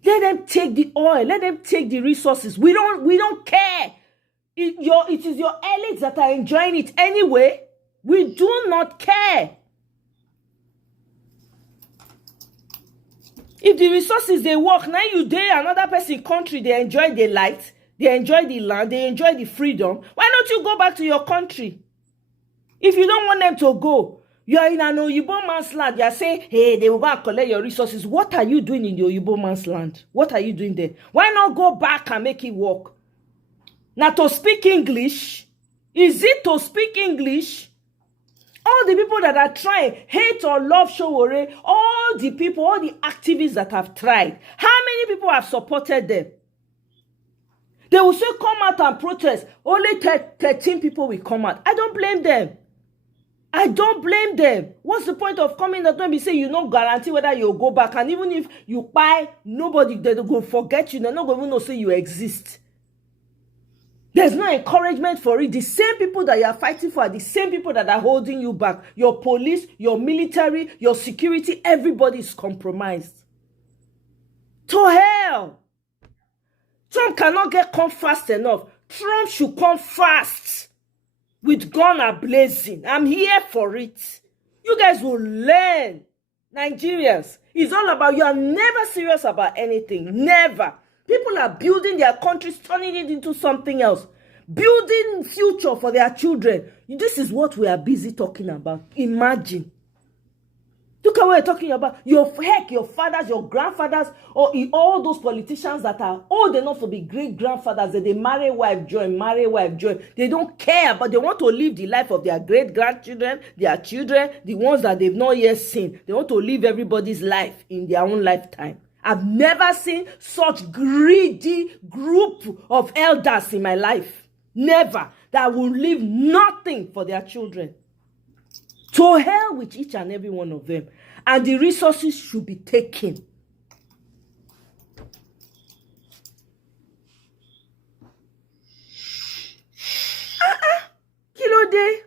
Let them take the oil. Let them take the resources. We don't care. It is your elites that are enjoying it anyway. We do not care. If the resources they work, now you there, another person country, they enjoy the light, they enjoy the land, they enjoy the freedom. Why don't you go back to your country? If you don't want them to go, you are in an Oyibo man's land. You are saying, hey, they will go and collect your resources. What are you doing in the Oyibo man's land? What are you doing there? Why not go back and make it work? Now to speak English? Is it to speak English? All the people that are trying, hate or love Showore, all the people, all the activists that have tried, how many people have supported them? They will say, come out and protest. Only 13 people will come out. I don't blame them. What's the point of coming out when we say you don't guarantee whether you'll go back? And even if you buy, nobody, they will forget you. They're not going to know say you exist. There's no encouragement for it. The same people that you are fighting for are the same people that are holding you back. Your police, your military, your security, everybody is compromised. To hell! Trump cannot come fast enough. Trump should come fast with gun ablazing. I'm here for it. You guys will learn. Nigerians, it's all about, you are never serious about anything. Never. People are building their countries, turning it into something else. Building future for their children. This is what we are busy talking about. Imagine. Look at what we're talking about. Your fathers, your grandfathers, or all those politicians that are old enough to be great-grandfathers, that they marry, wife, join. They don't care, but they want to live the life of their great-grandchildren, their children, the ones that they've not yet seen. They want to live everybody's life in their own lifetime. I've never seen such greedy group of elders in my life. Never. That will leave nothing for their children. To hell with each and every one of them. And the resources should be taken. Kilo day.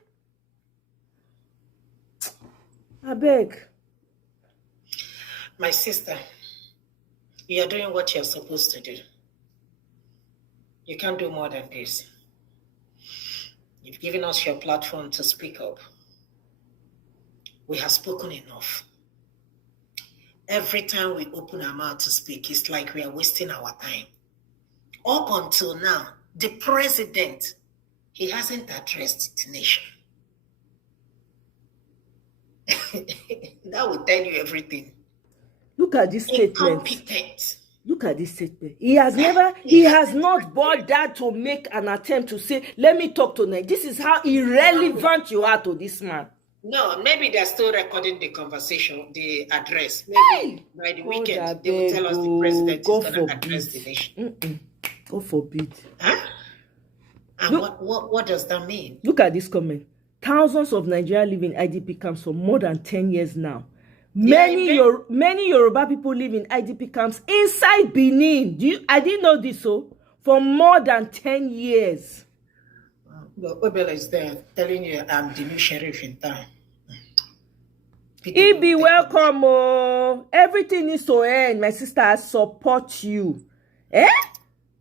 I beg. My sister, you are doing what you're supposed to do. You can't do more than this. You've given us your platform to speak up. We have spoken enough. Every time we open our mouth to speak, it's like we are wasting our time. Up until now, the president, he hasn't addressed the nation. That will tell you everything. Look at this statement. Incompetent. Look at this statement. He has not bothered to make an attempt to say, let me talk to Nick. This is how irrelevant you are to this man. No, maybe they're still recording the conversation, the address. Maybe by the weekend, they will tell us the president is going to address the nation. God forbid. Huh? And what does that mean? Look at this comment. Thousands of Nigerians live in IDP camps for more than 10 years now. Many Yoruba people live in IDP camps inside Benin. I didn't know this, for more than 10 years. Obel is there telling you I'm the new sheriff in town. He be welcome. Oh. Everything needs to end. My sister, I support you.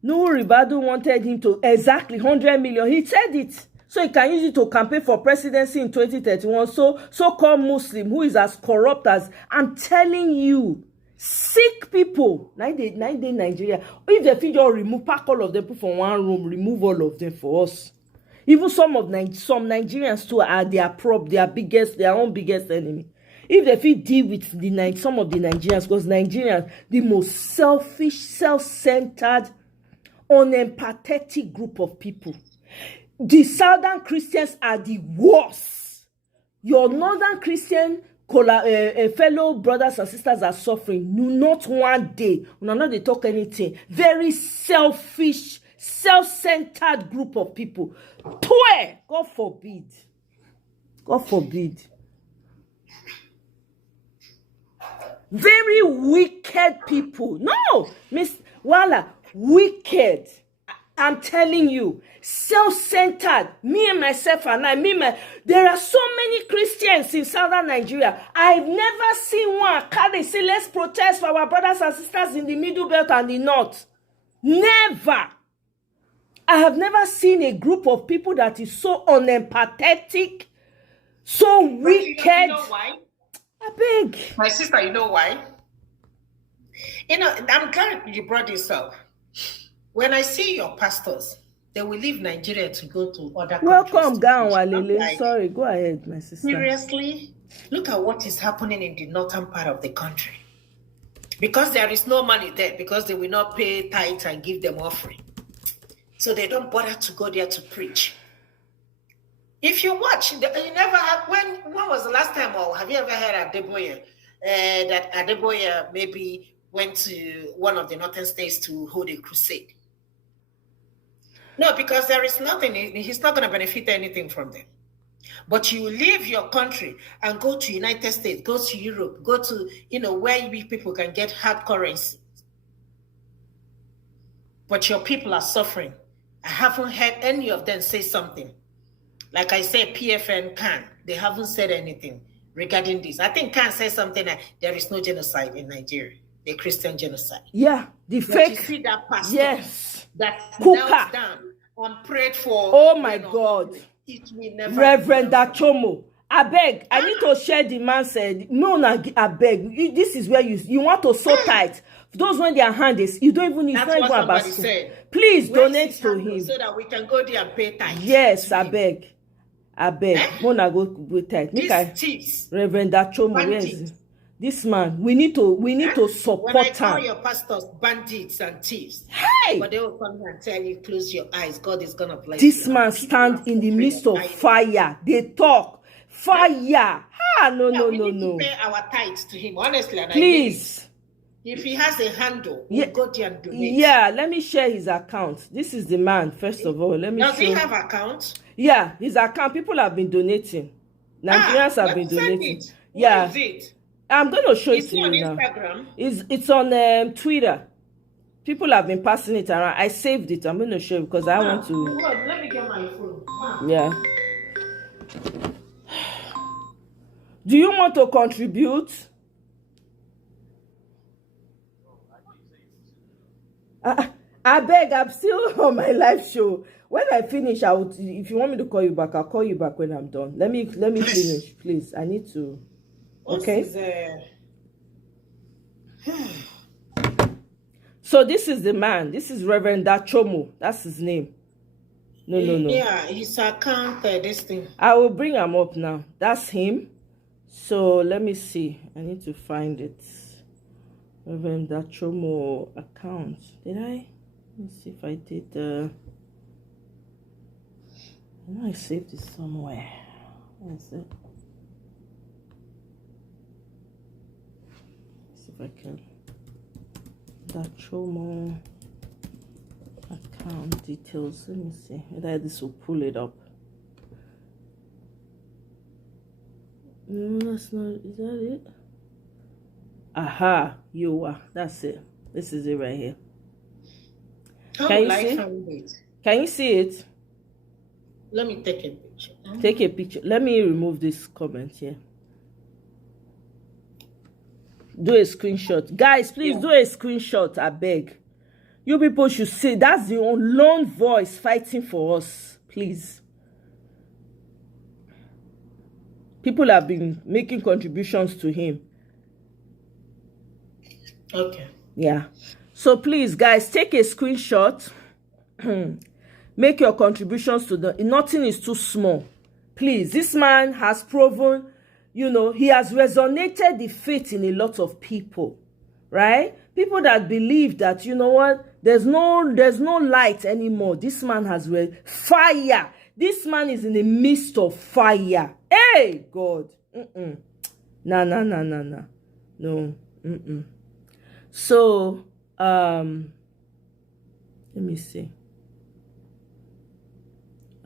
No, Ribadu wanted him to exactly 100 million. He said it. So he can use it to campaign for presidency in 2031. So-called Muslim who is as corrupt as, I'm telling you, sick people. 9 day Nigeria. If they feel just remove, pack all of them, put for one room, remove all of them for us. Even some Nigerians too are their own biggest enemy. If they feel deal with some of the Nigerians, because Nigerians, the most selfish, self-centered, unempathetic group of people. The Southern Christians are the worst. Your Northern Christian fellow brothers and sisters are suffering. Not one day. Not they talk anything. Very selfish, self-centered group of people. God forbid. God forbid. Very wicked people. No, Miss Wala, wicked. I'm telling you, self-centered. Me and myself and there are so many Christians in Southern Nigeria. I've never seen one they say, let's protest for our brothers and sisters in the Middle Belt and the North. Never. I have never seen a group of people that is so unempathetic, so wicked. You know why? I beg. My sister, you know why? I'm glad you brought this up. When I see your pastors, they will leave Nigeria to go to other countries. Welcome, Walele. Sorry, go ahead, my sister. Seriously? Look at what is happening in the northern part of the country. Because there is no money there, because they will not pay tithes and give them offering. So they don't bother to go there to preach. If you watch, you never have, when was the last time, or have you ever heard Adeboye, that Adeboye maybe went to one of the northern states to hold a crusade? No, because there is nothing, he's not going to benefit anything from them. But you leave your country and go to United States, go to Europe, go to, where people can get hard currency. But your people are suffering. I haven't heard any of them say something. Like I said, PFN can. They haven't said anything regarding this. I think Khan said something that there is no genocide in Nigeria, the Christian genocide. Yeah, the but fake. You see that pastor that Kuka. knelt down and prayed for. Oh my God. It will never. Reverend Dachomo. I beg. I need to share the man said. No, I beg. This is where you want to so tight. Those when their hand is, you don't even need. That's what somebody said. Please donate to him so that we can go there and pay tithes. Yes, I beg. Mona go with tight. Thieves. Reverend Dachomo, yes. This man, we need to support him. When I call your pastors bandits and thieves, but they will come here and tell you, close your eyes. God is gonna bless this you. Man stand in the midst of fire. They talk fire. No. We need to pay our tithes to him. Honestly, and please. If he has a handle, we'll go there and donate. Yeah, let me share his account. This is the man. First of all, let me. Does he have account? Yeah, his account. People have been donating. Nigerians have been donating. Where is it? I'm going to show it to you now. Instagram? It's on Twitter. People have been passing it around. I saved it. I'm going to show you because I want to. Let me get my phone. Yeah. Do you want to contribute? I beg, I'm still on my live show. When I finish, I would. If you want me to call you back, I'll call you back when I'm done. Let me finish, please. I need to. Okay. So this is the man. This is Reverend Dachomo. That's his name. No. Yeah, his account. This thing. I will bring him up now. That's him. So let me see. I need to find it. Reverend Dachomo account. Did I? Let's see if I did. I know I saved it somewhere. Where is it? Let's see if I can. Dachomo account. Details. Let me see whether this will pull it up. No, that's not. Is that it? Aha, you are. That's it. This is it right here. Can you see? Can you see it? Let me take a picture. Take a picture. Let me remove this comment here. Do a screenshot. Guys, please do a screenshot, I beg. You people should see that's the lone voice fighting for us. Please. People have been making contributions to him. Okay. Yeah. So please, guys, take a screenshot. Make your contributions to the... Nothing is too small. Please, this man has proven, he has resonated the faith in a lot of people. Right? People that believe that, there's no light anymore. This man has fire. This man is in the midst of fire. Hey, God. Nah. No. So, let me see.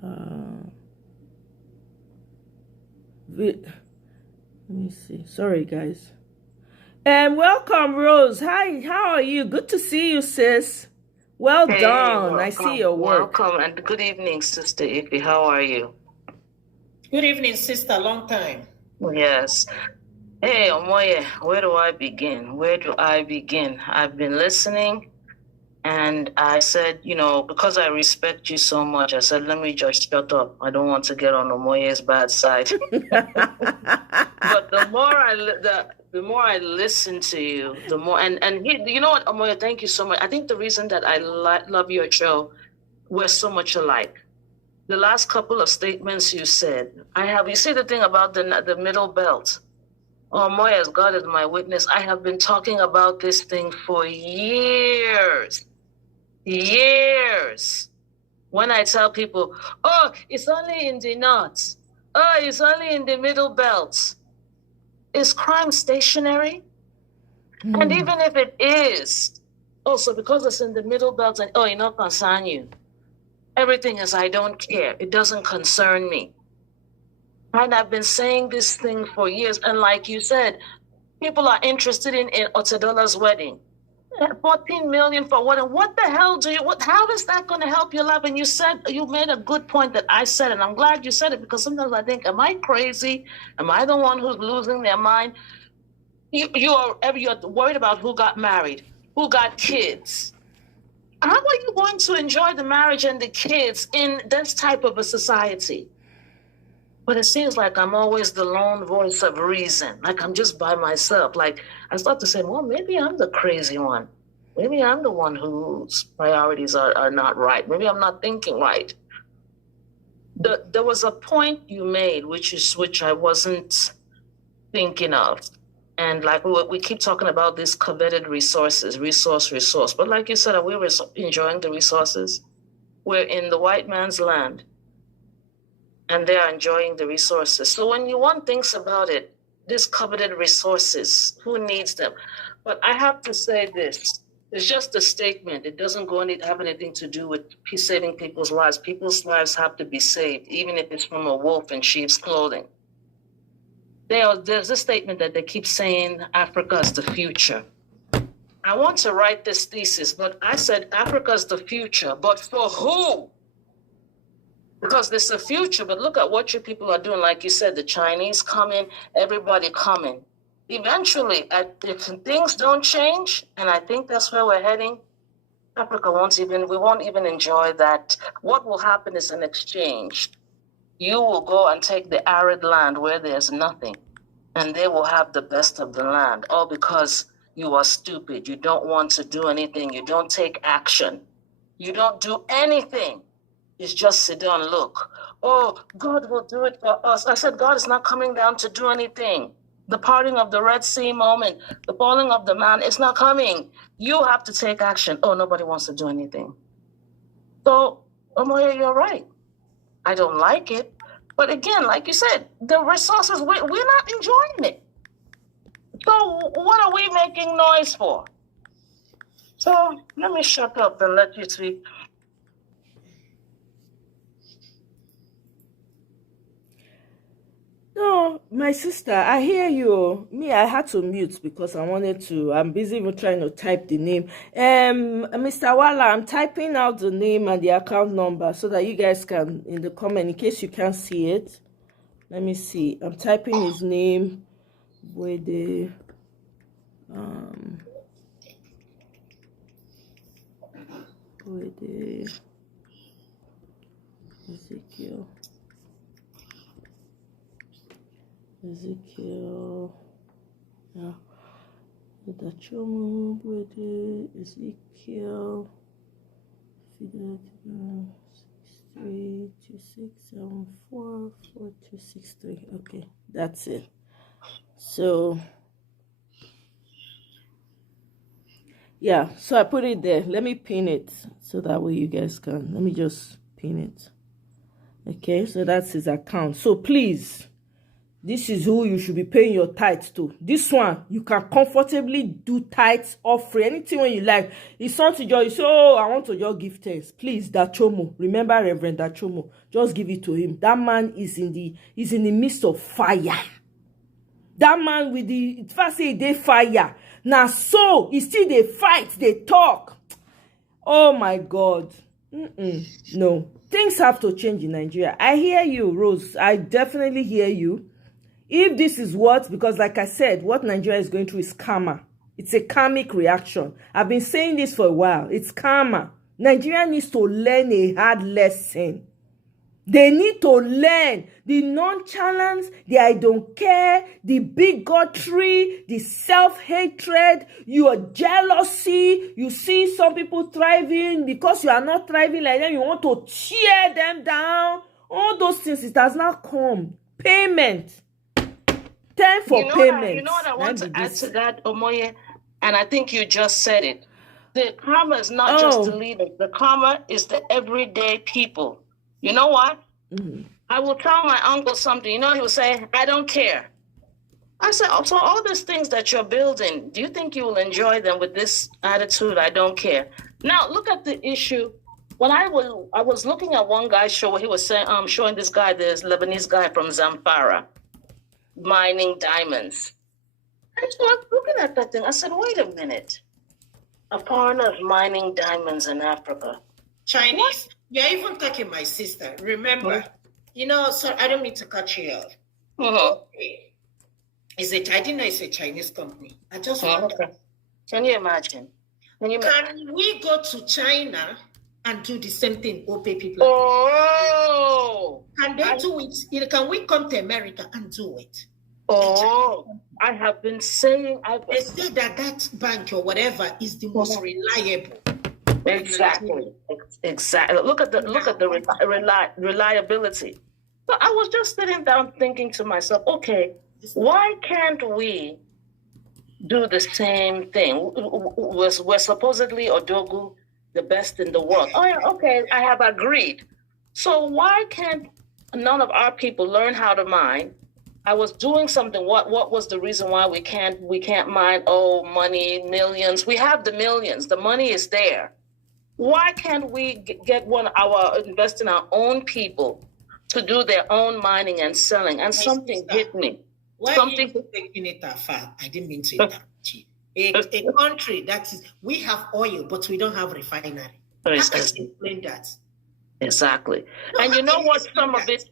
Let me see. Sorry, guys. Welcome, Rose. Hi, how are you? Good to see you, sis. Well done. Welcome, I see your work. Welcome and good evening, Sister Ife. How are you? Good evening, sister. Long time. Yes. Hey, Omoye, where do I begin? I've been listening, and I said, because I respect you so much, I said, let me just shut up. I don't want to get on Omoye's bad side. But the more I listen to you, the more, and you know what, Omoye, thank you so much. I think the reason that I love your show, we're so much alike. The last couple of statements you said, you see the thing about the middle belt. Oh, Moya, as God is my witness, I have been talking about this thing for years. When I tell people, oh, it's only in the north. Oh, it's only in the middle belt. Is crime stationary? And even if it is, also because it's in the middle belt, and it not concern you. Everything is, I don't care. It doesn't concern me. And I've been saying this thing for years. And like you said, people are interested in Otedola's wedding. 14 million for what? And what the hell how is that going to help your life? And you made a good point that I said, and I'm glad you said it, because sometimes I think, am I crazy? Am I the one who's losing their mind? You're worried about who got married, who got kids. How are you going to enjoy the marriage and the kids in this type of a society? But it seems like I'm always the lone voice of reason. Like I'm just by myself. Like I start to say, well, maybe I'm the crazy one. Maybe I'm the one whose priorities are not right. Maybe I'm not thinking right. There was a point you made, which I wasn't thinking of. And like we keep talking about these coveted resources, resource. But like you said, are we enjoying the resources? We're in the white man's land, and they are enjoying the resources. So when one thinks about it, these coveted resources, who needs them? But I have to say this. It's just a statement. It doesn't have anything to do with saving people's lives. People's lives have to be saved, even if it's from a wolf in sheep's clothing. There's a statement that they keep saying Africa is the future. I want to write this thesis, but I said Africa is the future, but for who? Because there's a future, but look at what your people are doing. Like you said, the Chinese coming, everybody coming. Eventually, if things don't change, and I think that's where we're heading, Africa we won't even enjoy that. What will happen is an exchange. You will go and take the arid land where there's nothing, and they will have the best of the land, all because you are stupid. You don't want to do anything. You don't take action. You don't do anything. It's just sit down and look. Oh, God will do it for us. I said, God is not coming down to do anything. The parting of the Red Sea moment, the falling of the man, it's not coming. You have to take action. Oh, nobody wants to do anything. So, Omoye, you're right. I don't like it. But again, like you said, the resources, we're not enjoying it. So what are we making noise for? So let me shut up and let you speak. No, my sister, I hear you. Me, I had to mute because I wanted to. I'm busy even trying to type the name. Mr. Wala, I'm typing out the name and the account number so that you guys can, in the comment, in case you can't see it. Let me see. I'm typing his name with the Ezekiel. Yeah. With the Chomo, with the Ezekiel. 6326744263. Okay, that's it. So yeah, so I put it there. Let me pin it so that way you guys can. Let me just pin it. Okay, so that's his account. So please, this is who you should be paying your tithes to. This one, you can comfortably do tithes offering, anything when you like. It's not to just, you say, oh, I want to just give thanks. Please, Dachomo, remember Reverend Dachomo, just give it to him. That man is in the midst of fire. That man with the, if I say they fire, now so, he still they fight, they talk. Oh my God. No, things have to change in Nigeria. I hear you, Rose. I definitely hear you. If this is what, because like I said, what Nigeria is going through is karma. It's a karmic reaction. I've been saying this for a while. It's karma. Nigeria needs to learn a hard lesson. They need to learn the nonchalance, the I don't care, the bigotry, the self-hatred, your jealousy. You see some people thriving because you are not thriving like them. You want to tear them down. All those things, it has not come. Payment. Time for payment. You know what I want to add to that, Omoye? And I think you just said it. The karma is not just the leaders. The karma is the everyday people. You know what? I will tell my uncle something. You know, he will say, I don't care. I said, oh, so all these things that you're building, do you think you will enjoy them with this attitude? I don't care. Now, look at the issue. When I was looking at one guy's show where he was saying, showing this guy, this Lebanese guy from Zamfara, mining diamonds. And so I'm looking at that thing. I said, wait a minute. A foreigner mining diamonds in Africa. Chinese. What? You're even talking my sister. Remember, you know, so I don't mean to cut you off. Okay. I didn't know it's a Chinese company. I just wonder. Okay. Can you imagine? Can we go to China and do the same thing? Or pay people? Can they do it? Can we come to America and do it? I have been saying. They say that bank or whatever is the most reliable. Exactly. Look at the reliability. So I was just sitting down thinking to myself, okay, why can't we do the same thing? We're supposedly Odogu, the best in the world. Oh, yeah, okay, I have agreed. So why can't none of our people learn how to mine? I was doing something. What was the reason why we can't mine? Oh, money, millions. We have the millions. The money is there. Why can't we invest in our own people to do their own mining and selling? And something hit me. Why are you taking it that far? I didn't mean to interrupt you. A country that is, we have oil, but we don't have refinery. How can you explain that? Exactly. No, and you know what some of it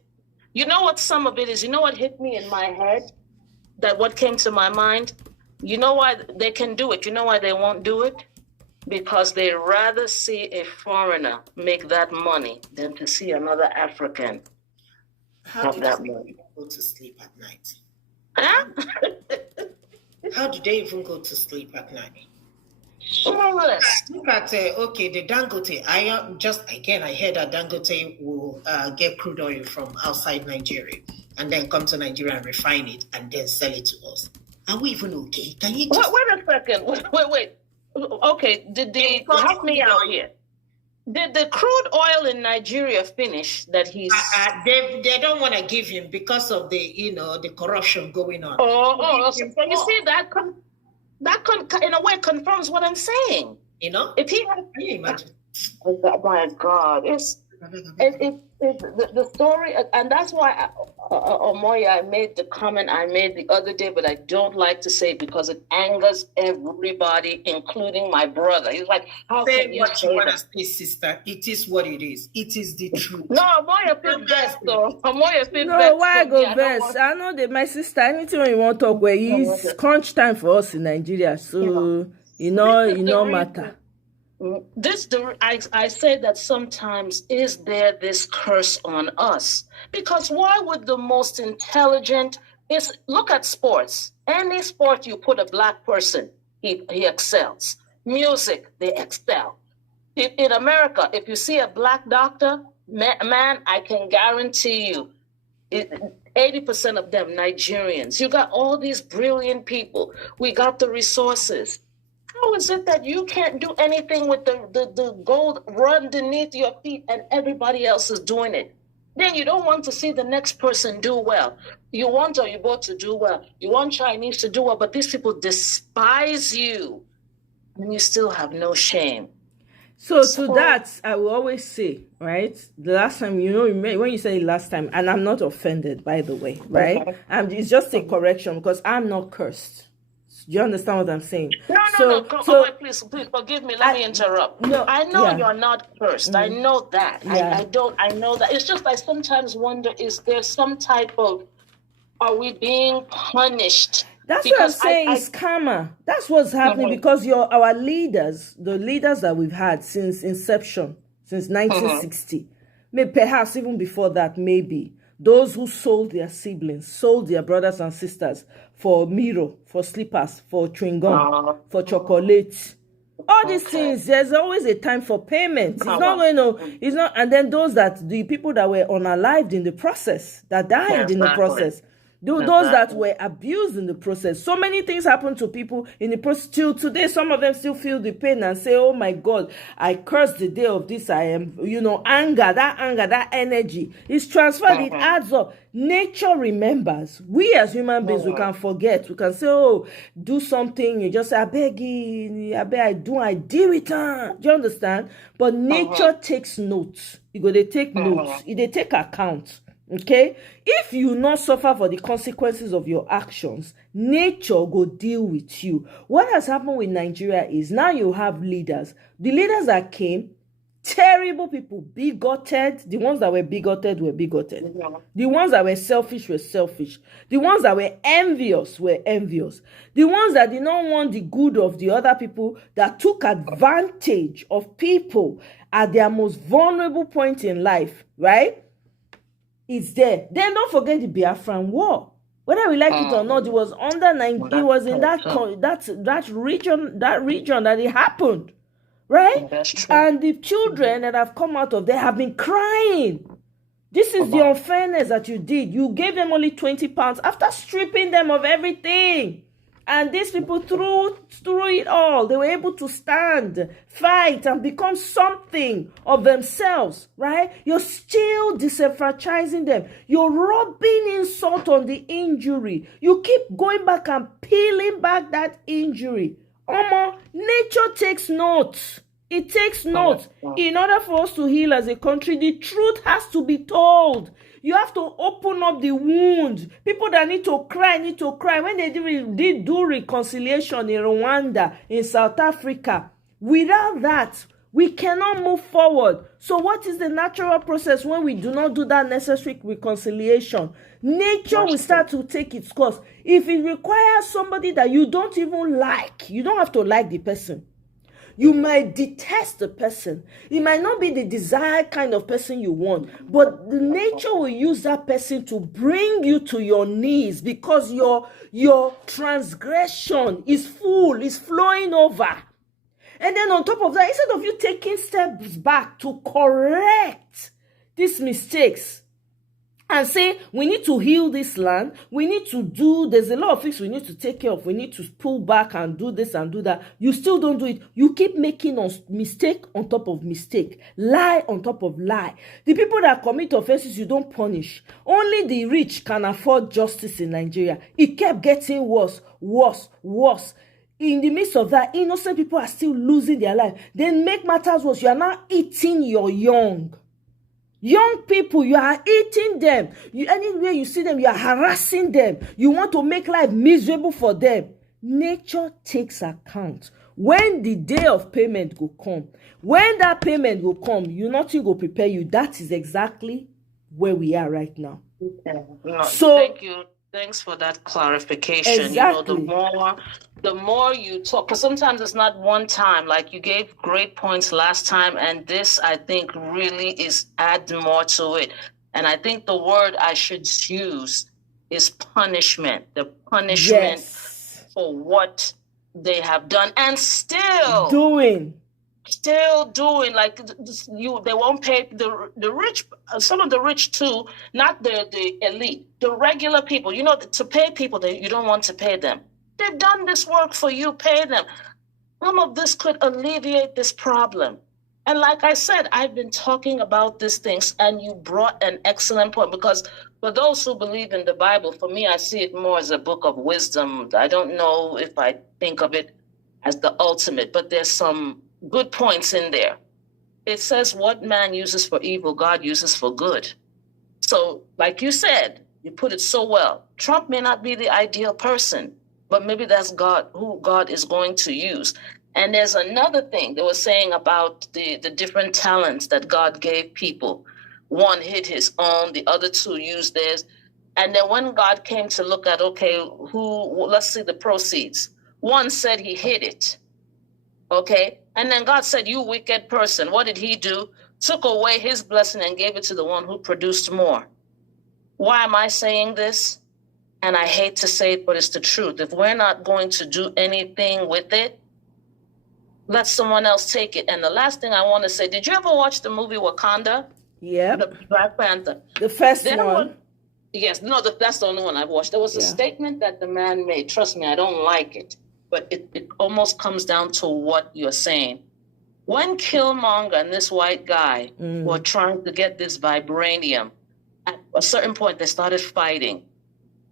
is? You know what hit me in my head? That what came to my mind? You know why they can do it? You know why they won't do it? Because they rather see a foreigner make that money than to see another African have that money. Go to sleep at night? Huh? How do they even go to sleep at night? Look at the Dangote. I heard that Dangote will get crude oil from outside Nigeria and then come to Nigeria and refine it and then sell it to us. Are we even okay? Can you just... Wait a second. Wait. Okay, help me out here. Did the crude oil in Nigeria finish that he's... They don't want to give him because of the corruption going on. So you see that in a way confirms what I'm saying. You know? If he can you imagine? Oh my God, The story, and that's why, Omoya, I made the comment I made the other day, but I don't like to say it because it angers everybody, including my brother. He's like, how Say can you what say you want that? to say, sister. It is what it is. It is the truth. No, Omoya fit best, though. Omoya fit No, best. why So go me, I don't verse? want- I know that my sister, anything when you want to talk, where it's crunch time for us in Nigeria. So, it no matter. I say that sometimes is there this curse on us? Because why would the most intelligent look at sports. Any sport you put a black person, he excels. Music, they excel. In America, if you see a black doctor, man, I can guarantee you, 80% of them Nigerians. You got all these brilliant people. We got the resources. How is it that you can't do anything with the gold run beneath your feet and everybody else is doing it? Then you don't want to see the next person do well. You want Oyibo to do well. You want Chinese to do well, but these people despise you and you still have no shame. So to that, I will always say, right? The last time, when you said it last time, and I'm not offended, by the way, right? It's just a correction because I'm not cursed. Do you understand what I'm saying? No. Please forgive me. Let me interrupt. No, I know you're not cursed. I know that. Yeah. I know that. It's just I sometimes wonder, is there some type of, are we being punished? That's what I'm saying. It's karma. That's what's happening because our leaders, the leaders that we've had since inception, since 1960, maybe perhaps even before that, maybe those who sold their siblings, sold their brothers and sisters for mirror, for slippers, for chewing gum, for chocolate. All these things, there's always a time for payment. It's not going to, it's not, and then the people that were unalived in the process, that died in the process. Those that were abused in the process. So many things happen to people in the process. Till today, some of them still feel the pain and say, oh my God, I cursed the day of this. I am, anger, that energy is transferred. It adds up. Nature remembers. We as human beings, we can forget. We can say, oh, do something. You just say, I beg, I deal with it. Do you understand? But nature takes notes. They take notes. They take account. Okay, if you not suffer for the consequences of your actions, nature go deal with you. What has happened with Nigeria is now you have leaders. The leaders that came, terrible people, bigoted. The ones that were bigoted were bigoted. The ones that were selfish were selfish. The ones that were envious were envious. The ones that did not want the good of the other people, that took advantage of people at their most vulnerable point in life, right? It's there. Then don't forget the Biafran War. Whether we like it or not, it was under it was in that region that it happened, right? And the children that have come out of there have been crying. This is the unfairness that you did. You gave them only 20 pounds after stripping them of everything. And these people, through it all, they were able to stand, fight, and become something of themselves, right? You're still disenfranchising them. You're rubbing insult on the injury. You keep going back and peeling back that injury. Nature takes notes. It takes notes. In order for us to heal as a country, the truth has to be told. You have to open up the wound. People that need to cry. When they did do reconciliation in Rwanda, in South Africa, without that, we cannot move forward. So what is the natural process when we do not do that necessary reconciliation? Nature will start to take its course. If it requires somebody that you don't even like, you don't have to like the person. You might detest the person. It might not be the desired kind of person you want, but the nature will use that person to bring you to your knees because your transgression is full, is flowing over. And then on top of that, instead of you taking steps back to correct these mistakes and say, we need to heal this land, there's a lot of things we need to take care of, we need to pull back and do this and do that. You still don't do it. You keep making mistake on top of mistake, lie on top of lie. The people that commit offenses, you don't punish. Only the rich can afford justice in Nigeria. It kept getting worse. In the midst of that, innocent people are still losing their life. Then make matters worse, you are now eating your young. Young people, you are eating them. Anywhere you see them, you are harassing them. You want to make life miserable for them. Nature takes account. When the day of payment will come, when that payment will come, nothing will prepare you. That is exactly where we are right now. No, So thank you. Thanks for that clarification. Exactly. The more you talk, because sometimes it's not one time. Like you gave great points last time, and this I think really is add more to it. And I think the word I should use is punishment. The punishment for what they have done and still doing. Like they won't pay the rich, some of the rich too, not the elite, the regular people. To pay people that you don't want to pay them. They've done this work for you, pay them. Some of this could alleviate this problem. And like I said, I've been talking about these things, and you brought an excellent point, because for those who believe in the Bible, for me, I see it more as a book of wisdom. I don't know if I think of it as the ultimate, but there's some good points in there. It says what man uses for evil, God uses for good. So like you said, you put it so well. Trump may not be the ideal person, but maybe that's God, who God is going to use. And there's another thing they were saying about the different talents that God gave people. One hid his own, the other two used theirs. And then when God came to look at, let's see the proceeds. One said he hid it. Okay. And then God said, you wicked person. What did he do? Took away his blessing and gave it to the one who produced more. Why am I saying this? And I hate to say it, but it's the truth. If we're not going to do anything with it, let someone else take it. And the last thing I want to say, did you ever watch the movie Wakanda? Yeah. The Black Panther. The first one. Yes. No, that's the only one I've watched. There was a statement that the man made. Trust me, I don't like it. But it almost comes down to what you're saying. When Killmonger and this white guy were trying to get this vibranium, at a certain point they started fighting.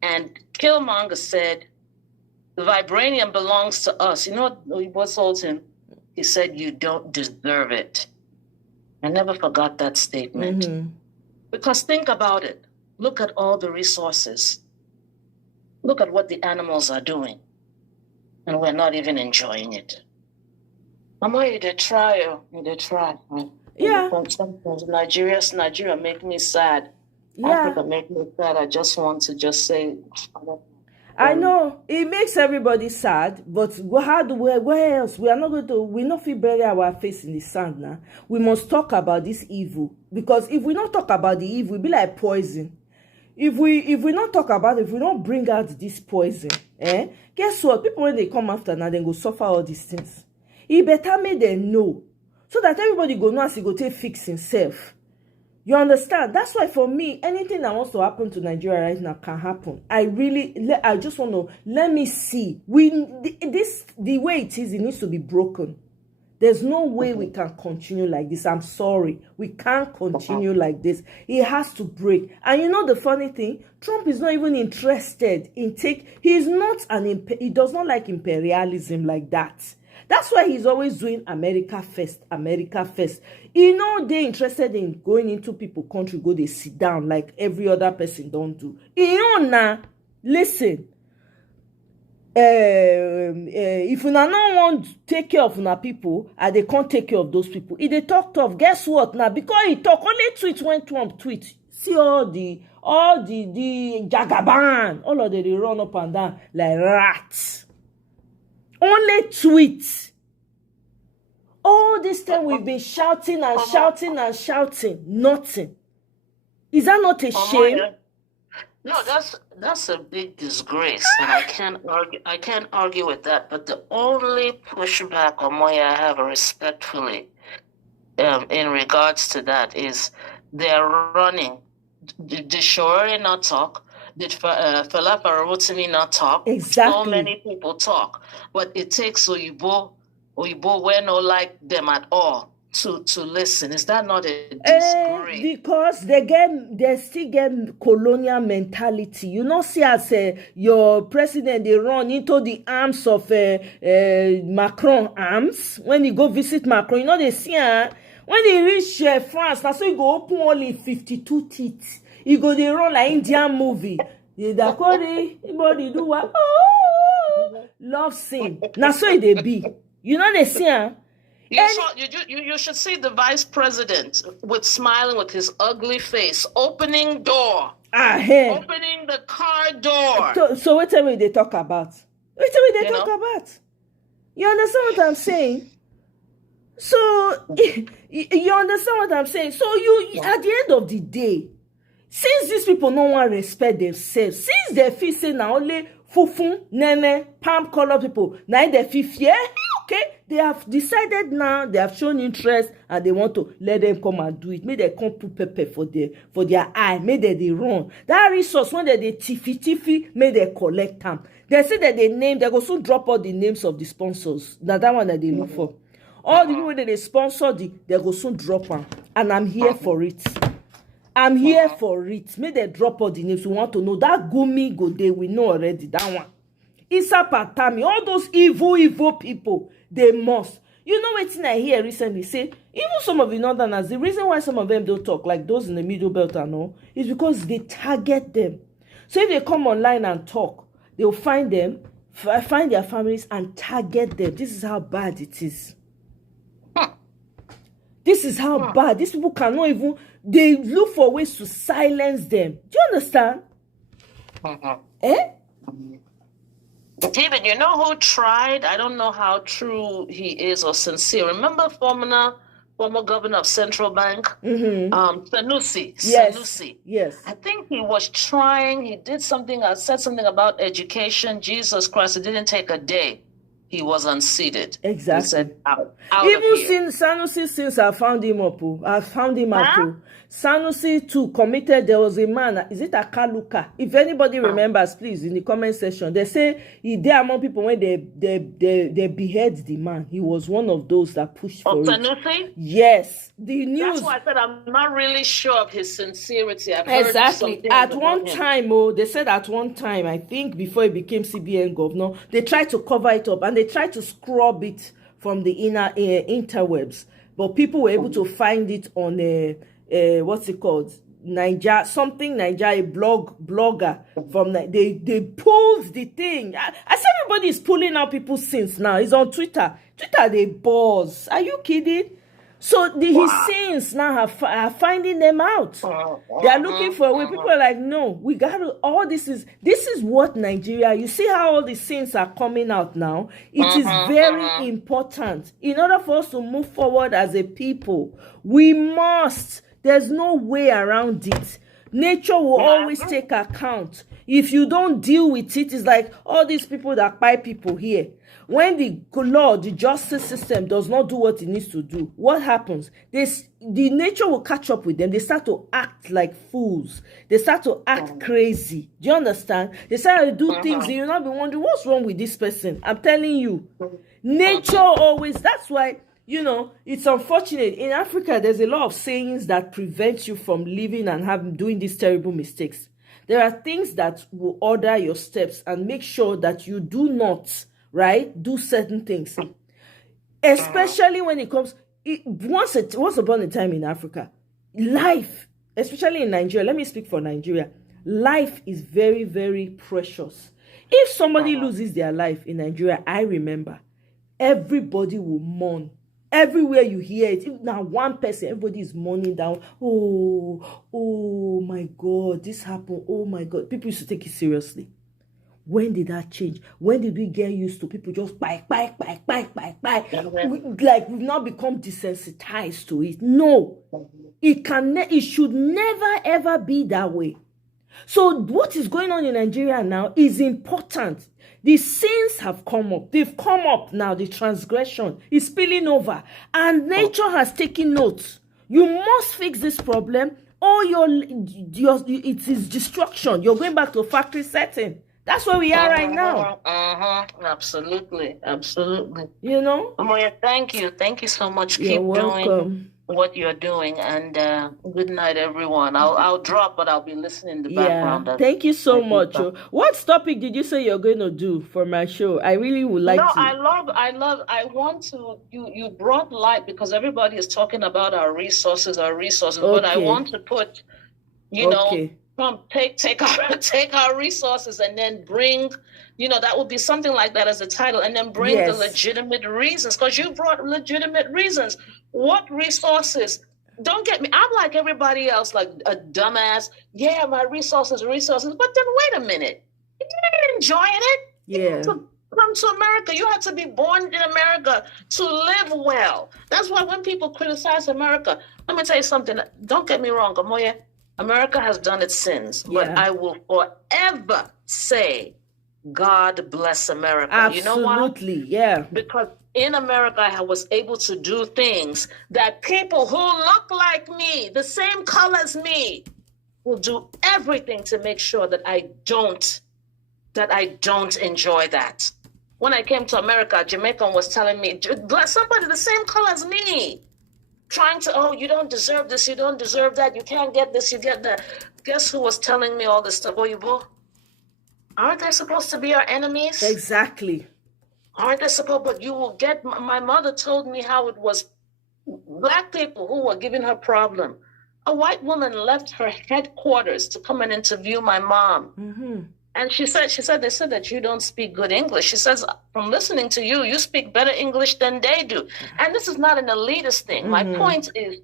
And Killmonger said, the vibranium belongs to us. You know what told him? He said, you don't deserve it. I never forgot that statement. Because think about it. Look at all the resources. Look at what the animals are doing. And we're not even enjoying it. Mama, they try. Yeah. Sometimes Nigeria make me sad. Yeah. Africa make me sad. I just want to say. I know it makes everybody sad, but where else? We're not feel bury our face in the sand now. We must talk about this evil, because if we not talk about the evil, it be like poison. If we not talk about it, if we don't bring out this poison, guess what? People, when they come after now, they go suffer all these things. It better make them know, so that everybody go know as he go take fix himself. You understand? That's why for me, anything that wants to happen to Nigeria right now can happen. I just want to let me see. The way it is, it needs to be broken. There's no way we can continue like this. I'm sorry. We can't continue like this. It has to break. And you know the funny thing? Trump is not even interested in he does not like imperialism like that. That's why he's always doing America first, America first. They're interested in going into people's country, go they sit down like every other person don't do. Listen. If una no want to take care of una people, and they can't take care of those people, if they talk tough, guess what now? Because he talk only tweet when Trump tweet. See all the jagaban, all of them they run up and down like rats. Only tweet. All this time we've been shouting and shouting and shouting. Nothing. Is that not a shame? No, that's a big disgrace, and I can't argue with that. But the only pushback, Omoya, I have respectfully in regards to that is they're running. Did Shoreri not talk? Did Fela Farotimi not talk? Exactly. So many people talk, but it takes Oyibo we no like them at all to listen. Is that not a disgrace? Because they still get colonial mentality. You know, see as your president they run into the arms of Macron arms when you go visit Macron. You know they see When he reach France, now so he go open only 52 teeth. He go dey run like Indian movie. Everybody do what? Oh, love scene. Now so they be. You know they see, huh? You should see the vice president with smiling with his ugly face, opening door. Opening the car door. So what time they talk about? What time they talk about? You understand what I'm saying? So you understand what I'm saying? So you at the end of the day, since these people no one respect themselves, since they feel say now only fufun, nene, palm color people, now they feel fear, okay, they have decided now, they have shown interest and they want to let them come and do it. May they come put pepper for their eye, may they run. That resource when they tiffy, may they collect them. They say that they go soon drop all the names of the sponsors. Now that one that they look for. All the people that they sponsor, they go soon drop them. And I'm here for it. I'm here for it. May they drop all the names. We want to know that Gumi go there. We know already that one. Issa Patami, all those evil people, they must. You know what I hear recently say? Even some of the northerners, the reason why some of them don't talk, like those in the middle belt and all, is because they target them. So if they come online and talk, they'll find them, find their families and target them. This is how bad it is. This is how bad. These people cannot even, they look for ways to silence them. Do you understand? David, you know who tried? I don't know how true he is or sincere. Remember former governor of Central Bank? Sanusi. Yes. Sanusi. Yes. I think he was trying. He did something, said something about education. Jesus Christ, it didn't take a day. He was unseated. Exactly. He said, out Even since Sanusi, since I found him up, Sanusi too committed. There was a man, is it Akaluka? If anybody remembers, please, in the comment section, they say he there among people when they behead the man. He was one of those that pushed for Sanusi? it. Yes. The news. That's why I said I'm not really sure of his sincerity. I've Exactly. heard At one time, they said at one time, I think before he became CBN governor, they tried to cover it up and they tried to scrub it from the inner interwebs. But people were able to find it on what's it called? Niger, a blogger from they pulled the thing. As everybody is pulling out people's sins now. It's on Twitter. They buzz. Are you kidding? So his sins now are finding them out. They are looking for a way. People are like, no, we got to, all this is what Nigeria, you see how all the sins are coming out now? It is very important. In order for us to move forward as a people, we must, there's no way around it. Nature will always take account. If you don't deal with it, it's like all these people that buy people here. When the law, the justice system does not do what it needs to do, what happens? The nature will catch up with them. They start to act like fools. They start to act crazy. Do you understand? They start to do things and you'll not be wondering, what's wrong with this person? I'm telling you. Nature always, that's why, it's unfortunate. In Africa, there's a lot of sayings that prevent you from living and doing these terrible mistakes. There are things that will order your steps and make sure that you do not do certain things, especially when it comes once upon a time in Africa, life, especially in Nigeria, let me speak for Nigeria, life is very, very precious. If somebody loses their life in Nigeria, I remember everybody will mourn. Everywhere you hear it, if now one person, everybody is mourning down. Oh my God, this happened. Oh my God, people used to take it seriously. When did that change? When did we get used to people just buy? Like we've now become desensitized to it. No, it should never ever be that way. So what is going on in Nigeria now is important. The sins have come up. They've come up now. The transgression is spilling over, and nature has taken note. You must fix this problem, or it is destruction. You're going back to a factory setting. That's where we are right now. Absolutely. You know? Thank you so much. You're Keep welcome. what you're doing, and good night, everyone. I'll drop, but I'll be listening in the background. Thank you so much. What topic did you say you're going to do for my show? I really would like to. I want to, you brought light because everybody is talking about our resources, but I want to put, take our resources and then bring, that would be something like that as a title, and then bring the legitimate reasons, because you brought legitimate reasons. What resources? Don't get me, I'm like everybody else, like a dumbass. Yeah, my resources. But then wait a minute. You ain't enjoying it. You had to come to America. You had to be born in America to live well. That's why when people criticize America, let me tell you something. Don't get me wrong, Amoye. America has done its sins, but I will forever say, God bless America. Absolutely, you know why? Yeah. Because in America, I was able to do things that people who look like me, the same color as me, will do everything to make sure that I don't enjoy that. When I came to America, a Jamaican was telling me, somebody the same color as me, trying to, you don't deserve this, you don't deserve that, you can't get this, you get that. Guess who was telling me all this stuff? Oyibo, aren't they supposed to be our enemies? Exactly. Aren't they supposed? But you will get. My mother told me how it was black people who were giving her problem. A white woman left her headquarters to come and interview my mom. Mm-hmm. And she said, they said that you don't speak good English. She says, from listening to you, you speak better English than they do. And this is not an elitist thing. My point is,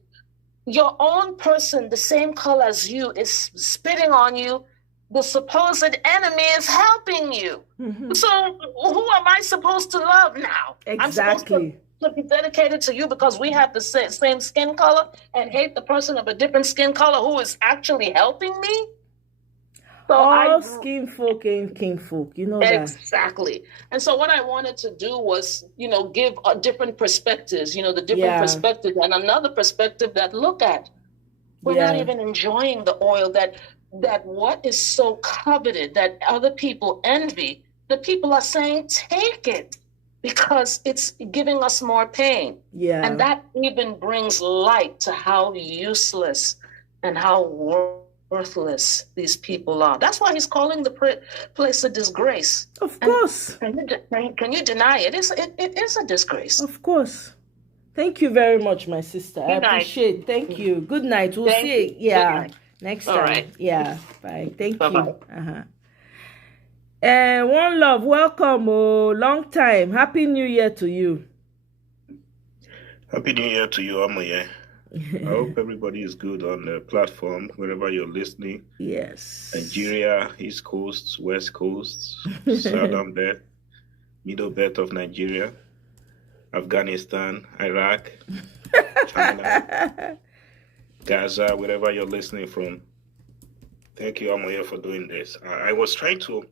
your own person, the same color as you, is spitting on you. The supposed enemy is helping you. Mm-hmm. So who am I supposed to love now? Exactly. I'm supposed to be dedicated to you because we have the same skin color and hate the person of a different skin color who is actually helping me? So all skin folk and king folk, that. Exactly. And so what I wanted to do was, give different perspectives, the different perspectives, and another perspective that look at. We're not even enjoying the oil that what is so coveted that other people envy, the people are saying, take it because it's giving us more pain. Yeah. And that even brings light to how useless and how worthless these people are. That's why he's calling the place a disgrace. Of course. Can you deny it? It is a disgrace. Of course. Thank you very much, my sister. Good I appreciate it. Thank you. Good night. We'll see you. Next time. Right. Yeah. Bye. Thank Bye-bye. you. And one love. Welcome. Long time. Happy New Year to you. Happy New Year to you, Amoye. I hope everybody is good on the platform, wherever you're listening. Yes. Nigeria, East Coast, West Coast, Southern Belt, Middle Belt of Nigeria, Afghanistan, Iraq, China, Gaza, wherever you're listening from. Thank you, Amoye, for doing this. I was trying to,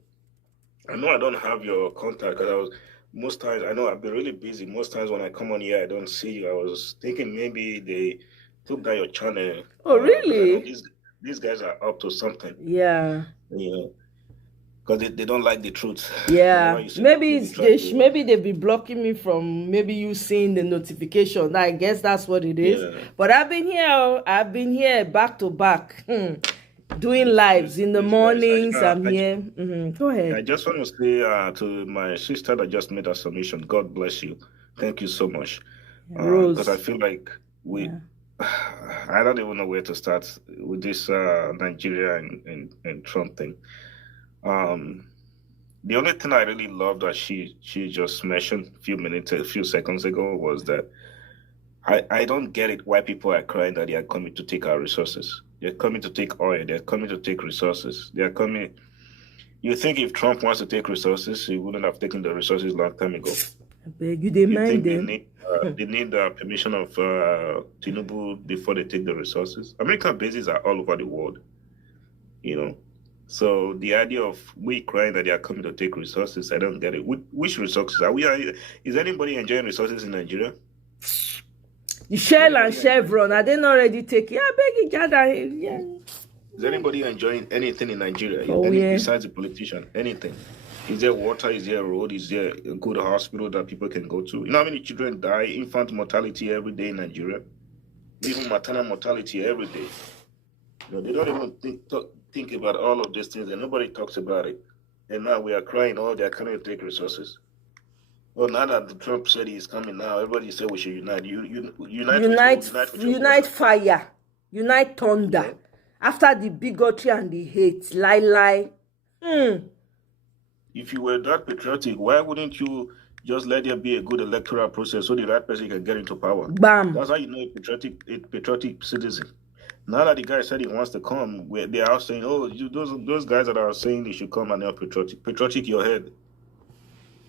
I know I don't have your contact because most times, I know I've been really busy. Most times when I come on here, I don't see you. I was thinking maybe they took down your channel. Oh, really? These guys are up to something. Yeah. Because they don't like the truth. Yeah. Maybe they've been blocking me from maybe you seeing the notification. I guess that's what it is. Yeah. But I've been here back to back. Doing lives in the mornings. I'm here. Go ahead. I just want to say to my sister that just made a submission, God bless you. Thank you so much. Because I feel like I don't even know where to start with this Nigeria and Trump thing. The only thing I really loved that she just mentioned a few seconds ago was that I don't get it why people are crying that they are coming to take our resources. They're coming to take oil. They're coming to take resources. They're coming. You think if Trump wants to take resources, he wouldn't have taken the resources a long time ago. I beg you, they mind them. They need the permission of Tinubu before they take the resources. American bases are all over the world, So the idea of we crying that they are coming to take resources, I don't get it. Which resources are we? Is anybody enjoying resources in Nigeria? The Shell and Chevron, are they not already taking? I beg you, gather. Yeah. Is anybody enjoying anything in Nigeria? Besides the politician, anything? Is there water? Is there a road? Is there a good hospital that people can go to? You know how many children die? Infant mortality every day in Nigeria. even maternal mortality every day. They don't even think about all of these things, and nobody talks about it. And now we are crying, oh, they are coming to take resources. Well, now that Trump said he's coming now, everybody said we should unite. Unite fire, unite thunder. After the bigotry and the hate, lie. If you were that patriotic, why wouldn't you just let there be a good electoral process so the right person can get into power? Bam. That's how you know a patriotic citizen. Now that the guy said he wants to come, they are saying, oh, those guys that are saying they should come and they're patriotic. Patriotic your head.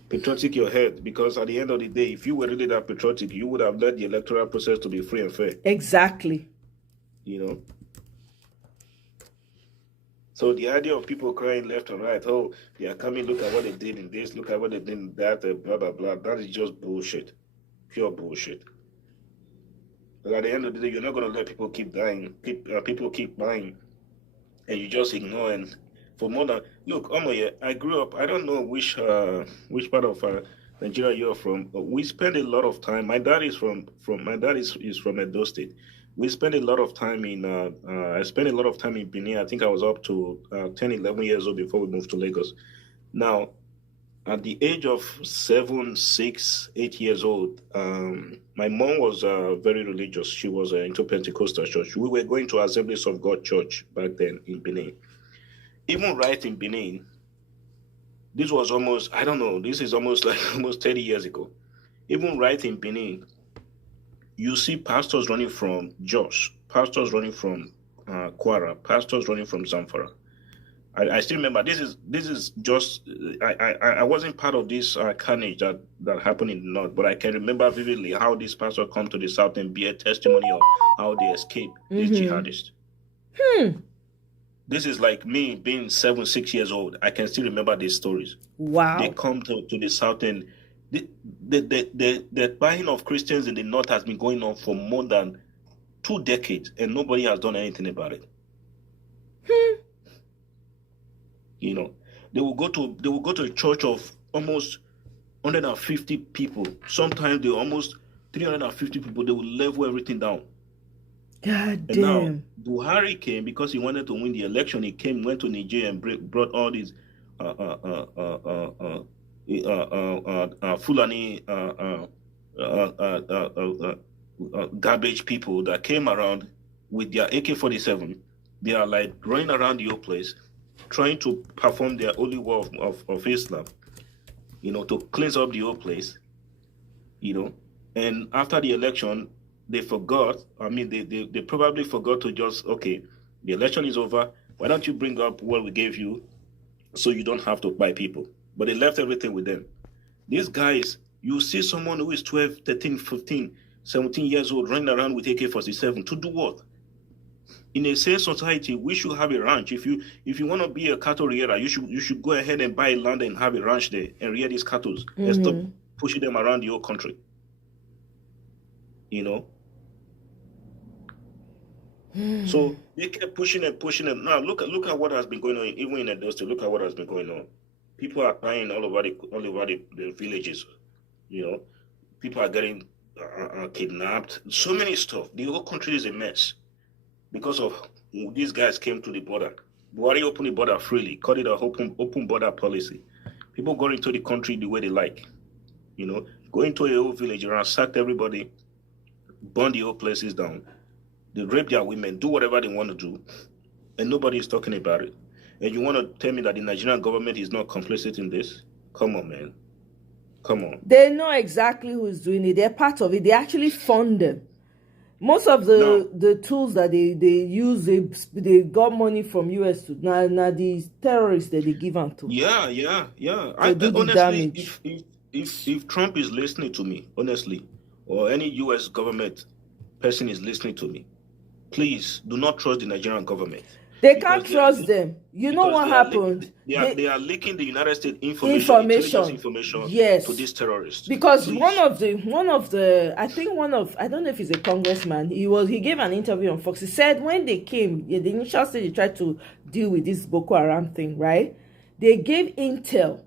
Patriotic your head. Because at the end of the day, if you were really that patriotic, you would have let the electoral process to be free and fair. Exactly. So the idea of people crying left and right, oh, they are coming, look at what they did in this, look at what they did in that, blah, blah, blah. That is just bullshit. Pure bullshit. But at the end of the day, you're not going to let people keep dying, people keep dying, and you just ignore. And for more than, look, Omoye, I grew up, I don't know which part of Nigeria you're from. We spend a lot of time, my dad is from Edo State. We spent a lot of time I spent a lot of time in Benin. I think I was up to 10, 11 years old before we moved to Lagos. Now, at the age of 7, 6, 8 years old, my mom was very religious. She was into Pentecostal church. We were going to Assemblies of God Church back then in Benin. Even right in Benin, this was almost, I don't know, this is almost 30 years ago. Even right in Benin, you see pastors running from Jos, pastors running from Kwara, pastors running from Zamfara. I still remember this is just I wasn't part of this carnage that happened in the north, but I can remember vividly how these pastors come to the south and be a testimony of how they escaped these jihadists. This is like me being 7, 6 years old. I can still remember these stories. Wow. They come to the south and the buying of Christians in the north has been going on for more than 2 decades, and nobody has done anything about it. They will go to a church of almost 150 people. Sometimes they almost 350 people. They will level everything down. God damn. And now Buhari came because he wanted to win the election. He went to Nigeria and brought all these Fulani garbage people that came around with their AK-47. They are like running around the whole place, trying to perform their holy war of Islam, to cleanse up the whole place, And after the election, they forgot. I mean, they probably forgot to just, okay, the election is over. Why don't you bring up what we gave you so you don't have to buy people? But they left everything with them. These guys, you see someone who is 12, 13, 15, 17 years old running around with AK-47 to do what? In a safe society, we should have a ranch. If you want to be a cattle rearer, you should go ahead and buy land and have a ranch there and rear these cattle and stop pushing them around the whole country. So they kept pushing them. Now look at what has been going on, even in Edo State. Look at what has been going on. People are dying all over the villages. People are getting kidnapped. So many stuff. The whole country is a mess because of these guys came to the border. Buhari opened the border freely, called it an open border policy. People go into the country the way they like. Go into a whole village, ransack everybody, burn the whole places down. They rape their women, do whatever they want to do, and nobody is talking about it. And you want to tell me that the Nigerian government is not complicit in this? Come on, man. Come on. They know exactly who's doing it. They're part of it. They actually fund them. Most of the tools that they use, they got money from US to now these terrorists that they give them to. Yeah. To do the damage. If Trump is listening to me, honestly, or any US government person is listening to me, please do not trust the Nigerian government. They can't trust them. You know what happened? They are leaking the United States intelligence information yes. to these terrorists. Because one of the I don't know if he's a congressman, he gave an interview on Fox. He said when they came, the initial stage they tried to deal with this Boko Haram thing, right? They gave intel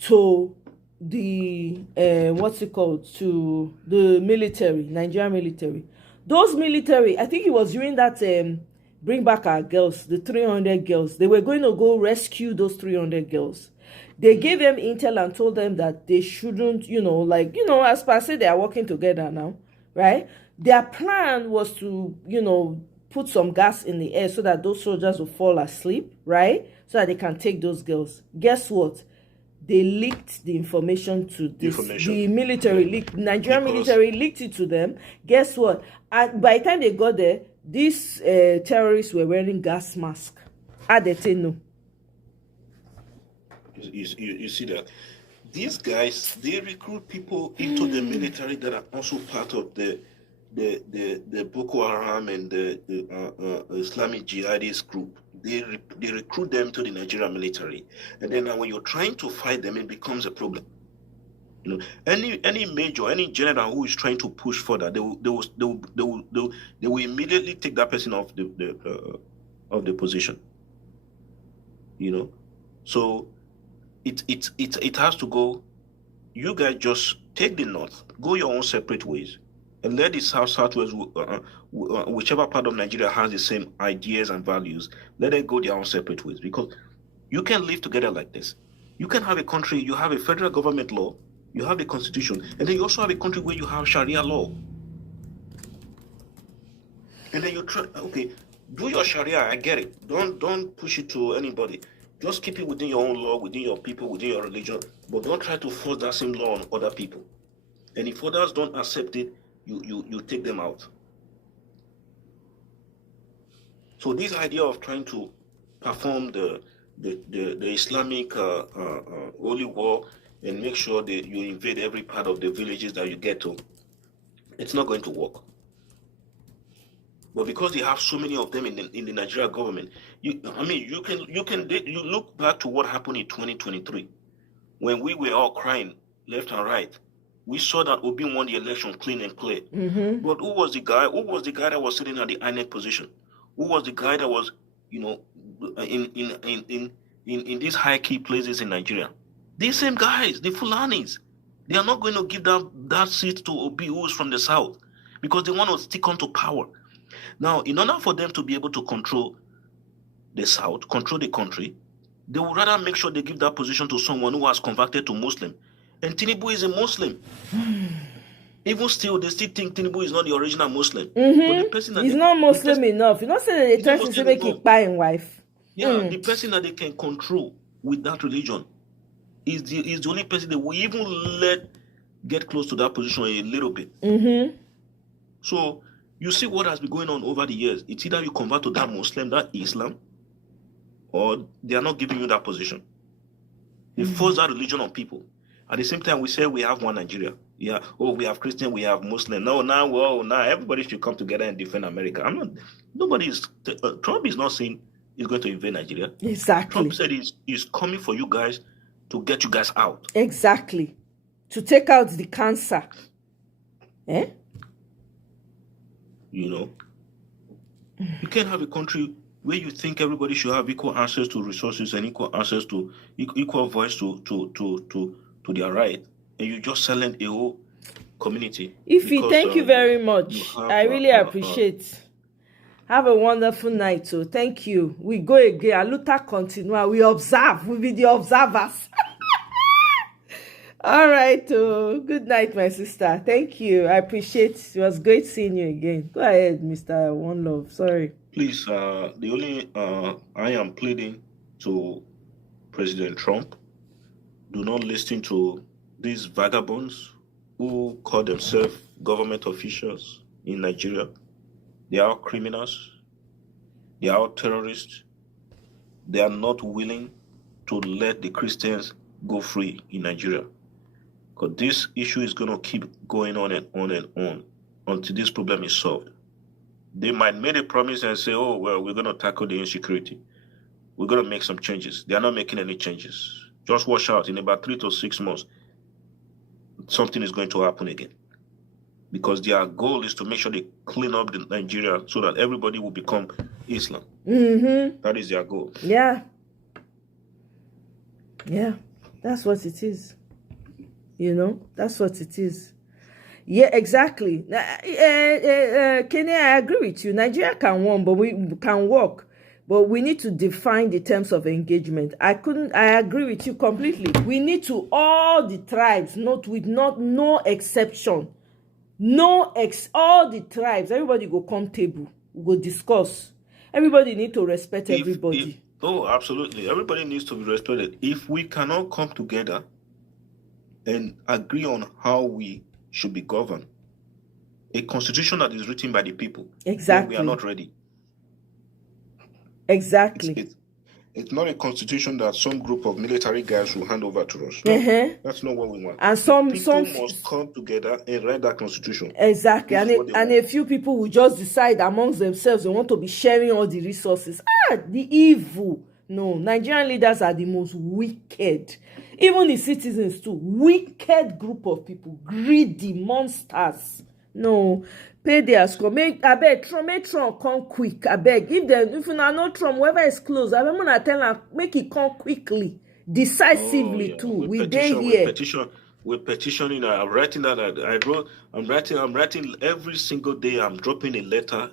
to the to the military, Nigerian military. Those military, I think it was during that bring back our girls, the 300 girls. They were going to go rescue those 300 girls. They gave them intel and told them that they shouldn't, as per se, they are working together now, right? Their plan was to, put some gas in the air so that those soldiers will fall asleep, right? So that they can take those girls. Guess what? They leaked the information to this. The military leaked, Nigerian military leaked it to them. Guess what? And by the time they got there, these terrorists were wearing gas masks. They say no. You see that these guys, they recruit people into the military that are also part of the Boko Haram and the Islamic jihadist group. They recruit them to the Nigerian military, and then when you're trying to fight them, it becomes a problem. Any major, any general who is trying to push further, they will immediately take that person off the position. So it has to go. You guys just take the north, go your own separate ways, and let the southwest, whichever part of Nigeria has the same ideas and values, let them go their own separate ways. Because you can't live together like this. You can have a country, you have a federal government law, you have the constitution, and then you also have a country where you have Sharia law. And then you try, okay, do your Sharia, I get it. Don't push it to anybody. Just keep it within your own law, within your people, within your religion, but don't try to force that same law on other people. And if others don't accept it, you take them out. So this idea of trying to perform the Islamic holy war and make sure that you invade every part of the villages that you get to, it's not going to work. But because they have so many of them in the Nigerian government, you look back to what happened in 2023, when we were all crying left and right. We saw that Obi won the election clean and clear. Mm-hmm. But who was the guy? Who was the guy that was sitting at the INEC position? Who was the guy that was, in these high key places in Nigeria? These same guys, the Fulanis. They are not going to give that seat to Obi, who is from the south, because they want to stick on to power. Now, in order for them to be able to control the south, control the country, they would rather make sure they give that position to someone who has converted to Muslim. And Tinubu is a Muslim. Even still, they still think Tinubu is not the original Muslim. Mm-hmm. But the person that he's not Muslim enough. You know, say they try to say make it buy and wife. Yeah, the person that they can control with that religion is the only person that we even let get close to that position a little bit. Mm-hmm. So you see what has been going on over the years. It's either you convert to that Muslim, that Islam, or they are not giving you that position. They force that religion on people. At the same time, we say we have one Nigeria. Yeah. Oh, we have Christian, we have Muslim. No, now everybody should come together and defend America. Trump is not saying he's going to invade Nigeria. Exactly. Trump said he's coming for you guys to get you guys out. Exactly. To take out the cancer. You can't have a country where you think everybody should have equal access to resources and equal access to equal voice to their right, and you just silent a whole community. Ify, thank you very much. I really appreciate. Have a wonderful night. So thank you. We go again. Aluta continua. We observe. We be the observers. All right. Good night, my sister. Thank you. I appreciate it. It was great seeing you again. Go ahead, Mr. One Love. Sorry. Please, the only I am pleading to President Trump, do not listen to these vagabonds who call themselves government officials in Nigeria. They are all criminals. They are all terrorists. They are not willing to let the Christians go free in Nigeria. Because this issue is going to keep going on and on and on until this problem is solved. They might make a promise and say, oh, well, we're going to tackle the insecurity. We're going to make some changes. They are not making any changes. Just watch out. In about 3 to 6 months, something is going to happen again. Because their goal is to make sure they clean up Nigeria so that everybody will become Islam. Mm-hmm. That is their goal. Yeah. Yeah. That's what it is. That's what it is. Yeah, exactly. Kenny, I agree with you. Nigeria can win, but we can work. But we need to define the terms of engagement. I agree with you completely. We need to, all the tribes, no exception. All the tribes, everybody go come table. We go discuss. Everybody need to respect everybody. Oh, absolutely. Everybody needs to be respected. If we cannot come together and agree on how we should be governed, a constitution that is written by the people, exactly, then we are not ready. Exactly. It's not a constitution that some group of military guys will hand over to us. No, that's not what we want. And some must come together and write that constitution. Exactly. And a few people will just decide amongst themselves they want to be sharing all the resources. The evil. No, Nigerian leaders are the most wicked. Even the citizens too. Wicked group of people. Greedy monsters. No. Pay their score. Make Trump come quick. If you know Trump, whoever is close, I remember tell them make it come quickly, decisively too. We day here. We're petitioning. I'm writing that. I'm writing every single day. I'm dropping a letter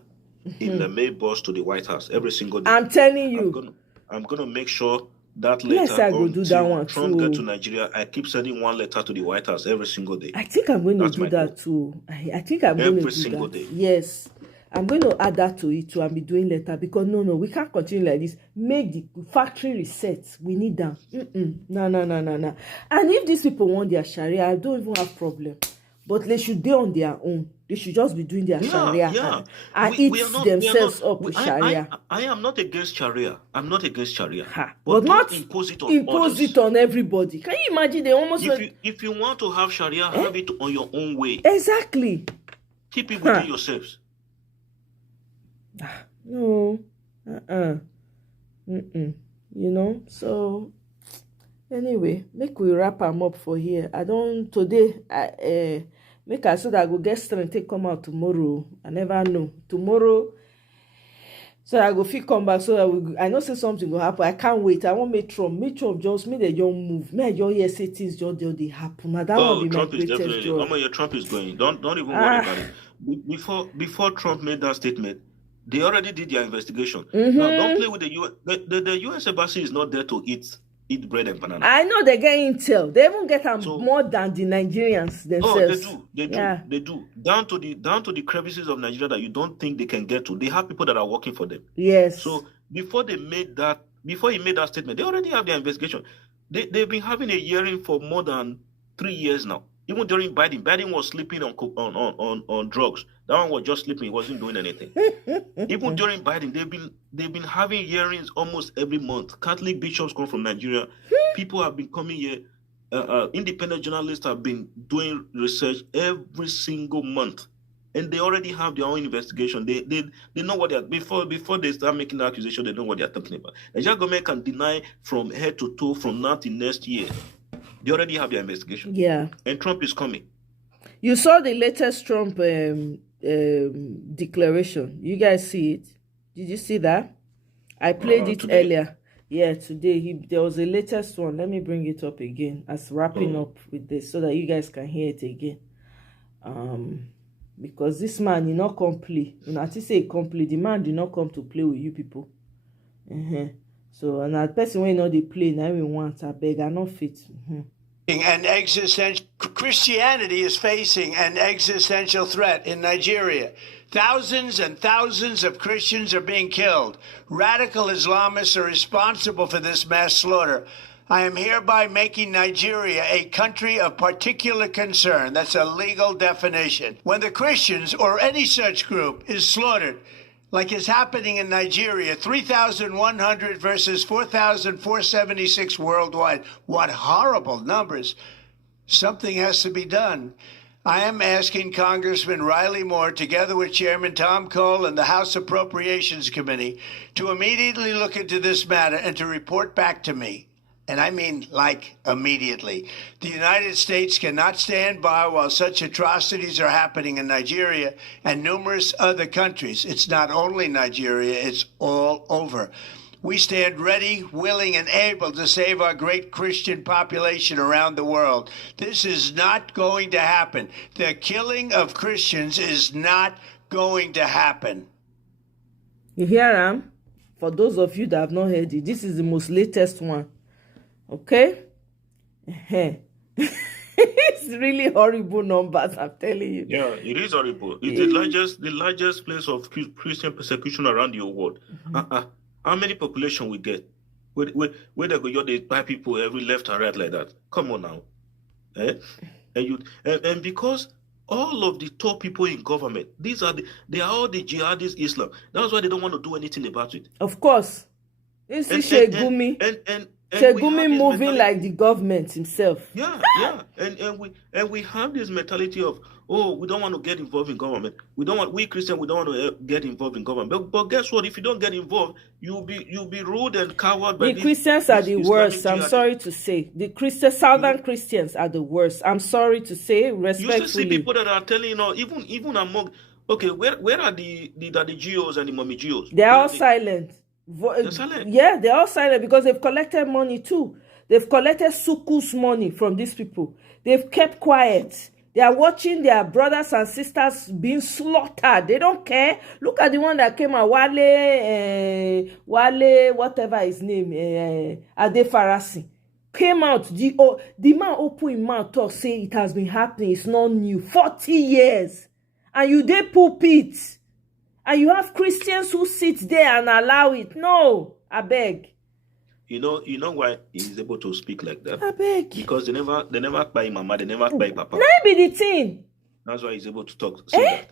in the mail box to the White House every single day. I'm telling you. I'm gonna make sure that letter. Yes, I go do that one Trump too. get to Nigeria, I keep sending one letter to the White House every single day. I think I'm going to do that too. I think I'm going to do that. Every single day. Yes. I'm going to add that to it too and be doing letter because no, we can't continue like this. Make the factory reset. We need them. No. And if these people want their Sharia, I don't even have problem. But they should be on their own. They should just be doing their Sharia and eat themselves up with Sharia. I am not against Sharia. I'm not against Sharia. But not impose it on impose it on everybody. Can you imagine? They almost if you want to have Sharia, have it on your own way. Exactly. Keep it within yourselves. No. You know, so anyway, make we wrap them up for here. Make I so that I go get strength to come out tomorrow. I never know. Tomorrow, so I go fit come back so that I know say something will happen. I can't wait. I want make Trump just me they don't move. Me I just hear say things just they happen. Now that will be Trump my is greatest definitely. joy. Your Trump is going. Don't even worry about it. Before Trump made that statement, they already did their investigation. Now don't play with the U.S. The U.S. embassy is not there to eat bread and banana. I know they get intel. They even get them more than the Nigerians themselves. They do. Down to the crevices of Nigeria that you don't think they can get to. They have people that are working for them. Yes. So before he made that statement, they already have their investigation. They've been having a hearing for more than 3 years now. Even during Biden was sleeping on drugs. That one was just sleeping. He wasn't doing anything. Even during Biden, they've been having hearings almost every month. Catholic bishops come from Nigeria. People have been coming here. Independent journalists have been doing research every single month, and they already have their own investigation. They know what they are before they start making the accusation. They know what they are talking about. The Nigerian government can deny from head to toe from now till next year. They already have their investigation. Yeah. And Trump is coming. You saw the latest Trump declaration. You guys see it? Did you see that? I played it today? earlier. Yeah, today. There was a latest one. Let me bring it up again as wrapping up with this so that you guys can hear it again. Because this man did not come play. When I say come play, the man did not come to play with you people. So, and that person when not they play, now we want, I beg, I not fit. Christianity is facing an existential threat in Nigeria. Thousands and thousands of Christians are being killed. Radical Islamists are responsible for this mass slaughter. I am hereby making Nigeria a country of particular concern. That's a legal definition. When the Christians or any such group is slaughtered, like is happening in Nigeria, 3,100 versus 4,476 worldwide. What horrible numbers. Something has to be done. I am asking Congressman Riley Moore, together with Chairman Tom Cole and the House Appropriations Committee, to immediately look into this matter and to report back to me. And I mean, like, immediately. The United States cannot stand by while such atrocities are happening in Nigeria and numerous other countries. It's not only Nigeria, it's all over. We stand ready, willing, and able to save our great Christian population around the world. This is not going to happen. The killing of Christians is not going to happen. You hear him? For those of you that have not heard it, this is the most latest one. Okay? It's really horrible numbers, I'm telling you. Yeah, it is horrible. It's the largest place of Christian persecution around the whole world. How many population we get? Where they go, they buy people every left and right like that. Come on now. And because all of the top people in government, they are all the jihadist Islam. That's why they don't want to do anything about it. Of course. You see Shegumi. Shegumi moving like the government himself. Yeah. And we have this mentality of, we don't want to get involved in government. We Christians, we don't want to get involved in government. But guess what? If you don't get involved, you'll be rude and coward. The Christians are the worst. I'm sorry to say. The Southern Christians are the worst. I'm sorry to say, respectfully. You still see people that are telling, even among, where are the GOs and the mommy GOs? They're all silent. Yeah, they're all silent because they've collected money too. They've collected sukus money from these people. They've kept quiet. They are watching their brothers and sisters being slaughtered. They don't care. Look at the one that came out, Wale, whatever his name, Ade Farasi. Came out, the man opened his mouth to say it has been happening. It's not new. 40 years. And you dey pulpit. And you have Christians who sit there and allow it. No, I beg. You know why he's able to speak like that? I beg. Because they never buy mama, they never buy papa. Let be the thing. That's why he's able to say that.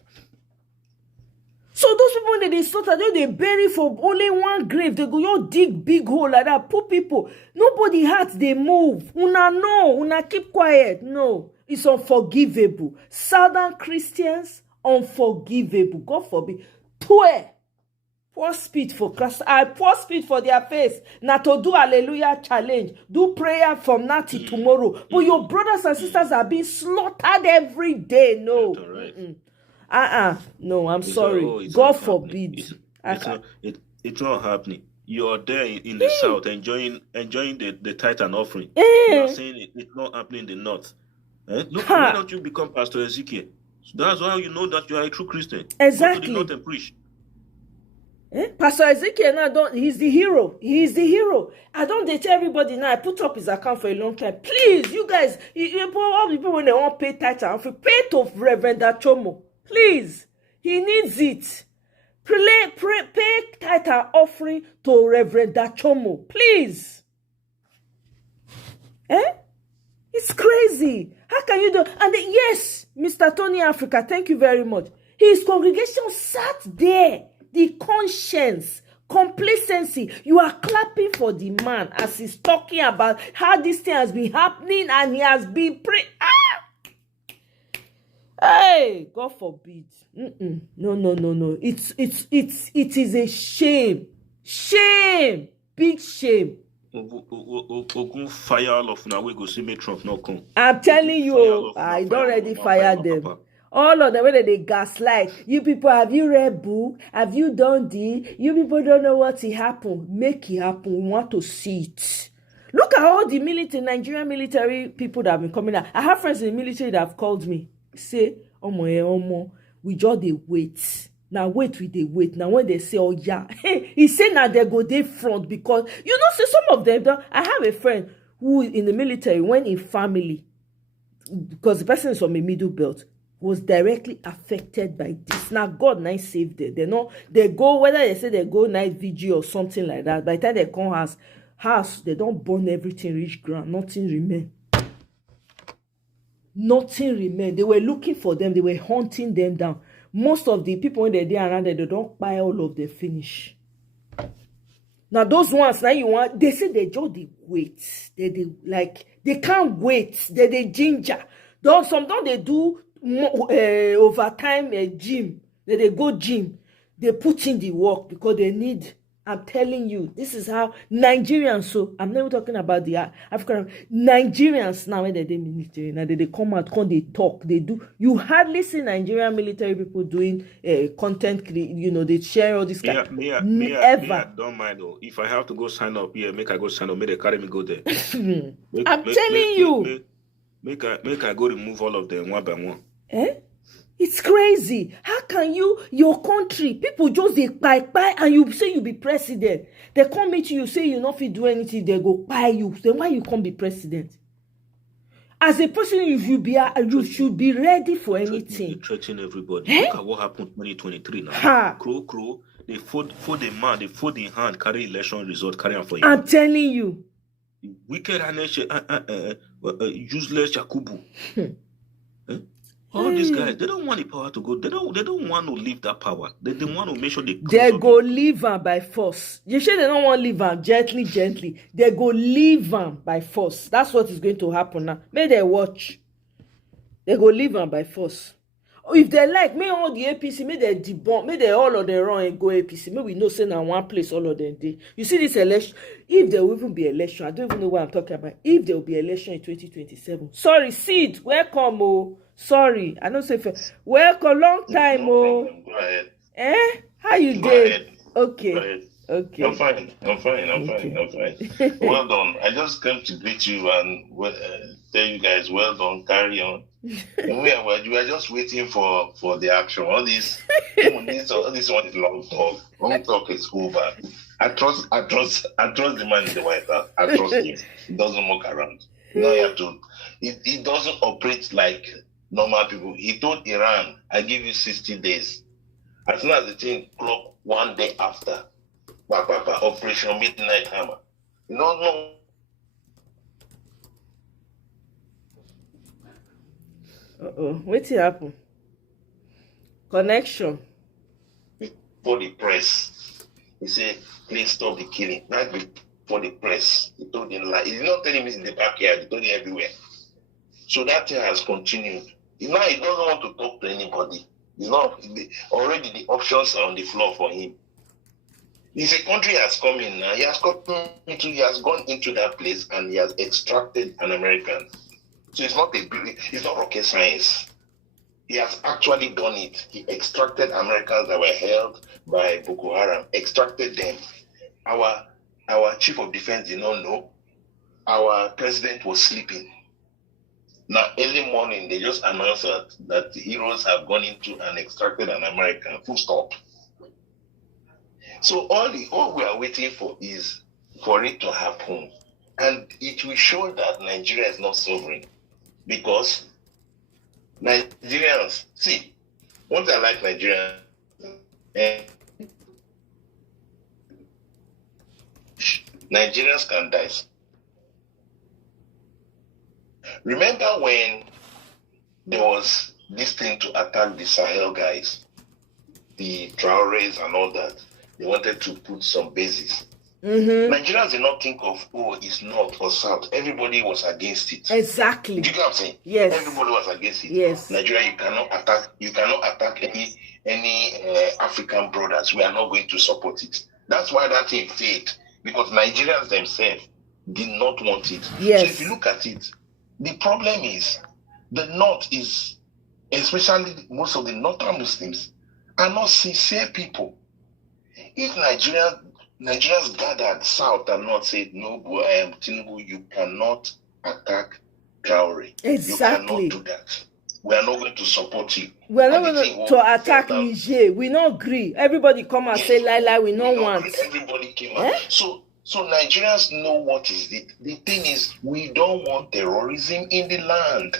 So those people that they slaughter, they bury for only one grave. They go, you dig big hole like that. Poor people. Nobody hurts, they move. Una keep quiet. No, it's unforgivable. Southern Christians, unforgivable. God forbid. Poor speed for Christ. Poor speed for their face. Now to do hallelujah challenge. Do prayer from now till tomorrow. But your brothers and sisters are being slaughtered every day. No. No, I'm sorry. God forbid. It's not happening. You're there in the south enjoying the tithe and offering. You're saying it's not happening in the north. Look, why don't you become Pastor Ezekiel? So that's how you know that you are a true Christian. Exactly. Go to the north and preach. Pastor Ezekiel now he's the hero. He's the hero. I don't tell everybody now. I put up his account for a long time. Please, you guys, all the people when they want to pay tithe and offering, pay to Reverend Achomo. Please, he needs it. Pay tithe and offering to Reverend Achomo. Please. It's crazy. How can you do? And yes, Mr. Tony Africa, thank you very much. His congregation sat there. The conscience, complacency. You are clapping for the man as he's talking about how this thing has been happening and he has been Hey, God forbid. No. It is a shame. Shame. Big shame. Fire all of now. We go see me Trump not come. I'm telling you, I don't already fire them. All of them, when they gaslight, you people, have you read book? Have you done this? You people don't know what happened. Make it happen. We want to see it. Look at all the Nigerian military people that have been coming out. I have friends in the military that have called me. Say, Omo, we just dey wait. Now wait, we dey wait. Now when they say, oh yeah, he say now they go dey front because, see some of them, I have a friend who in the military, went in family, because the person is from a middle belt, was directly affected by this. Now God now saved them. They go, whether they say they go night vigil or something like that, by the time they come house, they don't burn everything reach ground. Nothing remain. Nothing remain. They were looking for them. They were hunting them down. Most of the people when they're there around there, they don't buy all of the finish. Now those ones now they say they just they wait. They can't wait. They ginger. Some don't they do overtime gym. They go gym. They put in the work because they need I'm telling you, this is how Nigerians, so I'm never talking about the African Nigerians now when they military, now they come out, they talk, they do. You hardly see Nigerian military people doing content, they share all this Me, kind. me, me, me, I don't mind though. If I have to go sign up here, make I go sign up, make they carry me go there. I'm telling you. Make I go remove all of them one by one. It's crazy. How can your country, people just they buy, and you say you be president. They come meet you say you not fit do anything, they go buy you. Then why you can't be president? As a person, you should be ready for anything. You threaten everybody. Look at what happened 2023 now. Crow, they fold the man, they fold in hand, carry election result, carry on for you. I'm telling you. Wicked and useless Yakubu. All these guys, they don't want the power to go. They don't want to leave that power. They want to make sure they go leave them by force. You sure they don't want to leave them gently. They go leave them by force. That's what is going to happen now. May they watch. They go leave them by force. If they like, may all the APC, may they debunk, may they all of them run and go APC. May we know say now one place all of them dey. You see this election, if there will even be election, I don't even know what I'm talking about. If there will be election in 2027. Sorry, Sid, welcome, oh. Sorry, I don't say fair. Welcome, long time, oh. Go ahead. How you doing? Okay. Go ahead. Okay. I'm fine. Well done. I just came to greet you and tell you guys, well done, carry on. And we are just waiting for the action. All this one is long talk. Long talk is over. I trust the man in the White House. I trust him. He doesn't walk around. You have to. He doesn't operate like normal people. He told Iran, I give you 60 days. As soon as the thing clock 1 day after, Operation Midnight Hammer. No. What's happen? Connection. For the press. He said, please stop the killing. Right before the press. He told him like he's not telling me in the backyard, he told him everywhere. So that thing has continued. Now he doesn't want to talk to anybody. He's not already the options are on the floor for him. His country has come in now. He has gone into that place and he has extracted an American. So it's not rocket science. He has actually done it. He extracted Americans that were held by Boko Haram, extracted them. Our chief of defense did not know. Our president was sleeping. Now, early morning, they just announced that the heroes have gone into and extracted an American. Full stop. So all we are waiting for is for it to happen. And it will show that Nigeria is not sovereign. Because Nigerians, see, once I like Nigeria, Nigerians can die. Remember when there was this thing to attack the Sahel guys, the Traorés and all that? They wanted to put some bases. Mm-hmm. Nigerians did not think of, it's north or south. Everybody was against it. Exactly. Do you get what I'm saying? Yes. Everybody was against it. Yes. Nigeria, you cannot attack any African brothers. We are not going to support it. That's why that thing failed. Because Nigerians themselves did not want it. Yes. So if you look at it, the problem is the North is, especially most of the Northern Muslims, are not sincere people. If Nigerians gathered South and North said, no, Tinubu, you cannot attack Traore. Exactly. You cannot do that. We are not going to support you. We are not going to attack Niger. We not agree. Everybody come and say, lie, we don't want. Everybody came out. So Nigerians know what is it. The thing is, we don't want terrorism in the land.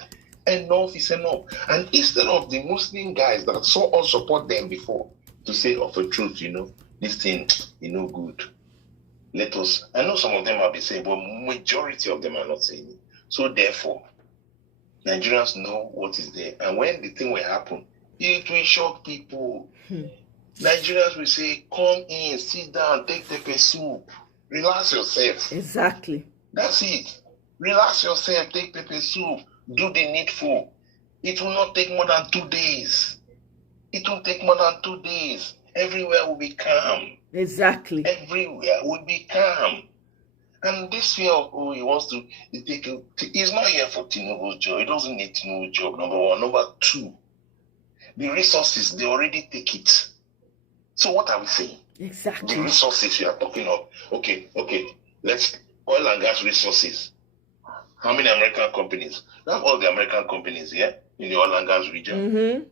Enough is enough. And instead of the Muslim guys that saw us support them before to say of a truth, this thing, good. Let us, I know some of them have been saying, but majority of them are not saying it. So therefore, Nigerians know what is there. And when the thing will happen, it will shock people. Nigerians will say, come in, sit down, take pepper soup. Relax yourself. Exactly. That's it. Relax yourself, take pepper soup, do the needful. It will not take more than 2 days. It will take more than 2 days. Everywhere will be calm. Exactly. Everywhere will be calm. And this fear of, he wants to take he's not here for Tinubu's job. He doesn't need Tinubu's job, number one. Number two, the resources, they already take it. So what are we saying? Exactly. The resources you are talking of. Okay. Let's oil and gas resources. How many American companies? You have all the American companies here in the oil and gas region. Mm-hmm.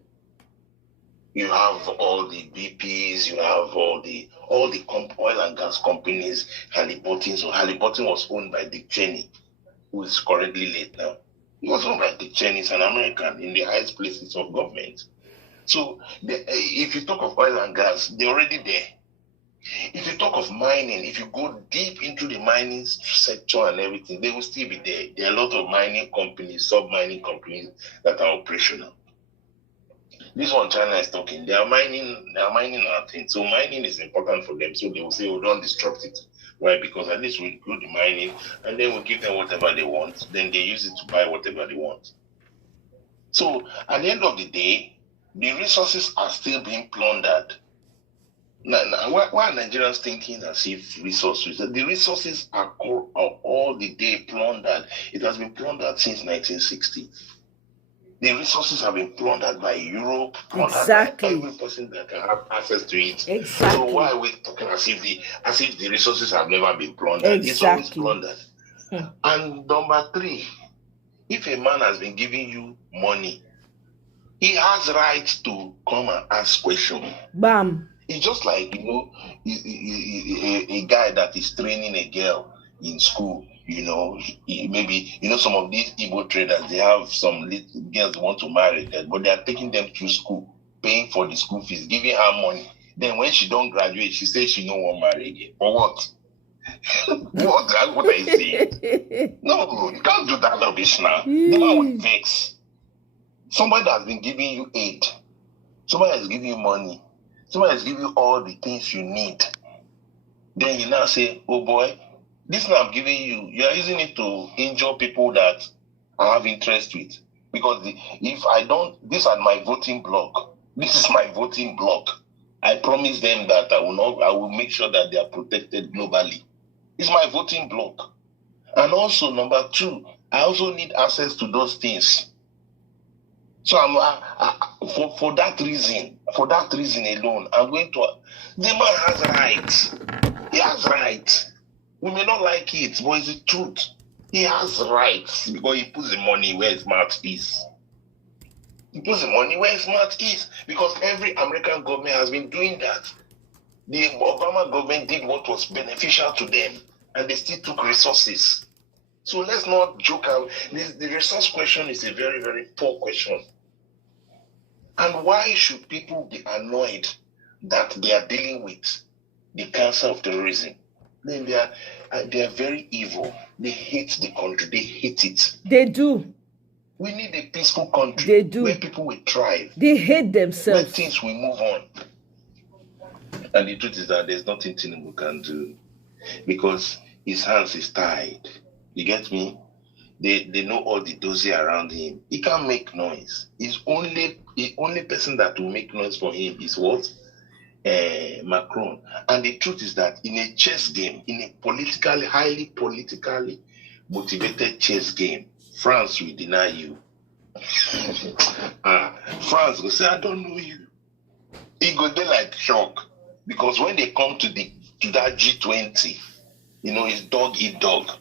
You have all the BPs, you have all the oil and gas companies, Halliburton. So Halliburton was owned by Dick Cheney, who is currently late now. He was owned by Dick Cheney, he's an American in the highest places of government. So if you talk of oil and gas, they're already there. If you talk of mining, if you go deep into the mining sector and everything, they will still be there. There are a lot of mining companies, sub-mining companies that are operational. This one China is talking. They are mining our thing. So mining is important for them. So they will say, oh, don't disrupt it. Why? Because at least we include the mining and then we'll give them whatever they want. Then they use it to buy whatever they want. So at the end of the day, the resources are still being plundered. Now, why are Nigerians thinking as if resources? The resources are all the day plundered. It has been plundered since 1960. The resources have been plundered by Europe, plundered by every person that can have access to it. Exactly. So why are we talking as if the resources have never been plundered? Exactly. It's always plundered. And number three, if a man has been giving you money, he has right to come and ask questions. Bam. It's just like, a guy that is training a girl in school, maybe, some of these Igbo traders, they have some little girls who want to marry them, but they are taking them through school, paying for the school fees, giving her money. Then when she don't graduate, she says she don't want to marry again. For what? What are you saying? No, you can't do that rubbish now. The man will vex. Somebody that has been giving you aid, somebody has given you money, somebody has given you all the things you need. Then you now say, oh boy, this thing I'm giving you, you are using it to injure people that I have interest with. Because if I don't, these are my voting block. This is my voting block. I promise them that I will make sure that they are protected globally. It's my voting block. And also, number two, I also need access to those things. So for that reason alone, I'm going to. The man has rights. He has rights. We may not like it, but it's the truth. He has rights because he puts the money where his mouth is. He puts the money where his mouth is because every American government has been doing that. The Obama government did what was beneficial to them, and they still took resources. So let's not joke out. The resource question is a very, very poor question. And why should people be annoyed that they are dealing with the cancer of terrorism? Then they are very evil. They hate the country. They hate it. They do. We need a peaceful country. They do. Where people will thrive. They hate themselves. Where things will move on. And the truth is that there's nothing Tinubu can do because his hands is tied. You get me? They know all the dossier around him. He can't make noise. The only person that will make noise for him is what? Macron. And the truth is that in a chess game, in a highly politically motivated chess game, France will deny you. France will say, I don't know you. It go there like shock. Because when they come to that G20, it's dog eat dog.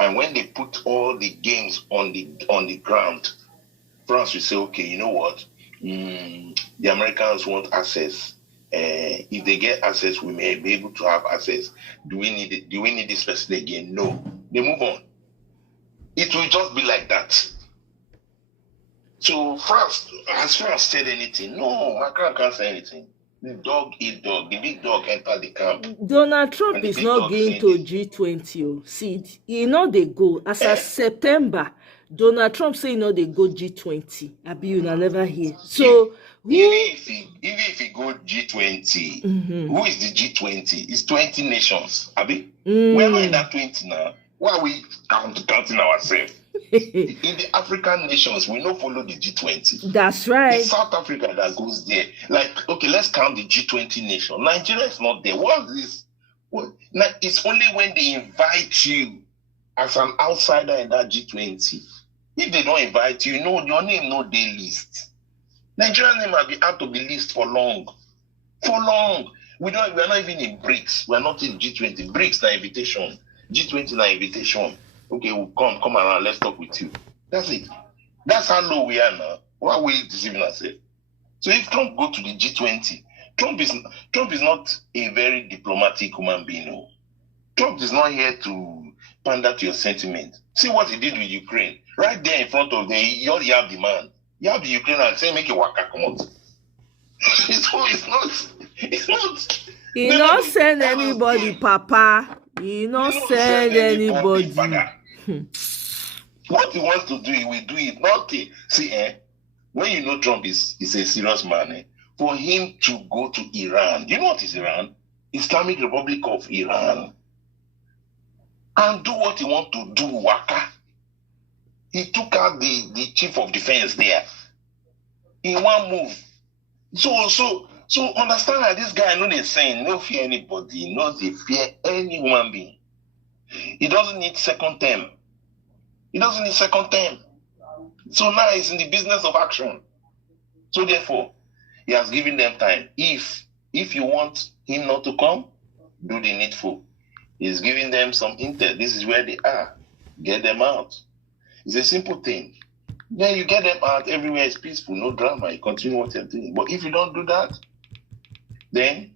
And when they put all the games on the ground, France will say, okay, you know what? The Americans want access. If they get access, we may be able to have access. Do we need it? Do we need this person again? No. They move on. It will just be like that. So France, has France said anything? No, Macron can't say anything. The dog eat dog. The big dog enter the camp. Donald Trump is not going to G20. See, they go. As of September, Donald Trump say they go G20. Abi, you never hear. So even if he go G20, who is the G20? It's 20 nations. Abi, we're not in that 20 now. Why are we counting ourselves? In the African nations, we don't follow the G20. That's right. It's South Africa that goes there. Like, okay, let's count the G20 nation. Nigeria is not there. What's this? It's only when they invite you as an outsider in that G20. If they don't invite you, your name no day list. Nigeria's name have been out of the list for long. For long. We're not even in BRICS. We're not in G20. BRICS na invitation. G20 na invitation. Okay, we'll come around, let's talk with you. That's it. That's how low we are now. Why are we deceiving ourselves? So if Trump go to the G20, Trump is not a very diplomatic human being. No. Trump is not here to pander to your sentiment. See what he did with Ukraine. Right there in front of them, you have the man. You have the Ukraine and say, make a waka come out. It's not. He not send anybody, Papa. He not send anybody. What he wants to do, he will do it. Nothing. See, when you know Trump is a serious man, for him to go to Iran, you know what is Iran? Islamic Republic of Iran. And do what he wants to do, waka. He took out the chief of defense there in one move. So understand that this guy no dey saying no fear anybody, no dey fear any human being. He doesn't need second term. So now he's in the business of action. So therefore, he has given them time. If you want him not to come, do the needful. He's giving them some intel. This is where they are. Get them out. It's a simple thing. Then you get them out, everywhere is peaceful, no drama. You continue what you're doing. But if you don't do that, then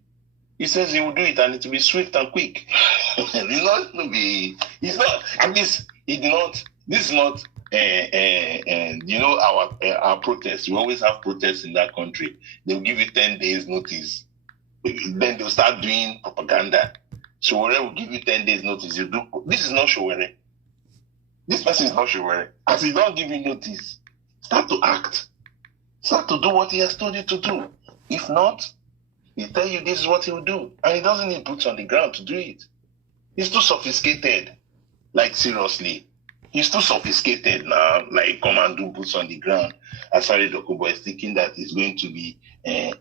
he says he will do it and it will be swift and quick. It's not, at least this is not, our protests. We always have protests in that country. They'll give you 10 days notice. Then they'll start doing propaganda. Showere will give you 10 days notice. You do. This is not Showere. This person is not Showere. As he don't give you notice, start to act. Start to do what he has told you to do. If not, he tell you this is what he will do. And he doesn't need boots on the ground to do it. He's too sophisticated. Like, seriously. He's too sophisticated now. Like, come and do boots on the ground. Asari Dokubo is thinking that it's going to be a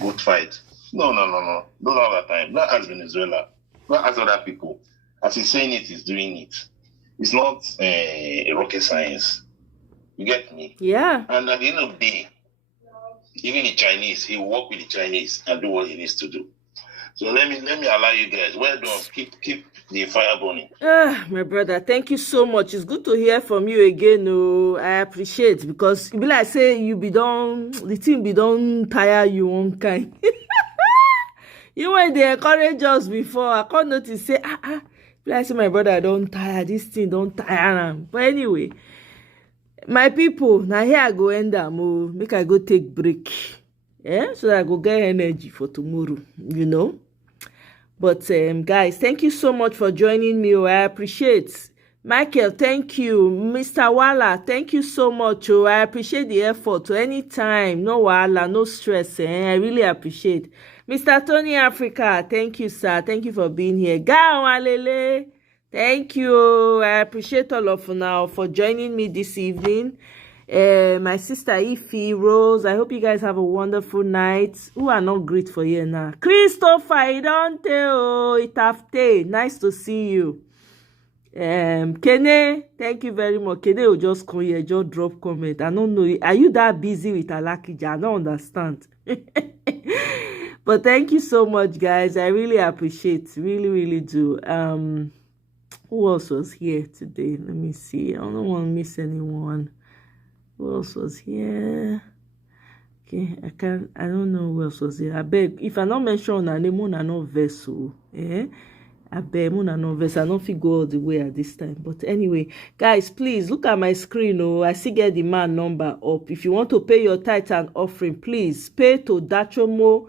boat fight. No. Don't have that time. Not as Venezuela. Not as other people. As he's saying it, he's doing it. It's not a rocket science. You get me? Yeah. And at the end of the day, even the Chinese, he will work with the Chinese and do what he needs to do. So let me allow you guys. Well done. Keep the fire burning. My brother, thank you so much. It's good to hear from you again. Oh, I appreciate, because it be like say the team be done tire you one kind. You when they encourage us before, I can't notice say like say my brother don't tire, this thing don't tire him. But anyway, my people, now here I go end am. Make I go take break. So that I go get energy for tomorrow, But guys, thank you so much for joining me. I appreciate. Michael, thank you. Mr. Wala, thank you so much. I appreciate the effort. Anytime, no wala, no stress. I really appreciate. Mr. Tony Africa, thank you, sir. Thank you for being here. Gawalele, thank you. I appreciate all of you now for joining me this evening. My sister Ify, Rose, I hope you guys have a wonderful night. Who are not great for you now? Christopher, Itafte, nice to see you. Kene, thank you very much. Kene will just come here, just drop comment. I don't know. Are you that busy with Alakija? I don't understand. But thank you so much, guys. I really appreciate. Really, really do. Who else was here today? Let me see. I don't want to miss anyone. Who else was here? Okay, I don't know who else was here. I beg, if I not mention her name, I no vessel. I beg, I no vessel. I don't feel go all the way at this time. But anyway, guys, please look at my screen. I see get the man number up. If you want to pay your tithe and offering, please pay to Dachomo,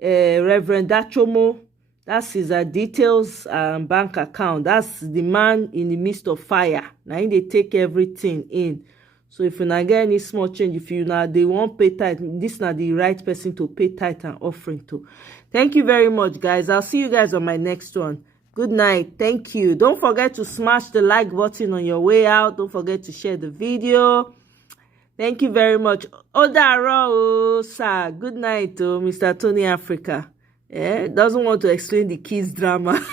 Reverend Dachomo. That's his details and bank account. That's the man in the midst of fire. Now they take everything in. So if you not get any small change, if you now they won't pay tithe, this is not the right person to pay tithe and offering to. Thank you very much, guys. I'll see you guys on my next one. Good night. Thank you. Don't forget to smash the like button on your way out. Don't forget to share the video. Thank you very much. Odaro, sir. Good night, Mr. Tony Africa. Doesn't want to explain the kids' drama.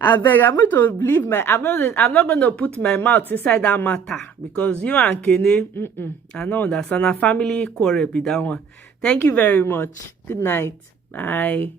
I beg, I'm going to leave I'm not going to put my mouth inside that matter because you and Kene, I know understand. A family quarrel be that one. Thank you very much. Good night. Bye.